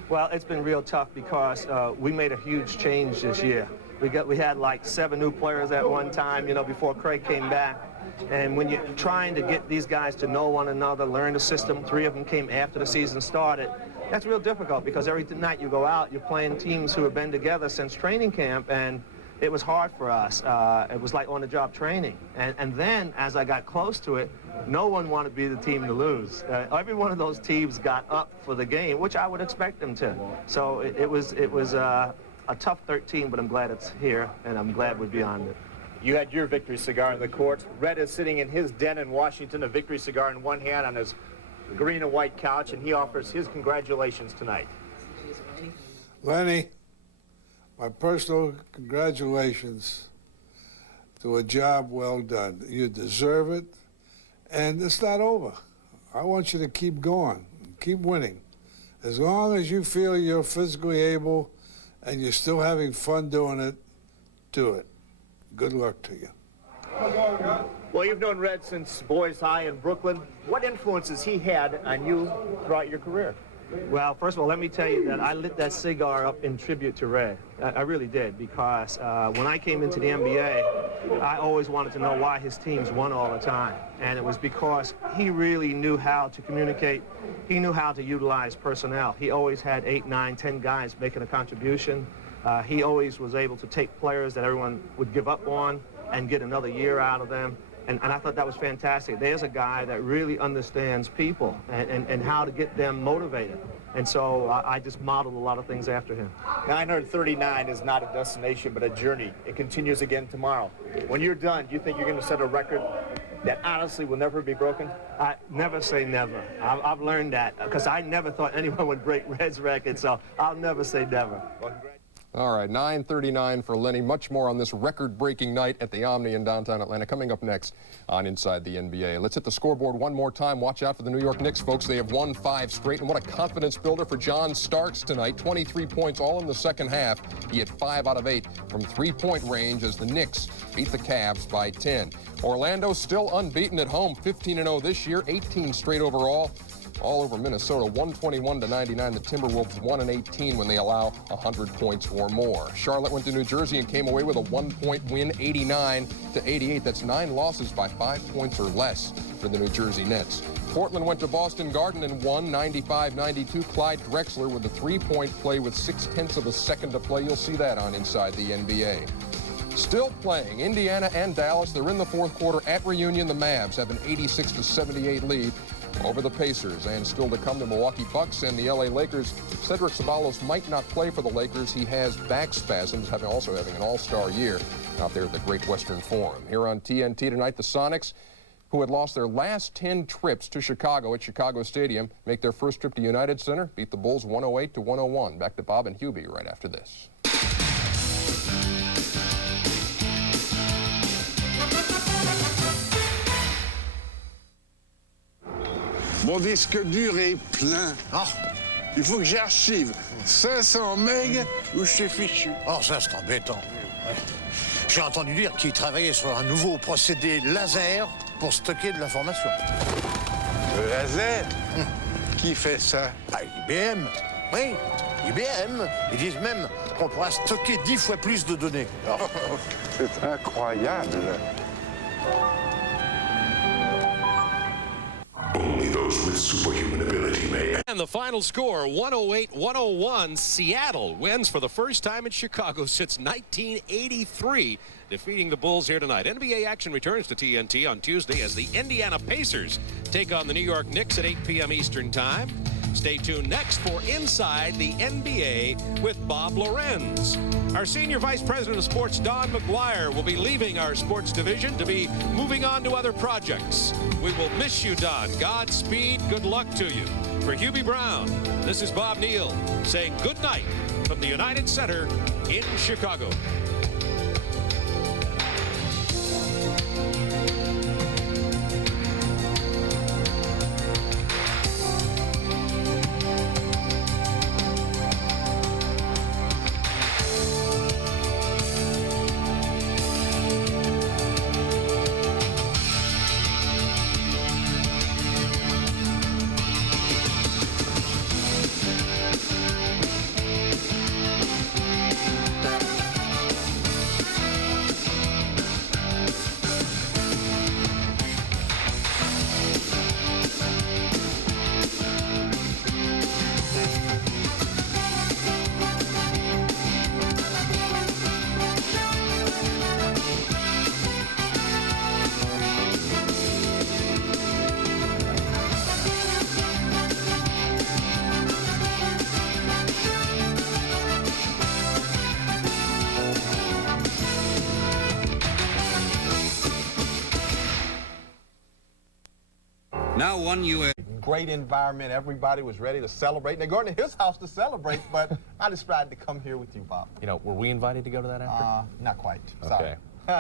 Well, it's been real tough because we made a huge change this year. We had like 7 new players at one time, you know, before Craig came back. And when you're trying to get these guys to know one another, learn the system, 3 of them came after the season started. That's real difficult because every night you go out, you're playing teams who have been together since training camp, and it was hard for us. It was like on-the-job training. And then, as I got close to it, no one wanted to be the team to lose. Every one of those teams got up for the game, which I would expect them to. So it was a tough 13, but I'm glad it's here, and I'm glad we're beyond it. You had your victory cigar in the court. Red is sitting in his den in Washington, a victory cigar in one hand on his green and white couch, and he offers his congratulations tonight. Lenny, my personal congratulations to a job well done. You deserve it, and it's not over. I want you to keep going, keep winning. As long as you feel you're physically able and you're still having fun doing it, do it. Good luck to you. Well, you've known Red since Boys High in Brooklyn. What influence has he had on you throughout your career? Well, first of all, let me tell you that I lit that cigar up in tribute to Red. I really did, because when I came into the NBA, I always wanted to know why his teams won all the time. And it was because he really knew how to communicate. He knew how to utilize personnel. He always had 8, 9, 10 guys making a contribution. He always was able to take players that everyone would give up on and get another year out of them. And I thought that was fantastic. There's a guy that really understands people and how to get them motivated. And so I just modeled a lot of things after him. 939 is not a destination, but a journey. It continues again tomorrow. When you're done, do you think you're going to set a record that honestly will never be broken? I never say never. I've learned that, because I never thought anyone would break Red's record, so I'll never say never. All right, 9:39 for Lenny. Much more on this record-breaking night at the Omni in downtown Atlanta. Coming up next on Inside the NBA. Let's hit the scoreboard one more time. Watch out for the New York Knicks, folks. They have won 5 straight, and what a confidence builder for John Starks tonight. 23 points all in the second half. He had 5 out of 8 from three-point range as the Knicks beat the Cavs by 10. Orlando still unbeaten at home, 15-0 this year, 18 straight overall. All over Minnesota, 121-99. The Timberwolves 1-18 when they allow 100 points or more. Charlotte went to New Jersey and came away with a 1-point win, 89-88. That's 9 losses by 5 points or less for the New Jersey Nets. Portland went to Boston Garden and won 95-92. Clyde Drexler with a 3-point play with 0.6 of a second to play. You'll see that on Inside the NBA. Still playing, Indiana and Dallas. They're in the fourth quarter at Reunion. The Mavs have an 86-78 lead over the Pacers. And still to come, the Milwaukee Bucks and the LA Lakers. Cedric Ceballos might not play for the Lakers. He has back spasms, also having an all-star year out there at the Great Western Forum. Here on TNT tonight, the Sonics, who had lost their last 10 trips to Chicago at Chicago Stadium, make their first trip to United Center, beat the Bulls 108-101. Back to Bob and Hubie right after this. Mon disque dur est plein. Oh, il faut que j'archive 500 MB ou je suis fichu. Oh, ça, c'est embêtant. Ouais. J'ai entendu dire qu'il travaillait sur un nouveau procédé laser pour stocker de l'information. Le laser? Qui fait ça? Ah, IBM. Oui, IBM. Ils disent même qu'on pourra stocker 10 fois plus de données. Oh, c'est incroyable. Only those with superhuman ability may. And the final score, 108-101. Seattle wins for the first time in Chicago since 1983, defeating the Bulls here tonight. NBA action returns to TNT on Tuesday as the Indiana Pacers take on the New York Knicks at 8 p.m. Eastern Time. Stay tuned next for Inside the NBA with Bob Lorenz. Our Senior Vice President of Sports, Don McGuire, will be leaving our sports division to be moving on to other projects. We will miss you, Don. Godspeed. Good luck to you. For Hubie Brown, This is Bob Neal saying good night from the United Center in Chicago. Now one U.S. Great environment. Everybody was ready to celebrate. They're going to his house to celebrate, but I decided to come here with you, Bob. You know, were we invited to go to that after? Not quite. Sorry. Okay.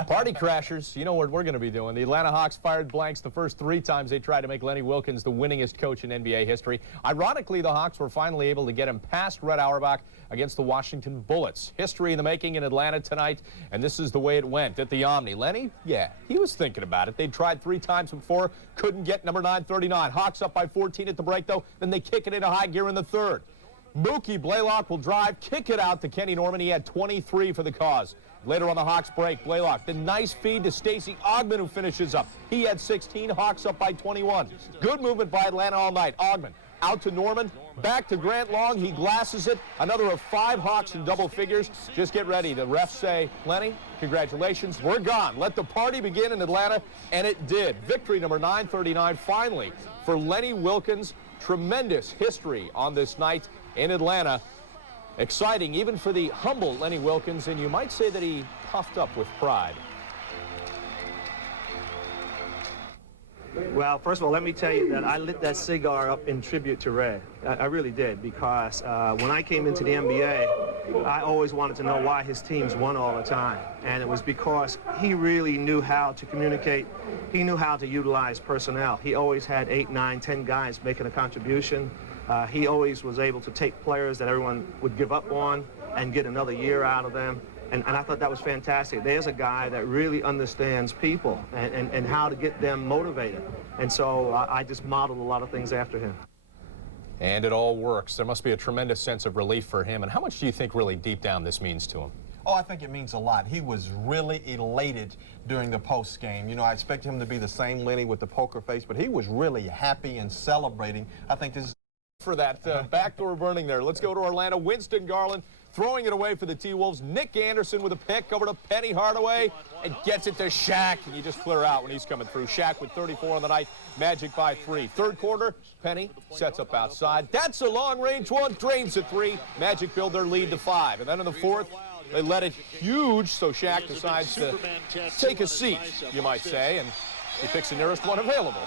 Party crashers, you know what we're going to be doing. The Atlanta Hawks fired blanks the first 3 times they tried to make Lenny Wilkens the winningest coach in NBA history. Ironically, the Hawks were finally able to get him past Red Auerbach against the Washington Bullets. History in the making in Atlanta tonight, and this is the way it went at the Omni. Lenny, yeah, he was thinking about it. They'd tried 3 times before, couldn't get number 939. Hawks up by 14 at the break, though. Then they kick it into high gear in the 3rd. Mookie Blaylock will drive, kick it out to Kenny Norman. He had 23 for the cause. Later on the Hawks break, Blaylock, the nice feed to Stacey Augmon, who finishes up. He had 16, Hawks up by 21. Good movement by Atlanta all night. Augmon out to Norman, back to Grant Long. He glasses it. Another of 5 Hawks in double figures. Just get ready. The refs say, Lenny, congratulations. We're gone. Let the party begin in Atlanta, and it did. Victory number 939, finally, for Lenny Wilkens. Tremendous history on this night in Atlanta. Exciting even for the humble Lenny Wilkens, and you might say that he puffed up with pride. Well, first of all, let me tell you that I lit that cigar up in tribute to Ray. I really did, because when I came into the NBA, I always wanted to know why his teams won all the time. And it was because he really knew how to communicate. He knew how to utilize personnel. He always had 8, 9, 10 guys making a contribution. He always was able to take players that everyone would give up on and get another year out of them. And I thought that was fantastic. There's a guy that really understands people and how to get them motivated. And so I just modeled a lot of things after him. And it all works. There must be a tremendous sense of relief for him. And how much do you think really deep down this means to him? Oh, I think it means a lot. He was really elated during the post game. You know, I expect him to be the same Lenny with the poker face, but he was really happy and celebrating. I think this is for that backdoor burning there. Let's go to Orlando. Winston Garland throwing it away for the T-Wolves. Nick Anderson with a pick over to Penny Hardaway and gets it to Shaq. And you just clear out when he's coming through. Shaq with 34 on the night. Magic by 3. 3rd quarter, Penny sets up outside. That's a long-range one. Drains a 3. Magic build their lead to 5. And then in the 4th, they let it huge, so Shaq decides to take a seat, you might say, and he picks the nearest one available.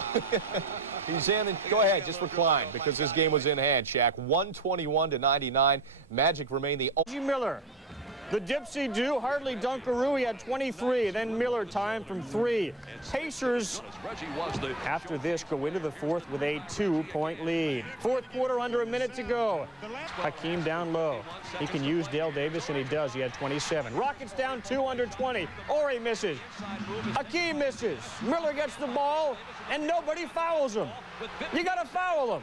He's in, and go ahead, just recline, because this game was in hand, Shaq. 121-99. Magic remain the only. Miller, the Dipsy do hardly Dunkaroo. He had 23. Then Miller time from 3. Pacers, after this, go into the 4th with a 2-point lead. 4th quarter, under a minute to go. Hakeem down low. He can use Dale Davis, and he does. He had 27. Rockets down 2 under 20. Ori misses. Hakeem misses. Miller gets the ball, and nobody fouls him. You got to foul him.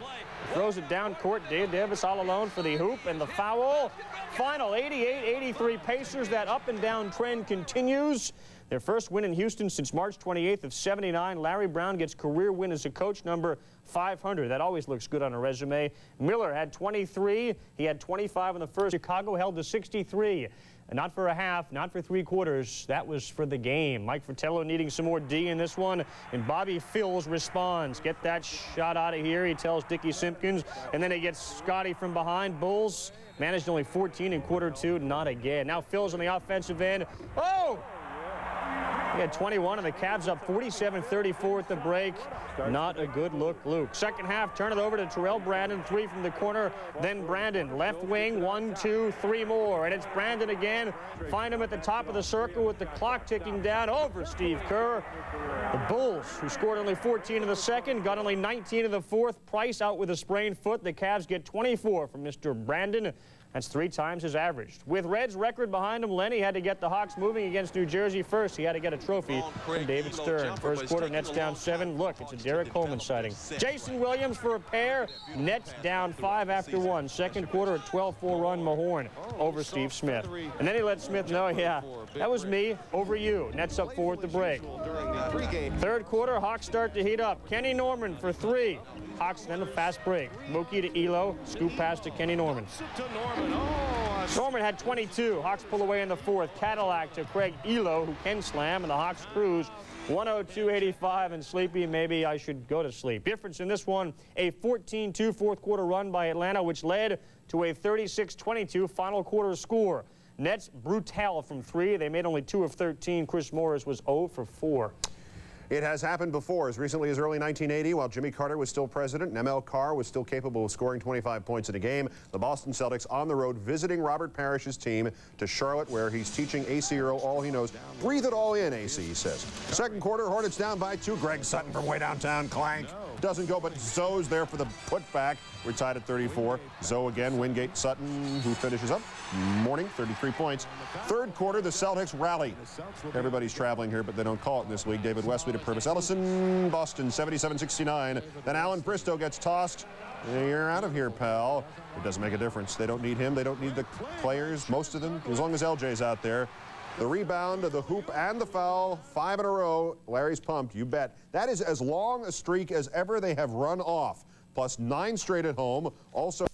Throws it down court. Dale Davis all alone for the hoop and the foul. Final 88-83 Pacers. That up and down trend continues. Their first win in Houston since March 28th of 79. Larry Brown gets career win as a coach, number 500. That always looks good on a resume. Miller had 23. He had 25 in the first. Chicago held to 63. Not for a half, not for 3 quarters. That was for the game. Mike Fratello needing some more D in this one, and Bobby Phills responds. Get that shot out of here, he tells Dickie Simpkins, and then he gets Scotty from behind. Bulls managed only 14 in quarter 2, not again. Now Phills on the offensive end. Oh! He had 21, and the Cavs up 47-34 at the break. Not a good look, Luke. Second half, turn it over to Terrell Brandon, 3 from the corner. Then Brandon, left wing, 1, 2, 3 more. And it's Brandon again. Find him at the top of the circle with the clock ticking down over Steve Kerr. The Bulls, who scored only 14 in the second, got only 19 in the fourth. Price out with a sprained foot. The Cavs get 24 from Mr. Brandon. That's 3 times his average. With Red's record behind him, Lenny had to get the Hawks moving against New Jersey first. He had to get a trophy from David Stern. First quarter, Nets down 7. Look, it's a Derek Coleman sighting. Jason Williams for a pair. Nets down 5 after 1. Second quarter, a 12-4 run, Mahorn over Steve Smith. And then he let Smith know, yeah, that was me over you. Nets up 4 at the break. Third quarter, Hawks start to heat up. Kenny Norman for 3. Hawks then a fast break. Mookie to Elo, scoop pass to Kenny Norman. Norman had 22. Hawks pull away in the fourth. Cadillac to Craig Elo, who can slam, and the Hawks cruise 102-85, and sleepy, maybe I should go to sleep. Difference in this one, a 14-2 fourth quarter run by Atlanta, which led to a 36-22 final quarter score. Nets brutal from 3. They made only 2 of 13. Chris Morris was 0 for 4. It has happened before, as recently as early 1980, while Jimmy Carter was still president and M.L. Carr was still capable of scoring 25 points in a game. The Boston Celtics on the road visiting Robert Parrish's team to Charlotte, where he's teaching A.C. Earl all he knows. Breathe it all in, A.C., he says. Second quarter, Hornets down by 2. Greg Sutton from way downtown, clank. Doesn't go, but Zoe's there for the putback. We're tied at 34. Zoe again, Wingate, Sutton, who finishes up. Morning, 33 points. Third quarter, the Celtics rally. Everybody's traveling here, but they don't call it in this league. David Wesley to Purvis Ellison, Boston, 77-69. Then Alan Bristow gets tossed. You're out of here, pal. It doesn't make a difference. They don't need him. They don't need the players, most of them, as long as LJ's out there. The rebound, the hoop, and the foul, 5 in a row. Larry's pumped, you bet. That is as long a streak as ever they have run off, plus 9 straight at home. Also